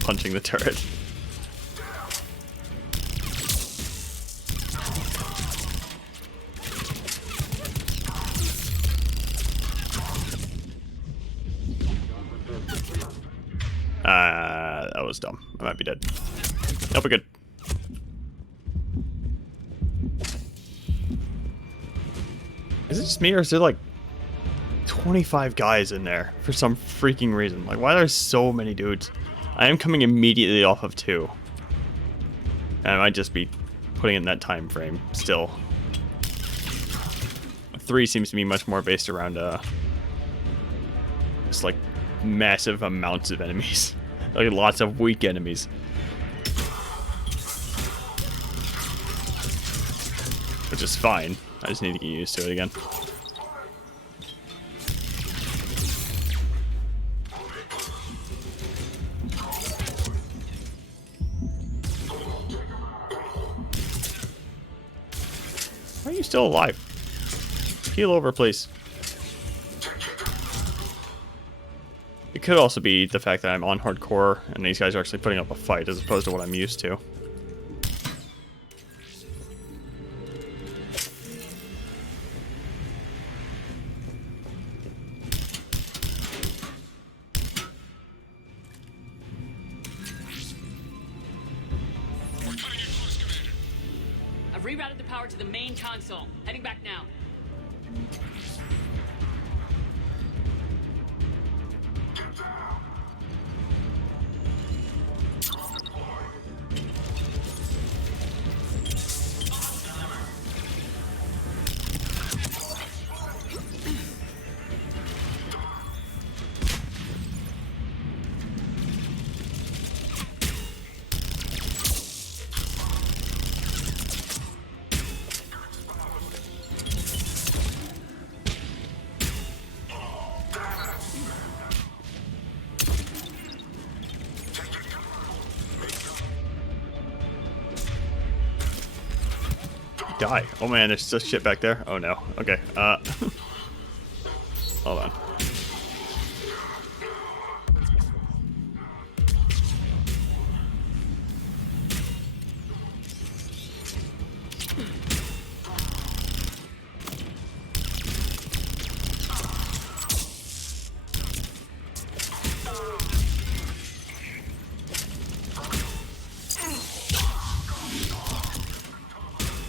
Punching the turret. That was dumb. I might be dead. Nope, we're good. Is it just me or is there like 25 guys in there for some freaking reason? Like, why are there so many dudes? I am coming immediately off of 2. And I might just be putting in that time frame still. 3 seems to be much more based around just like massive amounts of enemies. Like lots of weak enemies. Which is fine. I just need to get used to it again. Why are you still alive? Heal over, please. It could also be the fact that I'm on hardcore and these guys are actually putting up a fight as opposed to what I'm used to. I've rerouted the power to the main console. Heading back now. die? Oh man, there's just shit back there. Oh no. Okay. Hold on.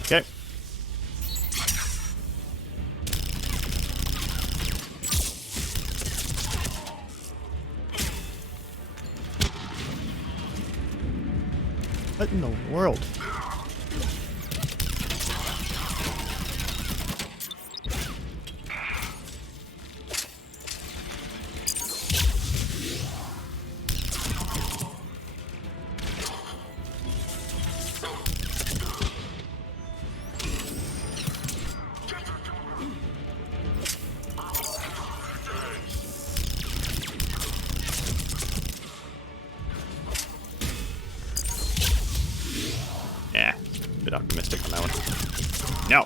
Okay. What in the world? Yeah, a bit optimistic on that one. No.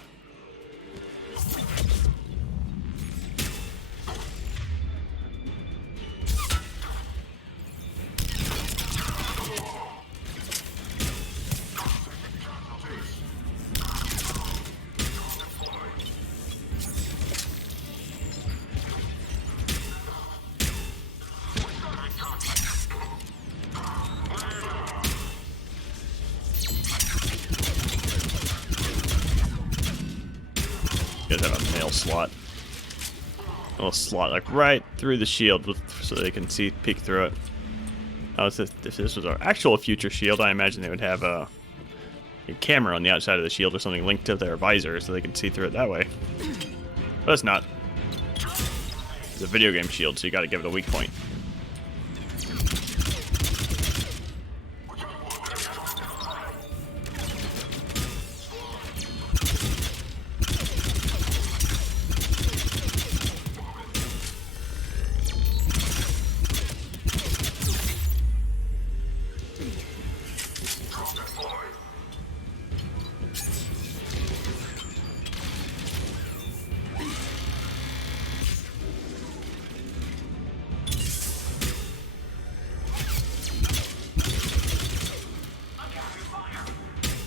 You guys have a mail slot. A little slot, like right through the shield, so they can see, peek through it. Oh, if this was our actual future shield, I imagine they would have a camera on the outside of the shield or something linked to their visor so they can see through it that way. But it's not. It's a video game shield, so you gotta give it a weak point.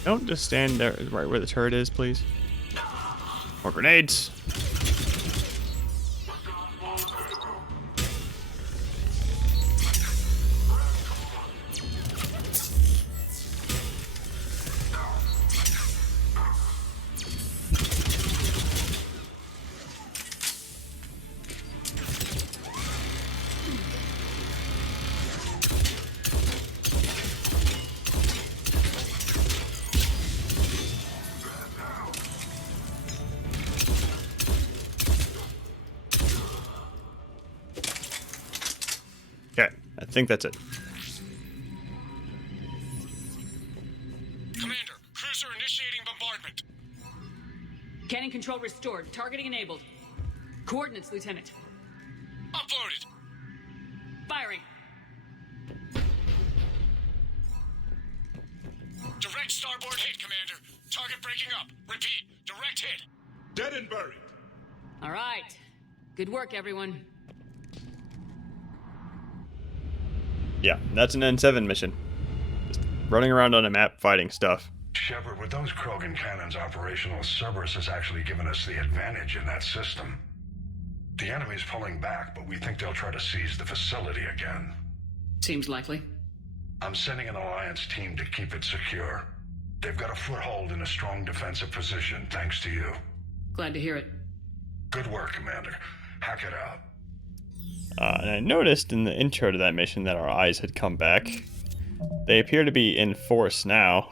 Don't just stand there right where the turret is, please. More grenades. Okay, I think that's it. Commander, cruiser initiating bombardment. Cannon control restored. Targeting enabled. Coordinates, Lieutenant. Uploaded. Firing. Direct starboard hit, Commander. Target breaking up. Repeat, direct hit. Dead and buried. All right. Good work, everyone. Yeah, that's an N7 mission. Just running around on a map fighting stuff. Shepard, with those Krogan cannons operational, Cerberus has actually given us the advantage in that system. The enemy's pulling back, but we think they'll try to seize the facility again. Seems likely. I'm sending an Alliance team to keep it secure. They've got a foothold in a strong defensive position, thanks to you. Glad to hear it. Good work, Commander. Hack it out. And I noticed in the intro to that mission that our eyes had come back. They appear to be in force now.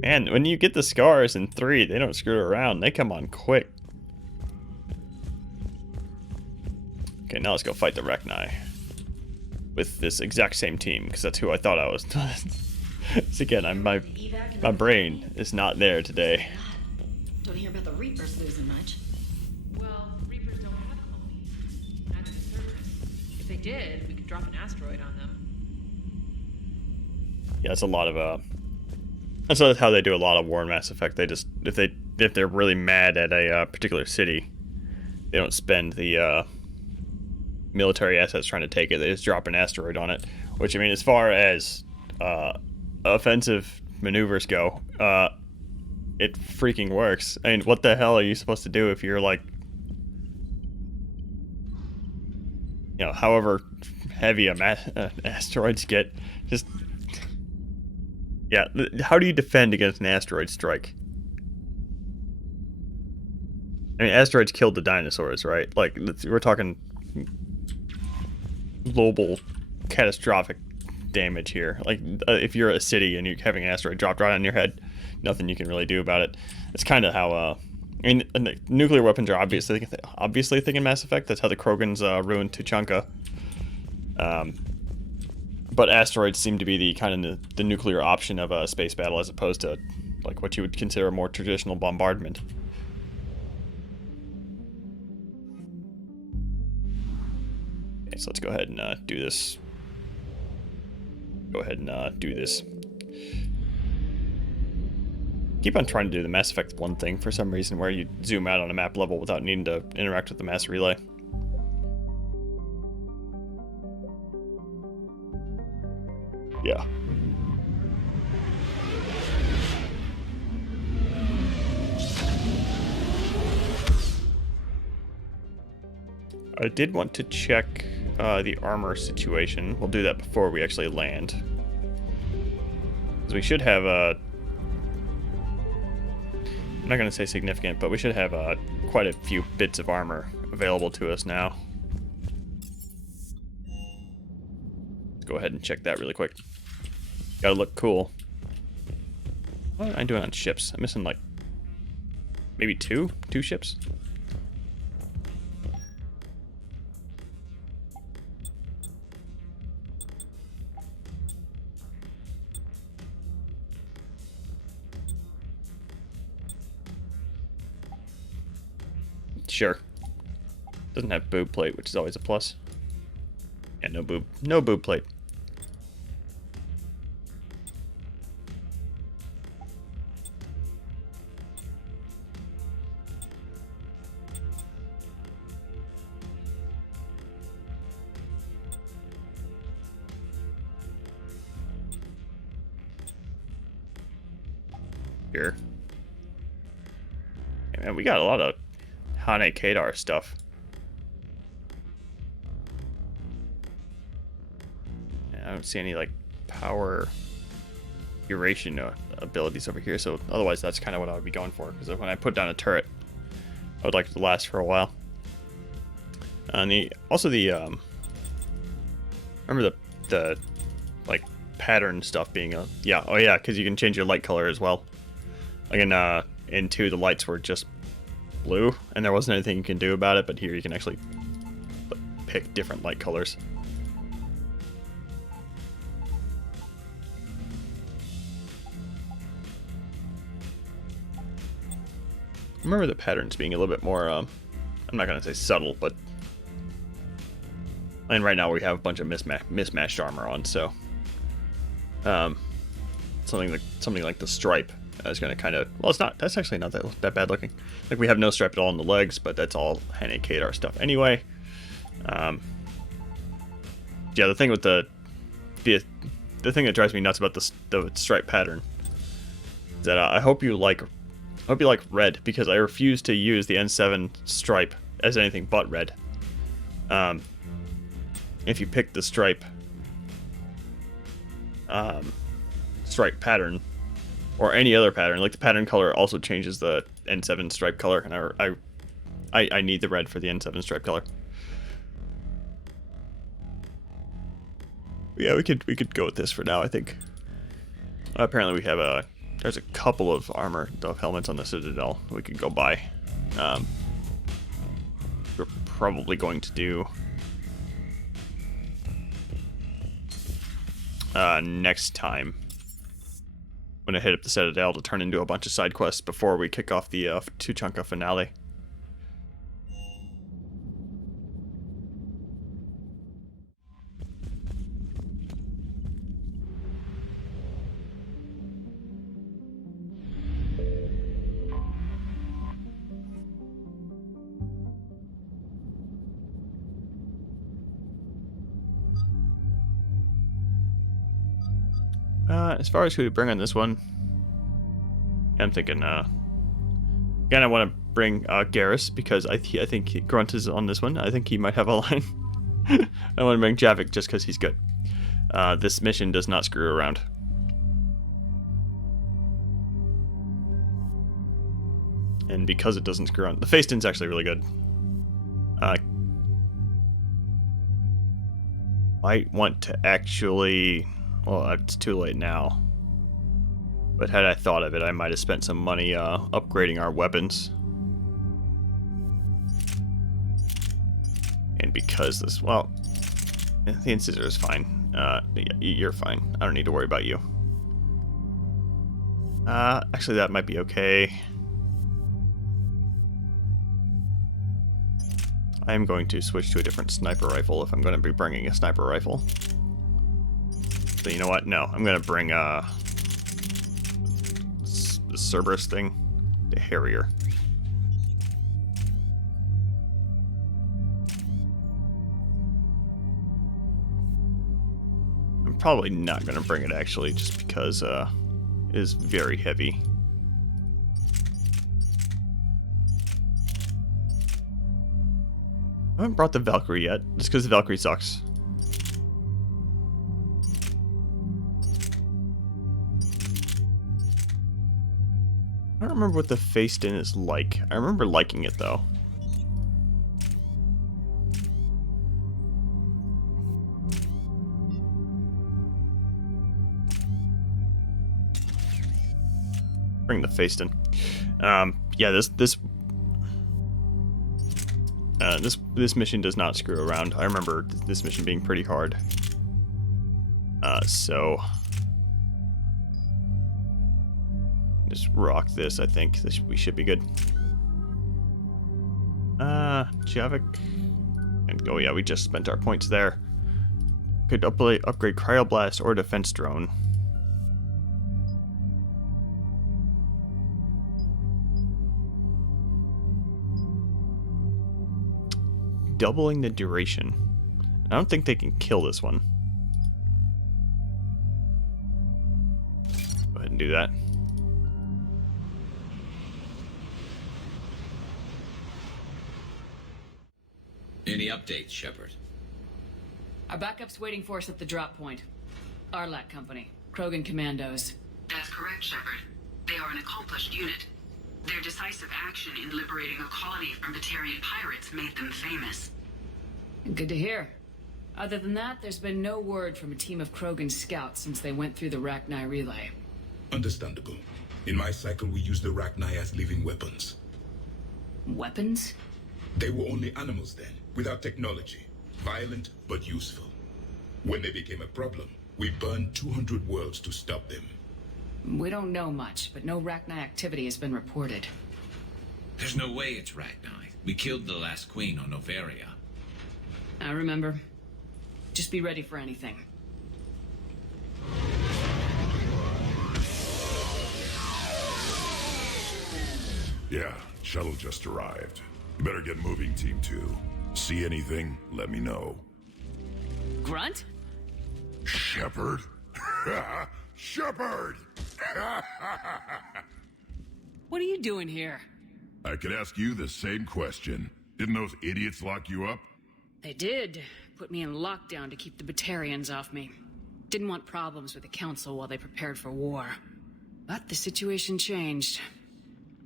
Man, when you get the scars in 3, they don't screw around. They come on quick. Okay, now let's go fight the Rekni. With this exact same team, because that's who I thought I was. So again, my brain is not there today. Don't hear about the Reapers losing much. Well, Reapers don't have colonies. Neither does Cerberus. If they did, we could drop an asteroid on them. Yeah, that's a lot of That's not how they do a lot of war in Mass Effect. They just if they're really mad at a particular city, they don't spend the military assets trying to take it. They just drop an asteroid on it. Which, I mean, as far as offensive maneuvers go, it freaking works. I mean, what the hell are you supposed to do if you're like, you know, however heavy asteroids get? Just, yeah, how do you defend against an asteroid strike? I mean, asteroids killed the dinosaurs, right? Like, we're talking global catastrophic damage here. Like, if you're a city and you're having an asteroid drop right on your head, nothing you can really do about it. It's kind of how, I mean, nuclear weapons are obviously a thing in Mass Effect. That's how the Krogans ruined Tuchanka. But asteroids seem to be the kind of the nuclear option of a space battle, as opposed to like what you would consider a more traditional bombardment. Okay, so let's go ahead and do this. Go ahead and do this. Keep on trying to do the Mass Effect 1 thing for some reason, where you zoom out on a map level without needing to interact with the mass relay. Yeah. I did want to check the armor situation. We'll do that before we actually land. Because we should have a... I'm not going to say significant, but we should have quite a few bits of armor available to us now. Let's go ahead and check that really quick. Gotta look cool. What am I doing on ships? I'm missing like maybe two ships. Sure. Doesn't have boob plate, which is always a plus. Yeah, no boob plate. Here. Hey, man, we got a lot of Hane Kadar stuff. I don't see any like power duration abilities over here, so otherwise that's kind of what I would be going for, because when I put down a turret, I would like it to last for a while. And remember the like pattern stuff being a because you can change your light color as well. Like in 2, the lights were just blue, and there wasn't anything you can do about it, but here you can actually pick different light colors. Remember the patterns being a little bit more, I'm not going to say subtle, but... And right now we have a bunch of mismatched armor on, so... something like the stripe is going to kind of... Well, it's not... That's actually not that bad looking. Like, we have no stripe at all on the legs, but that's all Hane Kadar stuff anyway. Yeah, the thing with the thing that drives me nuts about the stripe pattern is that I hope you like red, because I refuse to use the N7 stripe as anything but red. If you pick the stripe pattern or any other pattern, like the pattern color also changes the N7 stripe color, and I need the red for the N7 stripe color. Yeah, we could go with this for now, I think. Apparently we have there's a couple of helmets on the Citadel we could go buy. We're probably going to do next time. I'm gonna hit up the Citadel to turn into a bunch of side quests before we kick off the Tuchanka finale. As far as who to bring on this one, I'm thinking, again, I want to bring Garrus because I think Grunt is on this one. I think he might have a line. I want to bring Javik just because he's good. This mission does not screw around. And because it doesn't screw around, the Facetin's actually really good. Might want to actually... Well, it's too late now. But had I thought of it, I might have spent some money upgrading our weapons. And because this... Well, the Incisor is fine. You're fine. I don't need to worry about you. Actually, that might be okay. I am going to switch to a different sniper rifle if I'm going to be bringing a sniper rifle. So you know what? No, I'm going to bring the Cerberus thing, the Harrier. I'm probably not going to bring it actually, just because it is very heavy. I haven't brought the Valkyrie yet, just because the Valkyrie sucks. I don't remember what the Facetin is like. I remember liking it, though. Bring the Facetin. Yeah, this mission does not screw around. I remember this mission being pretty hard. So just rock this. I think we should be good. Javik, and oh yeah, we just spent our points there. Could upgrade Cryoblast or Defense Drone. Doubling the duration. I don't think they can kill this one. Go ahead and do that. Any updates, Shepard? Our backup's waiting for us at the drop point. ALOT Company, Krogan Commandos. That's correct, Shepard. They are an accomplished unit. Their decisive action in liberating a colony from Batarian pirates made them famous. Good to hear. Other than that, there's been no word from a team of Krogan scouts since they went through the Rachni relay. Understandable. In my cycle, we used the Rachni as living weapons. Weapons? They were only animals then, without technology. Violent, but useful. When they became a problem, we burned 200 worlds to stop them. We don't know much, but no Rachni activity has been reported. There's no way it's Rachni. We killed the last queen on Noveria. I remember. Just be ready for anything. Yeah, shuttle just arrived. You better get moving, Team 2. See anything, let me know. Grunt? Shepard? Shepard! What are you doing here? I could ask you the same question. Didn't those idiots lock you up? They did. Put me in lockdown to keep the Batarians off me. Didn't want problems with the Council while they prepared for war. But the situation changed.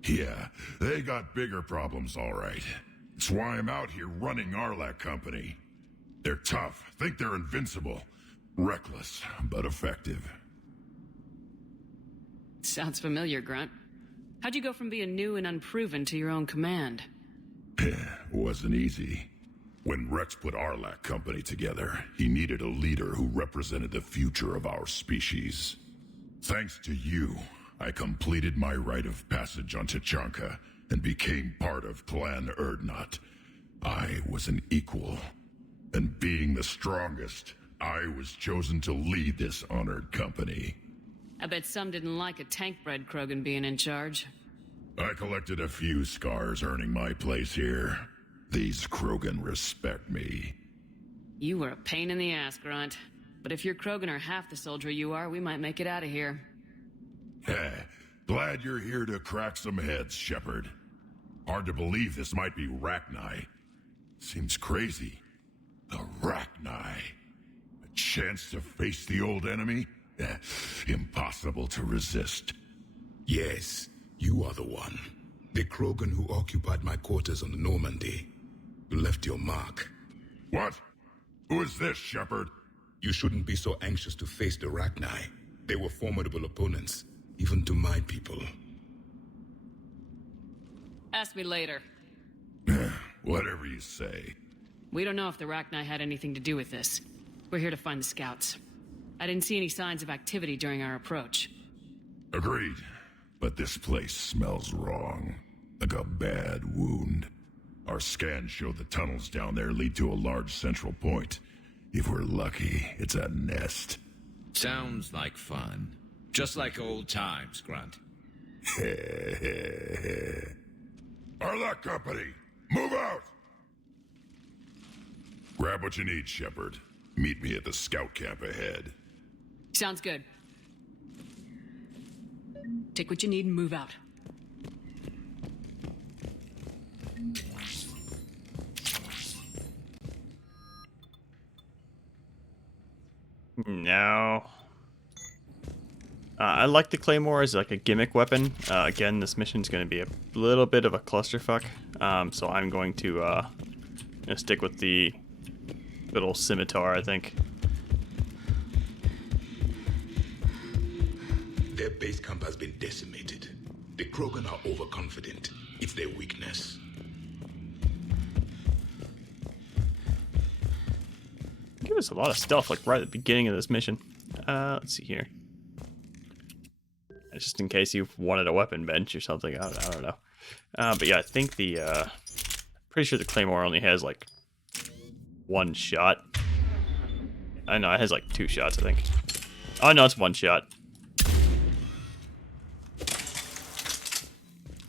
Yeah, they got bigger problems, all right. It's why I'm out here running ALOT Company. They're tough, think they're invincible. Reckless, but effective. Sounds familiar, Grunt. How'd you go from being new and unproven to your own command? Wasn't easy. When Rex put ALOT Company together, he needed a leader who represented the future of our species. Thanks to you, I completed my rite of passage on Tachanka and became part of Clan Erdnot. I was an equal, and being the strongest, I was chosen to lead this honored company. I bet some didn't like a tank-bred Krogan being in charge. I collected a few scars earning my place here. These Krogan respect me. You were a pain in the ass, Grunt. but if you're Krogan are half the soldier you are, we might make it out of here. Glad you're here to crack some heads, Shepard. Hard to believe this might be Rachni. Seems crazy. The Rachni. A chance to face the old enemy? Impossible to resist. Yes, you are the one. The Krogan who occupied my quarters on the Normandy. You left your mark. What? Who is this, Shepard? You shouldn't be so anxious to face the Rachni. They were formidable opponents, even to my people. Ask me later. Whatever you say. We don't know if the Rachni had anything to do with this. We're here to find the scouts. I didn't see any signs of activity during our approach. Agreed. But this place smells wrong. Like a bad wound. Our scans show the tunnels down there lead to a large central point. If we're lucky, it's a nest. Sounds like fun. Just like old times, Grunt. ALOT Company, move out! Grab what you need, Shepard. Meet me at the scout camp ahead. Sounds good. Take what you need and move out. No. I like the Claymore as like a gimmick weapon. Again, this mission's going to be a little bit of a clusterfuck. So I'm going to stick with the good old scimitar, I think. Their base camp has been decimated. The Krogan are overconfident. It's their weakness. Give us a lot of stuff, like right at the beginning of this mission. Let's see here. Just in case you wanted a weapon bench or something. I don't know. But yeah, I think pretty sure the Claymore only has like one shot. I know it has like 2 shots, I think. Oh no, it's 1 shot.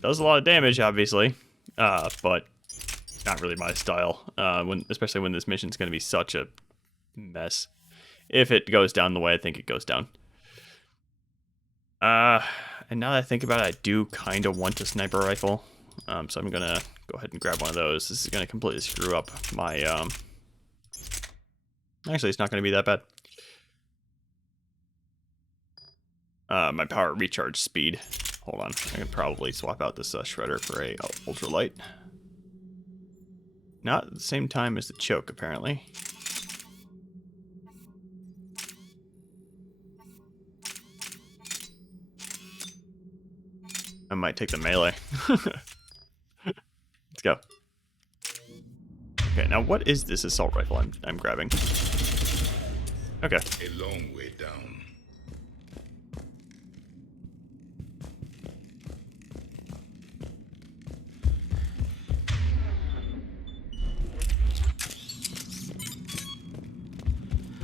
Does a lot of damage, obviously, but not really my style. Especially when this mission's going to be such a mess. If it goes down the way I think it goes down. And now that I think about it, I do kind of want a sniper rifle. So I'm going to go ahead and grab one of those. This is going to completely screw up my, actually, it's not going to be that bad. My power recharge speed. Hold on. I can probably swap out this shredder for a ultralight. Not at the same time as the choke, apparently. I might take the melee. Let's go. Okay, now what is this assault rifle I'm grabbing? Okay. A long way down.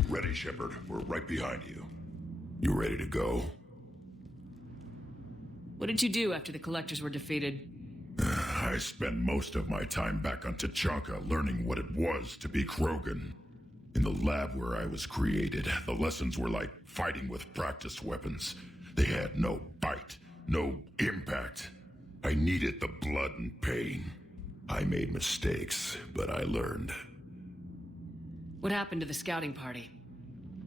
Ready, Shepard. We're right behind you. You ready to go? What did you do after the Collectors were defeated? I spent most of my time back on Tachanka learning what it was to be Krogan. In the lab where I was created, the lessons were like fighting with practiced weapons. They had no bite, no impact. I needed the blood and pain. I made mistakes, but I learned. What happened to the scouting party?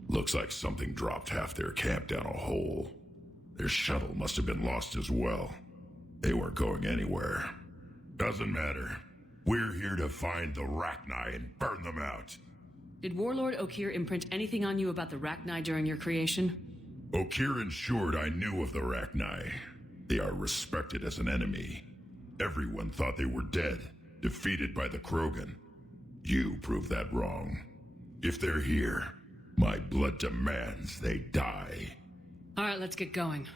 Looks like something dropped half their camp down a hole. Their shuttle must have been lost as well. They weren't going anywhere. Doesn't matter. We're here to find the Rachni and burn them out. Did Warlord Okeer imprint anything on you about the Rachni during your creation? Okeer ensured I knew of the Rachni. They are respected as an enemy. Everyone thought they were dead, defeated by the Krogan. You proved that wrong. If they're here, my blood demands they die. Alright, let's get going.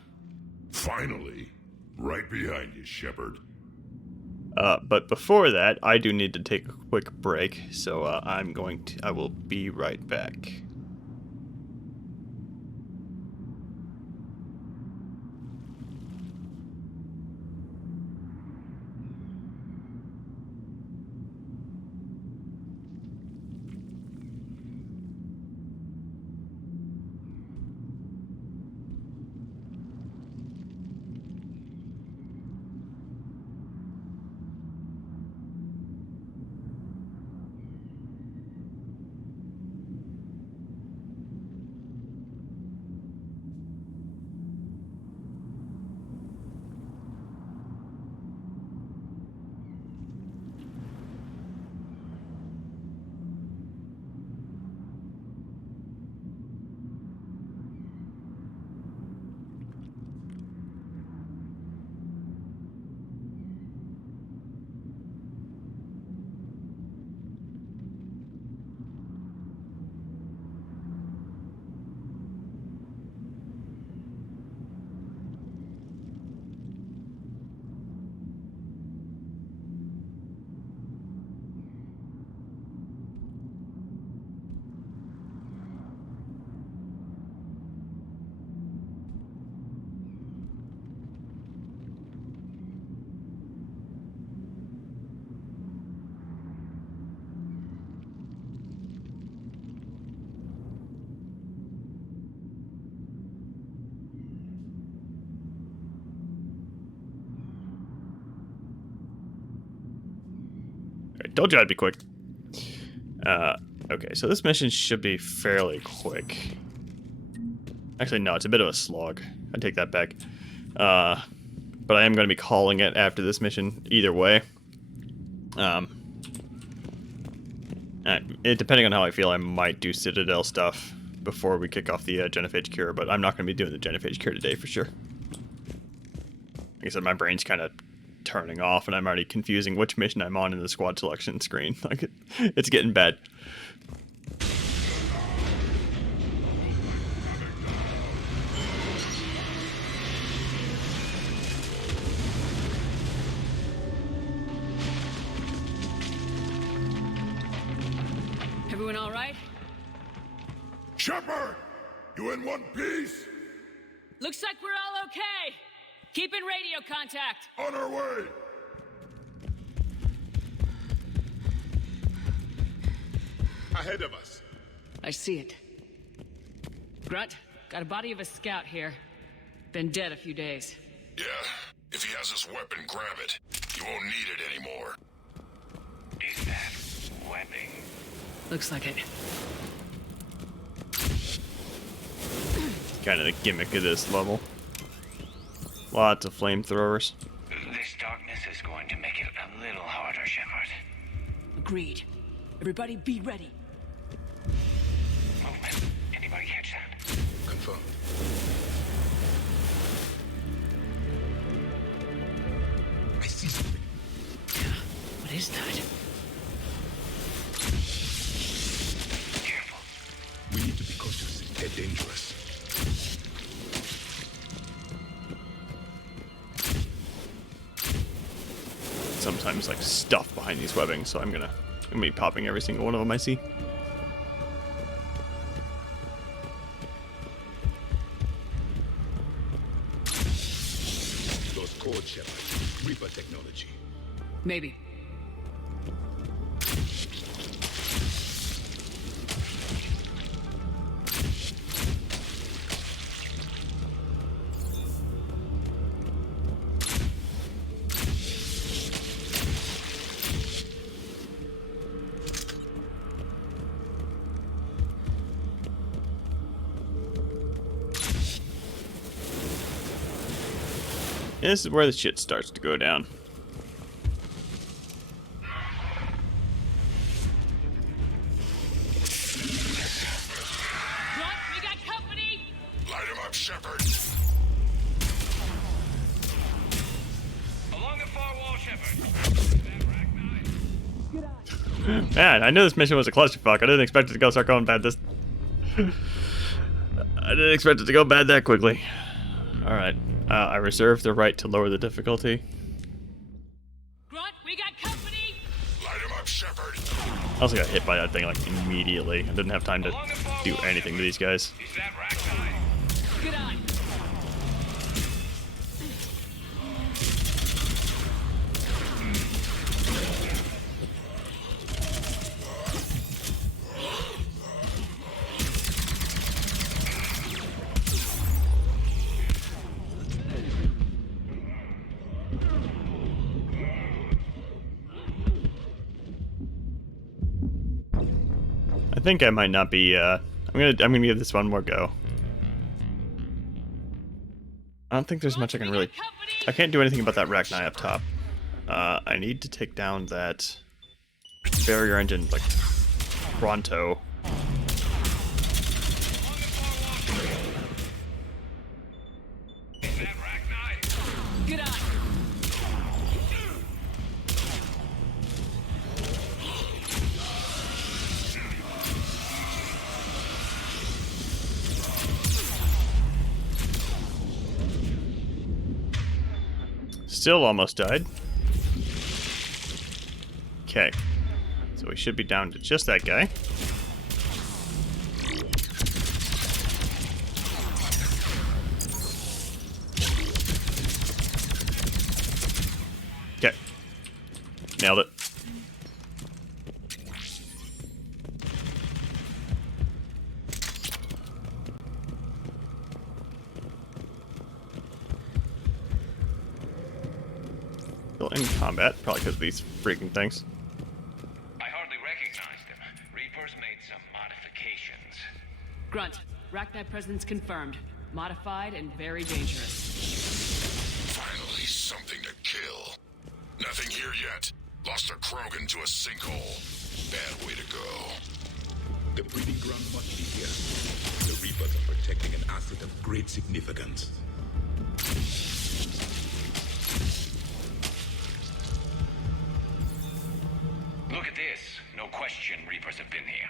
Finally. Right behind you, Shepard. But before that, I do need to take a quick break, so I will be right back. told you I'd be quick. Okay, so this mission should be fairly quick. Actually, no, it's a bit of a slog. I take that back. But I am going to be calling it after this mission either way. Depending on how I feel, I might do Citadel stuff before we kick off the genophage cure, but I'm not going to be doing the genophage cure today for sure. Like I said, my brain's kind of turning off, and I'm already confusing which mission I'm on in the squad selection screen. Like, it's getting bad. Everyone all right? Shepard! You in one piece? Looks like we're all okay. Keep in radio contact. On our way! Ahead of us. I see it. Grunt, got a body of a scout here. Been dead a few days. Yeah, if he has his weapon, grab it. You won't need it anymore. Is that webbing? Looks like it. Kind of the gimmick of this level. Lots of flamethrowers. This darkness is going to make it a little harder, Shepard. Agreed. Everybody be ready. Movement. Anybody catch that? Confirmed. I see something. What is that? Careful. We need to be cautious. They're dangerous. Sometimes like stuff behind these webbings, so I'm gonna be popping every single one of them I see. Those cords, Shepard. Reaper technology. Maybe. This is where the shit starts to go down. Grunt, we got company. Light him up, Shepard. Along the far wall, Shepard. Man, I knew this mission was a clusterfuck. I didn't expect it to start going bad this... I didn't expect it to go bad that quickly. Alright. I reserve the right to lower the difficulty. Grunt, we got company. Light him up, Shepard. I also got hit by that thing like immediately. I didn't have time to do anything to these guys. Is that Ragnar? Good eye. I think I might not be, I'm gonna give this one more go. I don't think there's much I can really... I can't do anything about that Ragnar up top. I need to take down that barrier engine, like, pronto. Is that Ragnar? Good eye. Still almost died. Okay. So we should be down to just that guy. Okay. Nailed it. Still in combat, probably because of these freaking things. Grunt, Rachni presence confirmed. Modified and very dangerous. Finally, something to kill. Nothing here yet. Lost a Krogan to a sinkhole. Bad way to go. The breeding ground must be here. The Reapers are protecting an asset of great significance. Look at this. No question Reapers have been here.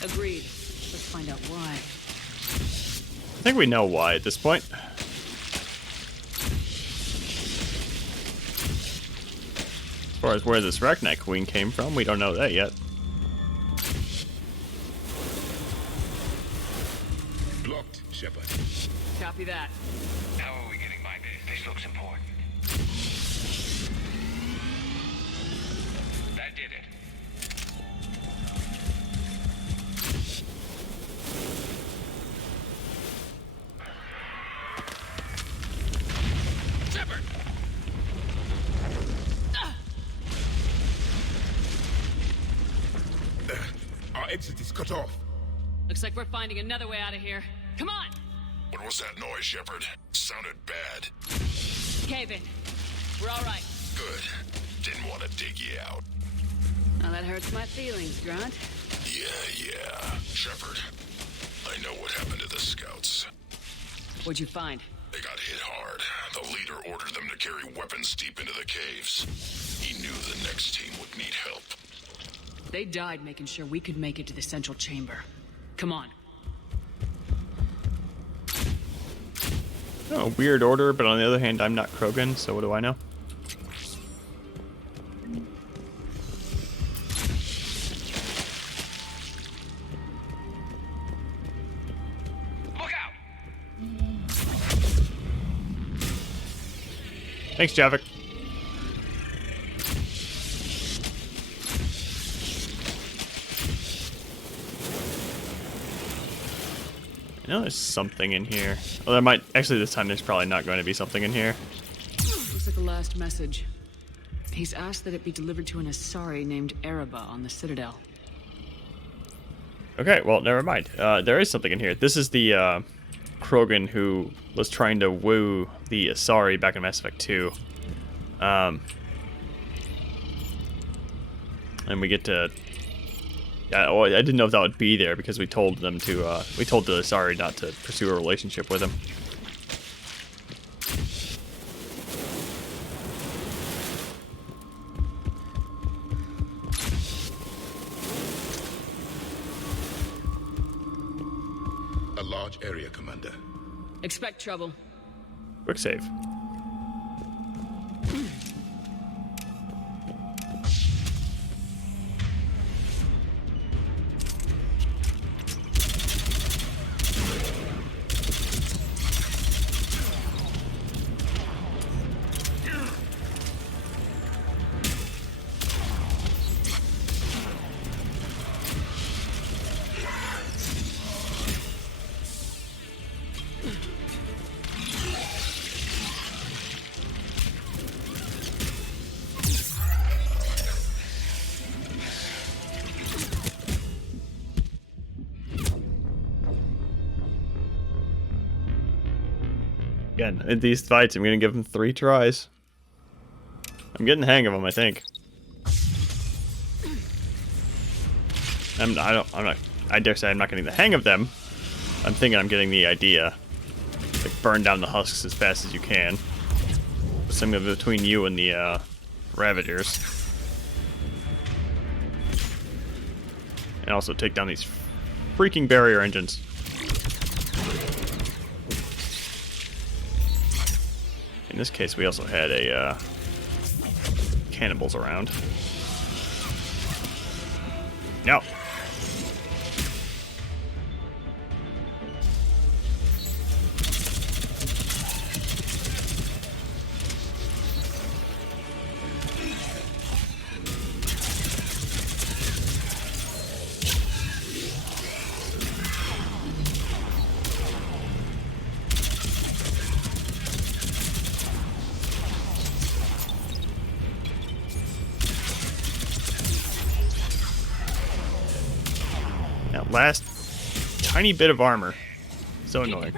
Agreed. Let's find out why. I think we know why at this point. As far as where this Rachni Queen came from, we don't know that yet. Blocked, Shepard. Copy that. How are we getting by this? This looks important. That did it. Shepard! Our exit is cut off. Looks like we're finding another way out of here. Come on! What was that noise, Shepard? Sounded bad. Cave in. We're all right. Good. Didn't want to dig you out. Now that hurts my feelings, Grunt. Yeah. Shepard, I know what happened to the scouts. What'd you find? They got hit hard. The leader ordered them to carry weapons deep into the caves. He knew the next team would need help. They died making sure we could make it to the central chamber. Come on. Oh, weird order, but on the other hand, I'm not Krogan, so what do I know? Look out! Thanks, Javik. I know there's something in here. Well, there might... Actually, this time there's probably not going to be something in here. Looks like the last message. He's asked that it be delivered to an Asari named Ereba on the Citadel. Okay, well, never mind. There is something in here. This is the Krogan who was trying to woo the Asari back in Mass Effect 2. And we get to... Yeah, well, I didn't know if that would be there because we told them to... we told the Asari not to pursue a relationship with him. A large area, Commander. Expect trouble. Quick save. Again, in these fights, I'm gonna give them 3 tries. I'm getting the hang of them, I think. I dare say I'm not getting the hang of them. I'm thinking I'm getting the idea. Like, burn down the husks as fast as you can. Something between you and the, Ravagers. And also take down these freaking barrier engines. In this case, we also had a, cannibals around. No. Last tiny bit of armor. So annoying.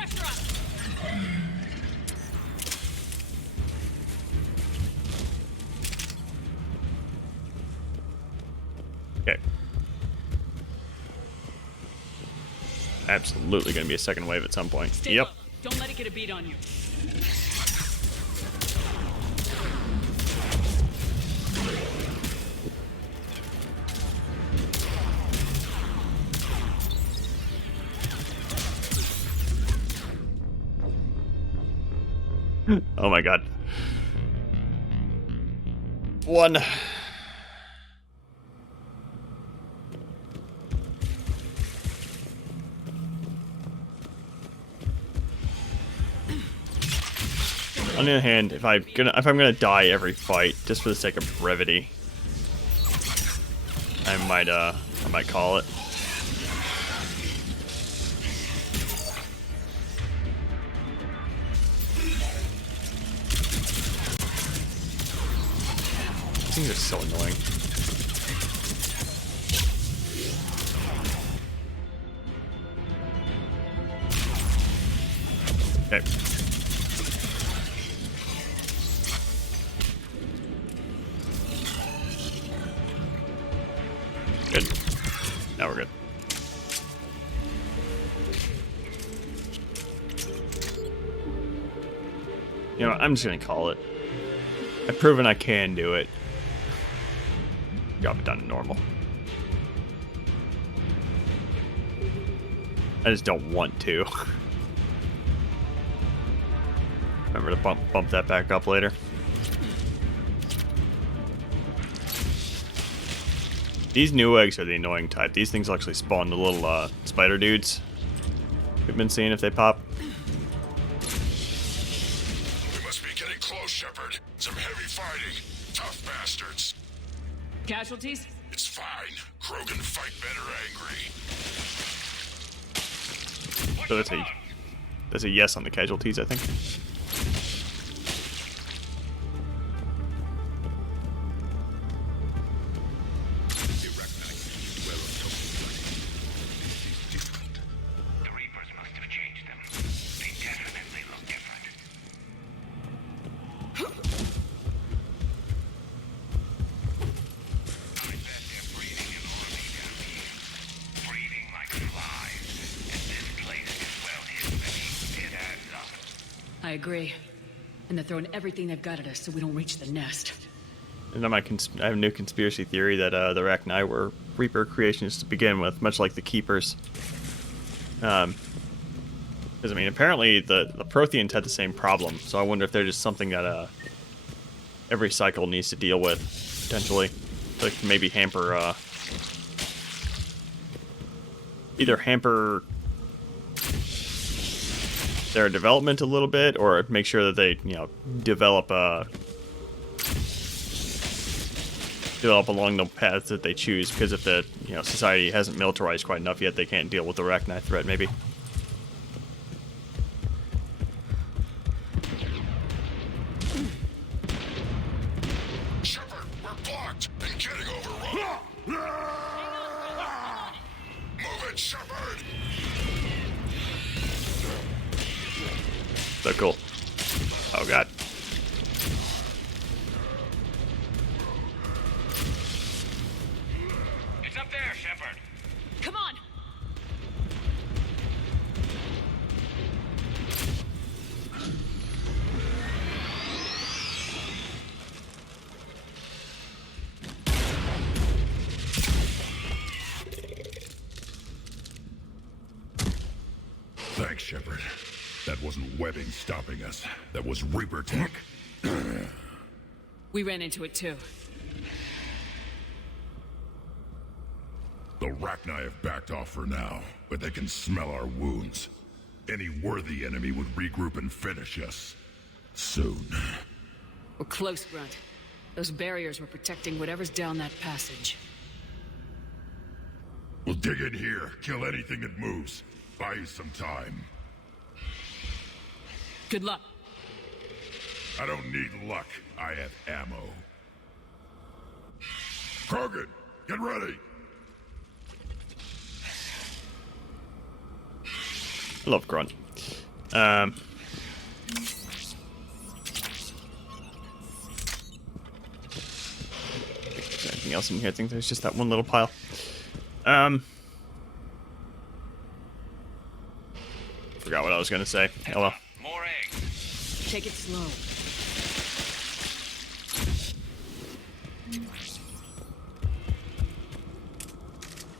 Okay. Absolutely going to be a second wave at some point. Stay Yep. low. Don't let it get a beat on you. Oh my god. One. On the other hand, if I'm gonna die every fight, just for the sake of brevity, I might call it. These things are so annoying. Okay. Good. Now we're good. You know, I'm just gonna call it. I've proven I can do it. Drop it down to normal. I just don't want to. Remember to bump that back up later. These new eggs are the annoying type. These things actually spawn the little spider dudes. We've been seeing if they pop. We must be getting close, Shepard. Some heavy fighting. Tough bastards. Casualties? It's fine. Krogan fight better angry. So that's a yes on the casualties, I think. The Reapers must have changed them. They definitely look different. I bet they're breeding an army down here. Breeding like flies. And this place is well hidden beneath. It adds up. I agree. And they're throwing everything they've got at us so we don't reach the nest. And then I have a new conspiracy theory that the Rachni were Reaper creations to begin with, much like the Keepers. Because, I mean, apparently the Protheans had the same problem, so I wonder if they're just something that every cycle needs to deal with, potentially. Like, maybe hamper, either hamper their development a little bit, or make sure that they, you know, develop along the paths that they choose, because if the, you know, society hasn't militarized quite enough yet, they can't deal with the Rachni threat, maybe. Shepard, we're blocked and getting overrun. Move it, Shepard. So cool. Oh god. It's up there, Shepard. Come on! Thanks, Shepard. That wasn't webbing stopping us. That was Reaper tech. We ran into it too. The Rachni have backed off for now, but they can smell our wounds. Any worthy enemy would regroup and finish us. Soon. We're close, Grunt. Those barriers were protecting whatever's down that passage. We'll dig in here, kill anything that moves. Buy you some time. Good luck. I don't need luck. I have ammo. Krogan, get ready! I love Grunt. Anything else in here? I think there's just that one little pile. Forgot what I was gonna say. Oh well. More eggs. Take it slow.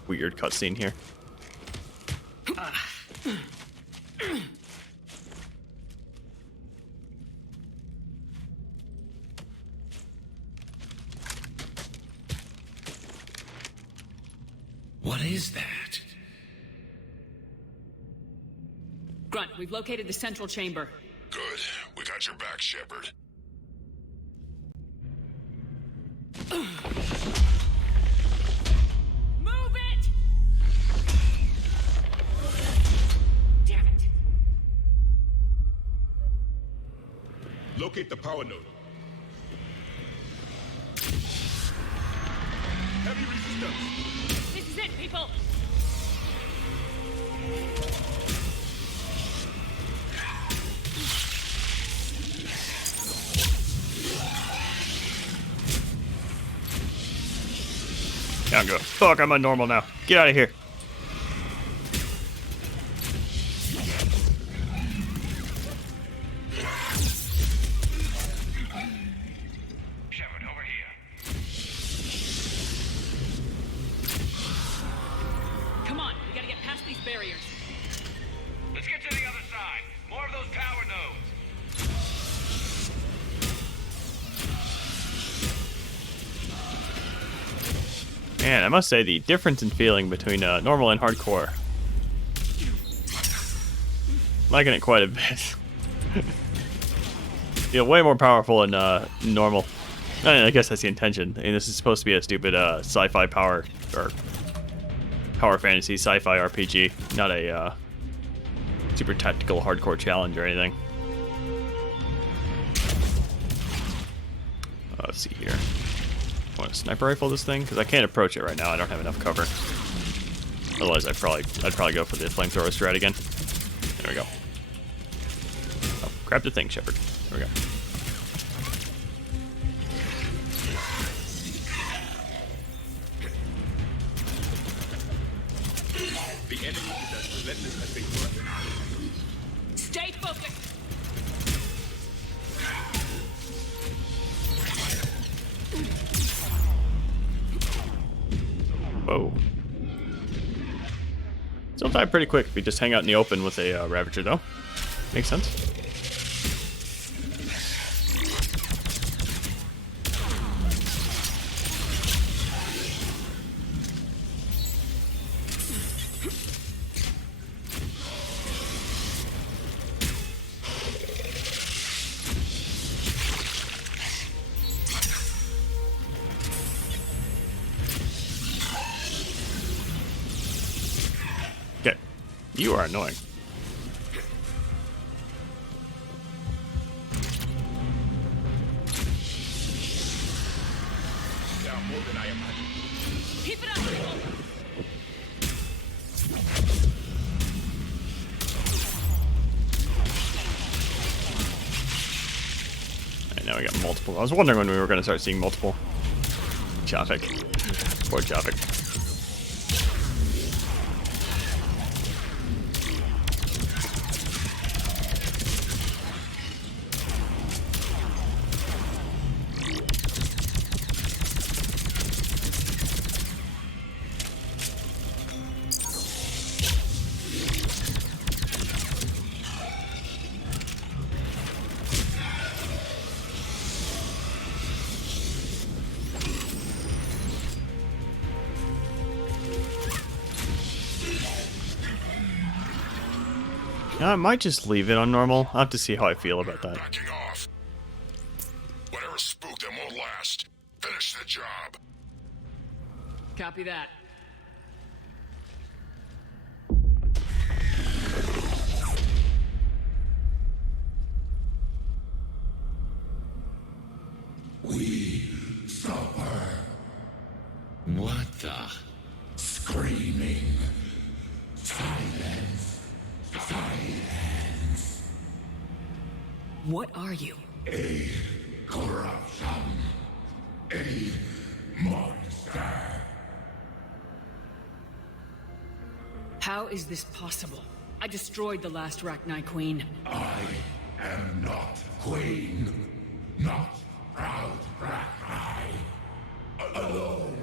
Weird cutscene here. What is that? Grunt, we've located the central chamber. Good. We got your back, Shepard. Move it! Damn it! Locate the power node. Heavy resistance. This is it, people! Down go. Fuck, I'm on normal now. Get out of here. Shepard, over here. Come on, we gotta get past these barriers. Let's get to the other side. More of those power nodes. Man, I must say the difference in feeling between normal and hardcore. Liking it quite a bit. Feel way more powerful in normal. I guess that's the intention. And this is supposed to be a stupid sci-fi power or power fantasy sci-fi RPG, not a super tactical hardcore challenge or anything. Let's see here. I want to sniper rifle this thing because I can't approach it right now. I don't have enough cover. Otherwise, I'd probably go for the flamethrower strat again. There we go. Oh, grab the thing, Shepard. There we go. The enemy is as relentless as they were. Stay focused! Whoa. Still die pretty quick if you just hang out in the open with a Ravager, though. Makes sense. Okay. You are annoying. They are more than I imagined. Keep it up, people! Alright, now we got multiple. I was wondering when we were going to start seeing multiple. Javik. Poor Javik. I might just leave it on normal. I'll have to see how I feel about that. Backing off. Whatever spooked them won't last. Finish the job. Copy that. We stop her. What the? Screaming. Silence. Silence. What are you? A corruption. A monster. How is this possible? I destroyed the last Rachni Queen. I am not queen. Not proud Rachni. Alone.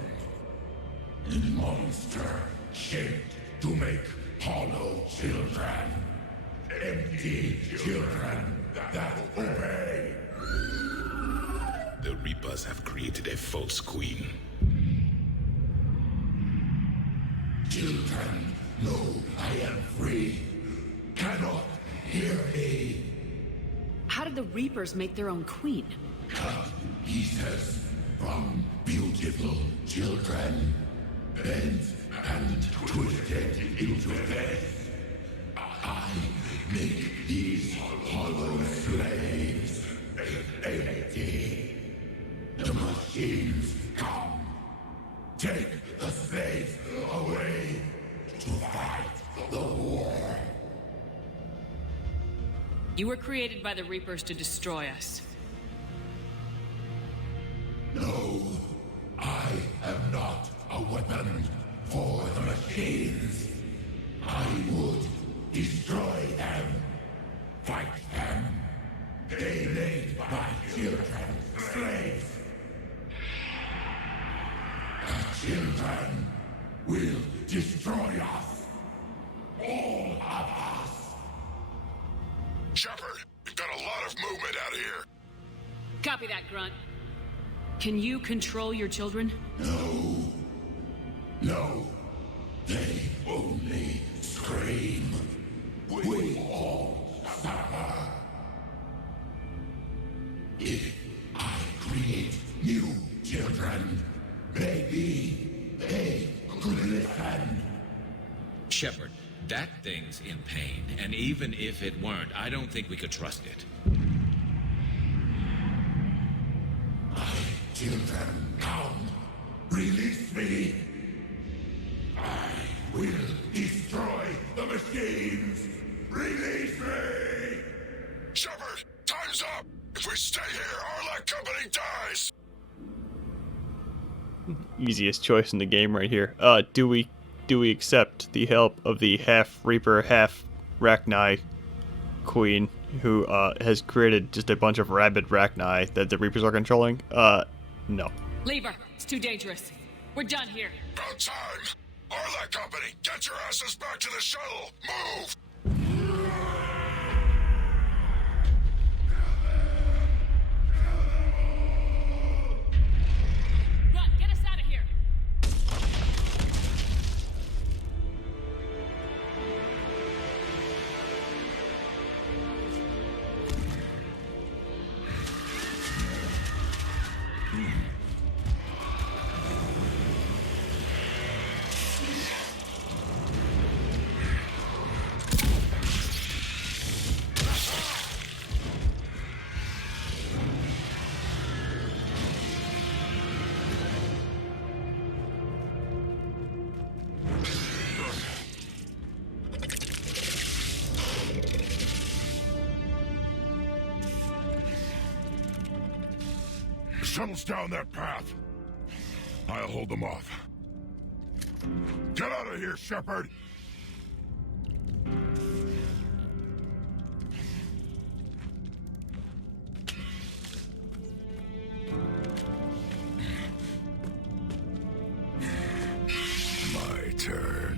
A monster shaped to make hollow children. Empty children that obey. The Reapers have created a false queen. Children know I am free. Cannot hear me. How did the Reapers make their own queen? Cut pieces from beautiful children. Bent and twisted into this. I make these hollow slaves empty. The machines come. Take the slaves away to fight the war. You were created by the Reapers to destroy us. No, I am not a weapon for the machines. I would destroy them, fight them. They made my children slaves. The children will destroy us. All of us. Shepard, we've got a lot of movement out here. Copy that, Grunt. Can you control your children? No. They only scream. We all suffer. If I create new children, maybe they could listen. Shepard, that thing's in pain, and even if it weren't, I don't think we could trust it. My children, come. Release me. I will destroy the machines. Release me. Shepard, time's up. If we stay here, our ALOT company dies. Easiest choice in the game right here. Do we accept the help of the half Reaper, half Rachni Queen, who has created just a bunch of rabid Rachni that the Reapers are controlling? No. Leave her. It's too dangerous. We're done here. About time. ALOT company, get your asses back to the shuttle. Move. Run, get us out of here. Shuttle's down that path. I'll hold them off. Get out of here, Shepard! My turn.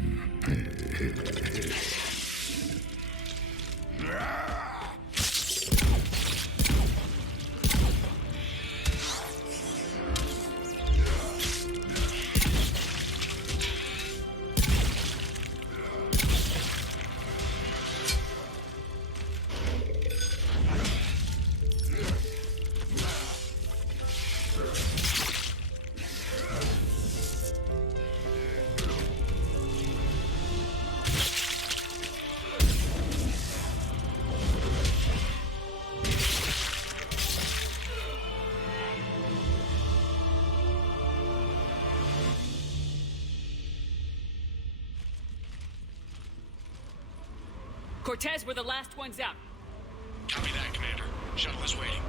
Cortez, we're the last ones out. Copy that, Commander. Shuttle is waiting.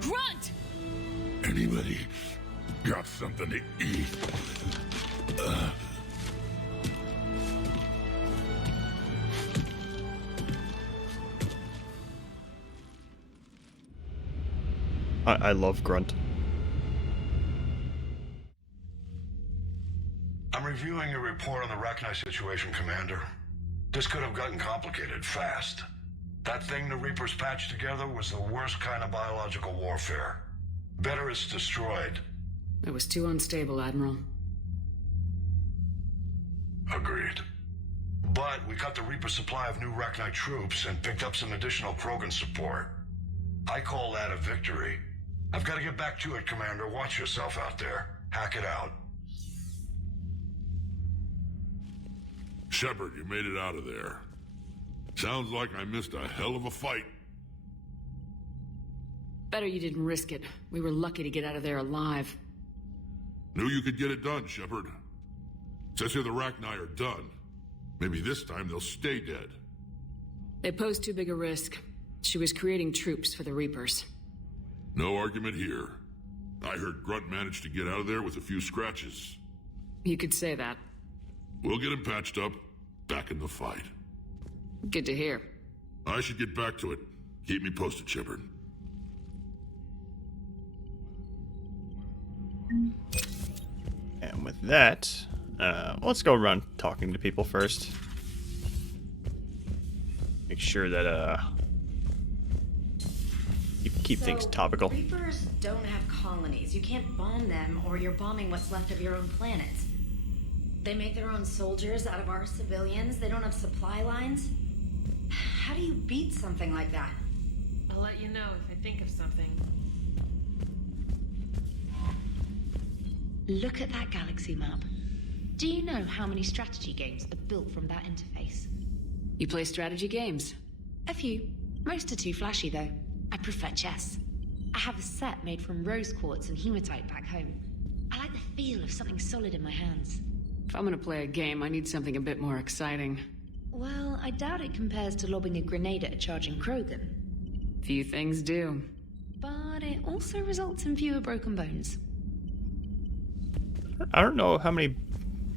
Grunt! Anybody got something to eat? I love Grunt. I'm reviewing your report on the Rachni situation, Commander. This could have gotten complicated fast. That thing the Reapers patched together was the worst kind of biological warfare. Better it's destroyed. It was too unstable, Admiral. Agreed. But we cut the Reaper supply of new Rachni troops and picked up some additional Krogan support. I call that a victory. I've got to get back to it, Commander. Watch yourself out there. Hack it out. Shepard, you made it out of there. Sounds like I missed a hell of a fight. Better you didn't risk it. We were lucky to get out of there alive. Knew you could get it done, Shepard. Says here the Rachni are done. Maybe this time they'll stay dead. They posed too big a risk. She was creating troops for the Reapers. No argument here. I heard Grunt managed to get out of there with a few scratches. You could say that. We'll get him patched up, back in the fight. Good to hear. I should get back to it. Keep me posted, Shepard. And with that, let's go around talking to people first. Make sure that you keep things topical. Reapers don't have colonies. You can't bomb them, or you're bombing what's left of your own planet. They make their own soldiers out of our civilians. They don't have supply lines. How do you beat something like that? I'll let you know if I think of something. Look at that galaxy map. Do you know how many strategy games are built from that interface? You play strategy games? A few. Most are too flashy, though. I prefer chess. I have a set made from rose quartz and hematite back home. I like the feel of something solid in my hands. If I'm gonna play a game, I need something a bit more exciting. Well, I doubt it compares to lobbing a grenade at a charging Krogan. Few things do. But it also results in fewer broken bones. I don't know how many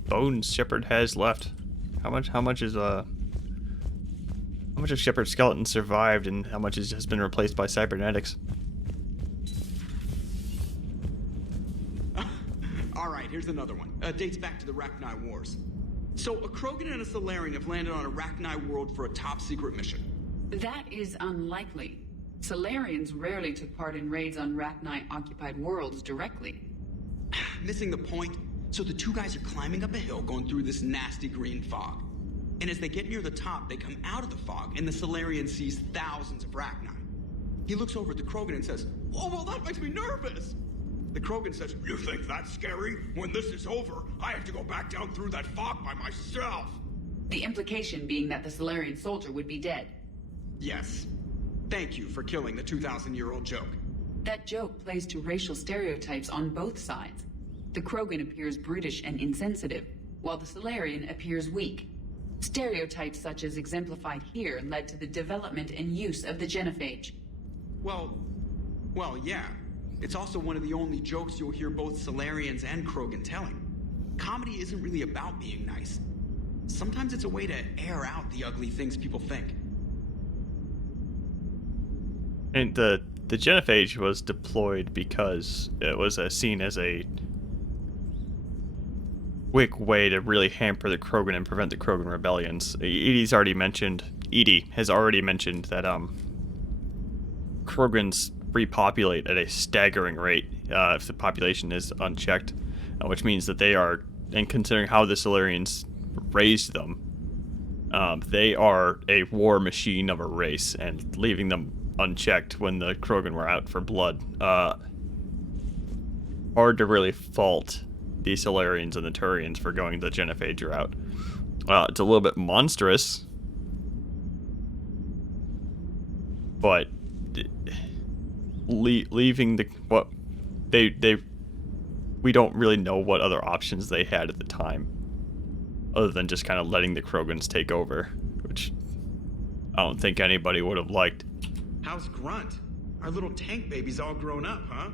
bones Shepard has left. How much of Shepard's skeleton survived and how much has been replaced by cybernetics? Alright, here's another one. Dates back to the Rachni Wars. So, a Krogan and a Solarian have landed on a Rachni world for a top-secret mission. That is unlikely. Solarians rarely took part in raids on Rachni-occupied worlds directly. Missing the point? So the two guys are climbing up a hill going through this nasty green fog. And as they get near the top, they come out of the fog, and the Solarian sees thousands of Rachni. He looks over at the Krogan and says, "Oh, well, that makes me nervous." The Krogan says, "You think that's scary? When this is over, I have to go back down through that fog by myself." The implication being that the Solarian soldier would be dead. Yes. Thank you for killing the 2,000-year-old joke. That joke plays to racial stereotypes on both sides. The Krogan appears brutish and insensitive, while the Solarian appears weak. Stereotypes such as exemplified here led to the development and use of the genophage. Well, yeah. It's also one of the only jokes you'll hear both Solarians and Krogan telling. Comedy isn't really about being nice. Sometimes it's a way to air out the ugly things people think. And the genophage was deployed because it was seen as a quick way to really hamper the Krogan and prevent the Krogan rebellions. Edie has already mentioned that Krogans repopulate at a staggering rate if the population is unchecked, which means that they are, and considering how the Solarians raised them, they are a war machine of a race, and leaving them unchecked when the Krogan were out for blood, hard to really fault the Solarians and the Turians for going the genophage route. It's a little bit monstrous, but leaving the what we don't really know what other options they had at the time, other than just kind of letting the Krogans take over, which I don't think anybody would have liked. How's Grunt? Our little tank baby's all grown up, huh?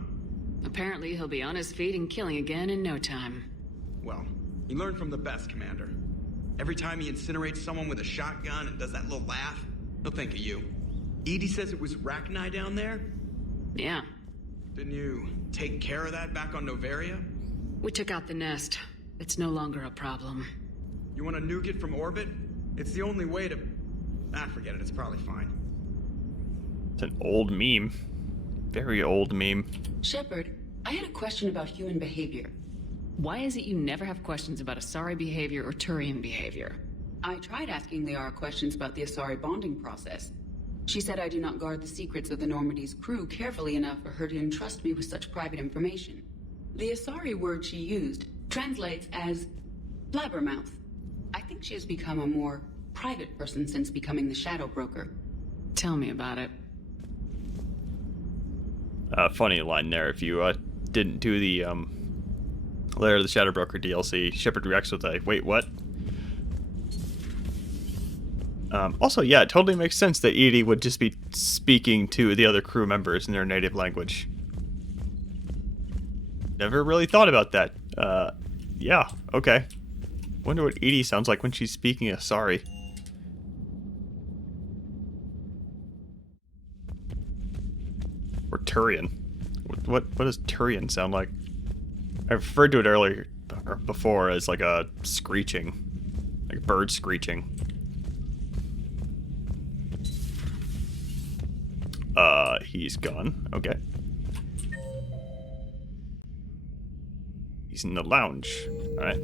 Apparently he'll be on his feet and killing again in no time. Well, he learned from the best, Commander. Every time he incinerates someone with a shotgun and does that little laugh, he'll think of you. Edie says it was Rachni down there? Yeah. Didn't you take care of that back on Noveria? We took out the nest. It's no longer a problem. You want to nuke it from orbit? It's the only way to... forget it. It's probably fine. It's an old meme. Very old meme. Shepard, I had a question about human behavior. Why is it you never have questions about Asari behavior or Turian behavior? I tried asking Liara questions about the Asari bonding process. She said I do not guard the secrets of the Normandy's crew carefully enough for her to entrust me with such private information. The Asari word she used translates as blabbermouth. I think she has become a more private person since becoming the Shadow Broker. Tell me about it. Funny line there. If you didn't do the Lair of the Shadow Broker DLC, Shepard reacts with a wait, what? Also, yeah, it totally makes sense that Edie would just be speaking to the other crew members in their native language. Never really thought about that. Yeah, okay. Wonder what Edie sounds like when she's speaking Asari. Or Turian. What does Turian sound like? I referred to it earlier, or before, as like a screeching. Like a bird screeching. He's gone. Okay. He's in the lounge. Alright.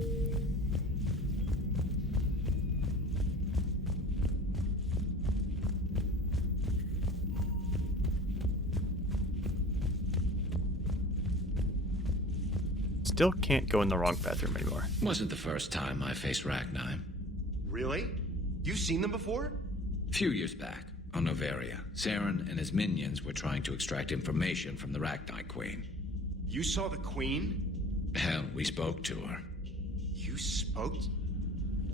Still can't go in the wrong bathroom anymore. Wasn't the first time I faced Rachni. Really? You've seen them before? Few years back, on Noveria, Saren and his minions were trying to extract information from the Rachni Queen. You saw the Queen? Hell, we spoke to her. You spoke?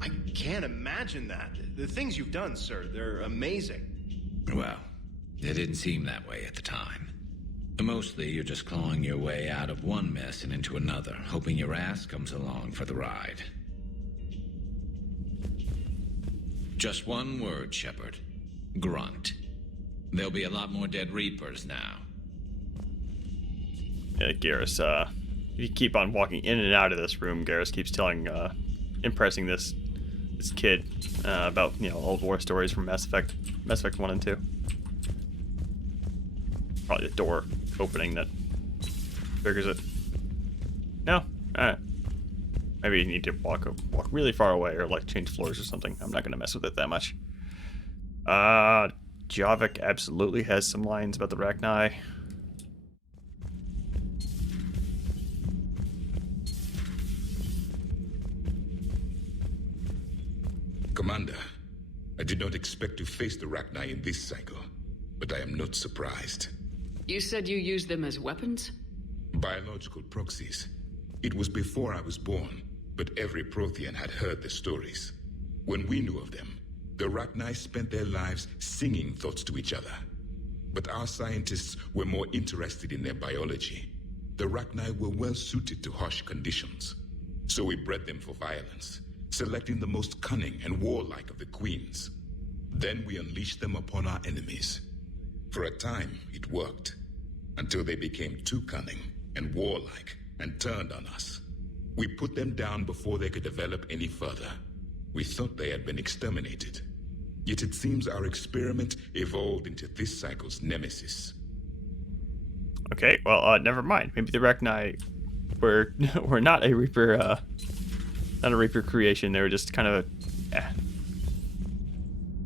I can't imagine that. The things you've done, sir, they're amazing. Well, it didn't seem that way at the time. Mostly, you're just clawing your way out of one mess and into another, hoping your ass comes along for the ride. Just one word, Shepard. Grunt. There'll be a lot more dead Reapers now. Yeah, Garrus, you keep on walking in and out of this room. Garrus keeps impressing this kid about, old war stories from Mass Effect 1 and 2. Probably the door opening that triggers it. No? Alright. Maybe you need to walk really far away or change floors or something. I'm not gonna mess with it that much. Javik absolutely has some lines about the Rachni. Commander, I did not expect to face the Rachni in this cycle, but I am not surprised. You said you used them as weapons? Biological proxies. It was before I was born, but every Prothean had heard the stories. When we knew of them, the Rachni spent their lives singing thoughts to each other. But our scientists were more interested in their biology. The Rachni were well suited to harsh conditions. So we bred them for violence, selecting the most cunning and warlike of the queens. Then we unleashed them upon our enemies. For a time, it worked, until they became too cunning and warlike and turned on us. We put them down before they could develop any further. We thought they had been exterminated. Yet it seems our experiment evolved into this cycle's nemesis. Okay, well, never mind. Maybe the Rachni were not a Reaper, not a Reaper creation. They were just kind of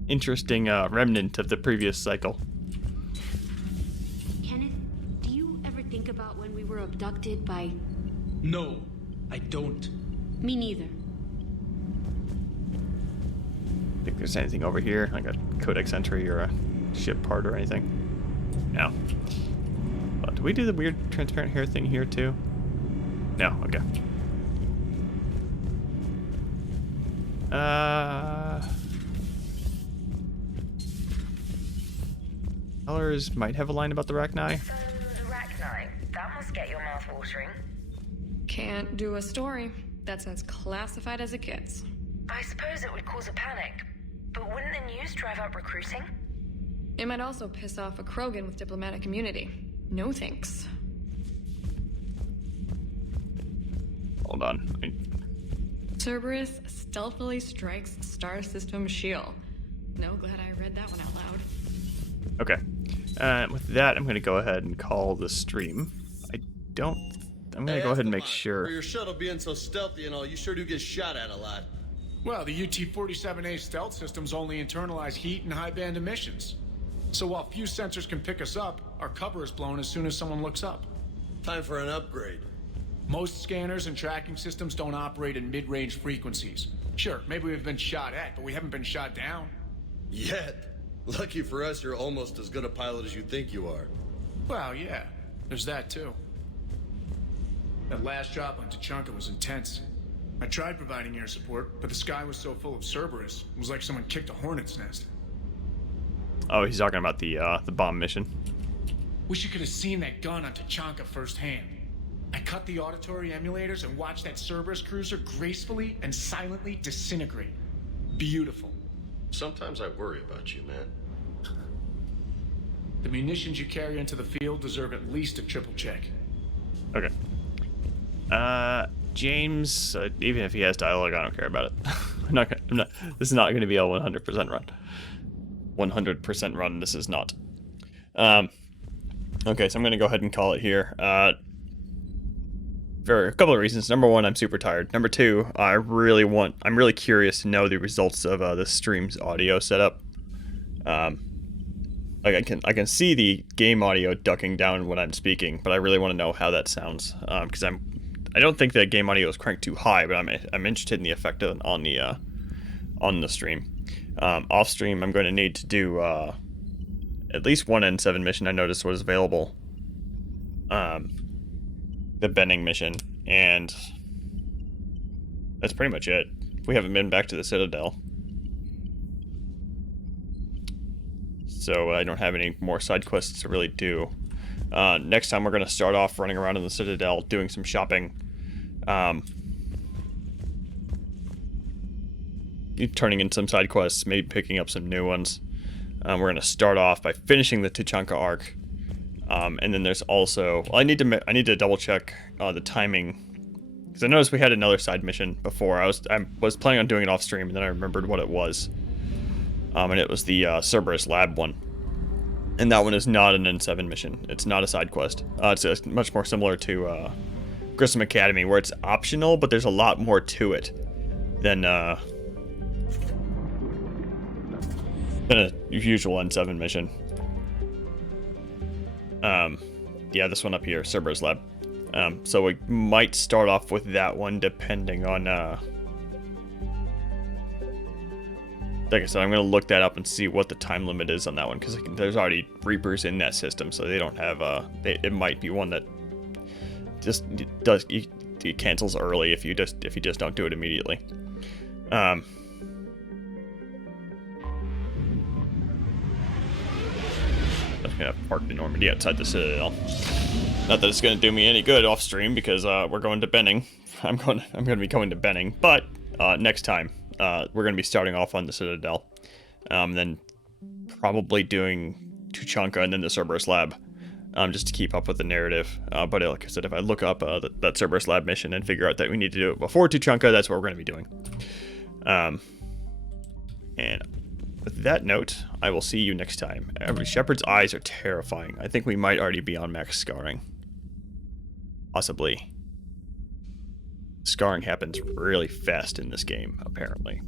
interesting remnant of the previous cycle. Kenneth, do you ever think about when we were abducted by... No, I don't. Me neither. Think there's anything over here, like a codex entry or a ship part or anything? No. Do we do the weird transparent hair thing here too? No, okay. Colors might have a line about the Rachni. So, the Rachni, that must get your mouth watering. Can't do a story. That's as classified as it gets. I suppose it would cause a panic, but wouldn't the news drive up recruiting? It might also piss off a Krogan with diplomatic immunity. No thanks. Hold on. Cerberus stealthily strikes star system shield. No, glad I read that one out loud. Okay. With that, I'm going to go ahead and call the stream. I'm going to go ahead and make sure. For your shuttle being so stealthy and all, you sure do get shot at a lot. Well, the UT-47A stealth systems only internalize heat and high-band emissions. So while few sensors can pick us up, our cover is blown as soon as someone looks up. Time for an upgrade. Most scanners and tracking systems don't operate in mid-range frequencies. Sure, maybe we've been shot at, but we haven't been shot down. Yet. Lucky for us, you're almost as good a pilot as you think you are. Well, yeah. There's that, too. That last drop on Tuchanka was intense. I tried providing air support, but the sky was so full of Cerberus, it was like someone kicked a hornet's nest. Oh, he's talking about the bomb mission. Wish you could have seen that gun on Tuchanka firsthand. I cut the auditory emulators and watched that Cerberus cruiser gracefully and silently disintegrate. Beautiful. Sometimes I worry about you, man. The munitions you carry into the field deserve at least a triple check. Okay. James, even if he has dialogue, I don't care about it. This is not going to be a 100% run. 100% run, this is not. Okay, so I'm going to go ahead and call it here. For a couple of reasons. Number one, I'm super tired. Number two, I'm really curious to know the results of the stream's audio setup. Like I can see the game audio ducking down when I'm speaking, but I really want to know how that sounds. Because I don't think that game audio is cranked too high, but I'm interested in the effect on the stream. Off stream, I'm going to need to do at least one N7 mission I noticed was available. The Benning mission, and that's pretty much it. We haven't been back to the Citadel, so I don't have any more side quests to really do. Next time we're going to start off running around in the Citadel doing some shopping, turning in some side quests, maybe picking up some new ones. We're going to start off by finishing the Tuchanka arc. And then there's also, well, I need to double check the timing, because I noticed we had another side mission before. I was planning on doing it off stream, and then I remembered what it was, and it was the Cerberus lab one, and that one is not an N7 mission. It's not a side quest. It's much more similar to Grissom Academy, where it's optional, but there's a lot more to it than a usual N7 mission. Yeah, this one up here, Cerberus Lab. So we might start off with that one, depending on, like I said, I'm going to look that up and see what the time limit is on that one, because there's already Reapers in that system, so they don't have, it might be one that just it cancels early if you just don't do it immediately. I'm gonna park the Normandy outside the Citadel. Not that it's gonna do me any good off stream, because we're going to Benning. I'm gonna be going to Benning, but next time we're gonna be starting off on the Citadel, then probably doing Tuchanka and then the Cerberus Lab, just to keep up with the narrative. But like I said, if I look up that Cerberus Lab mission and figure out that we need to do it before Tuchanka, that's what we're gonna be doing. And with that note, I will see you next time. Shepard's eyes are terrifying. I think we might already be on max scarring. Possibly. Scarring happens really fast in this game, apparently.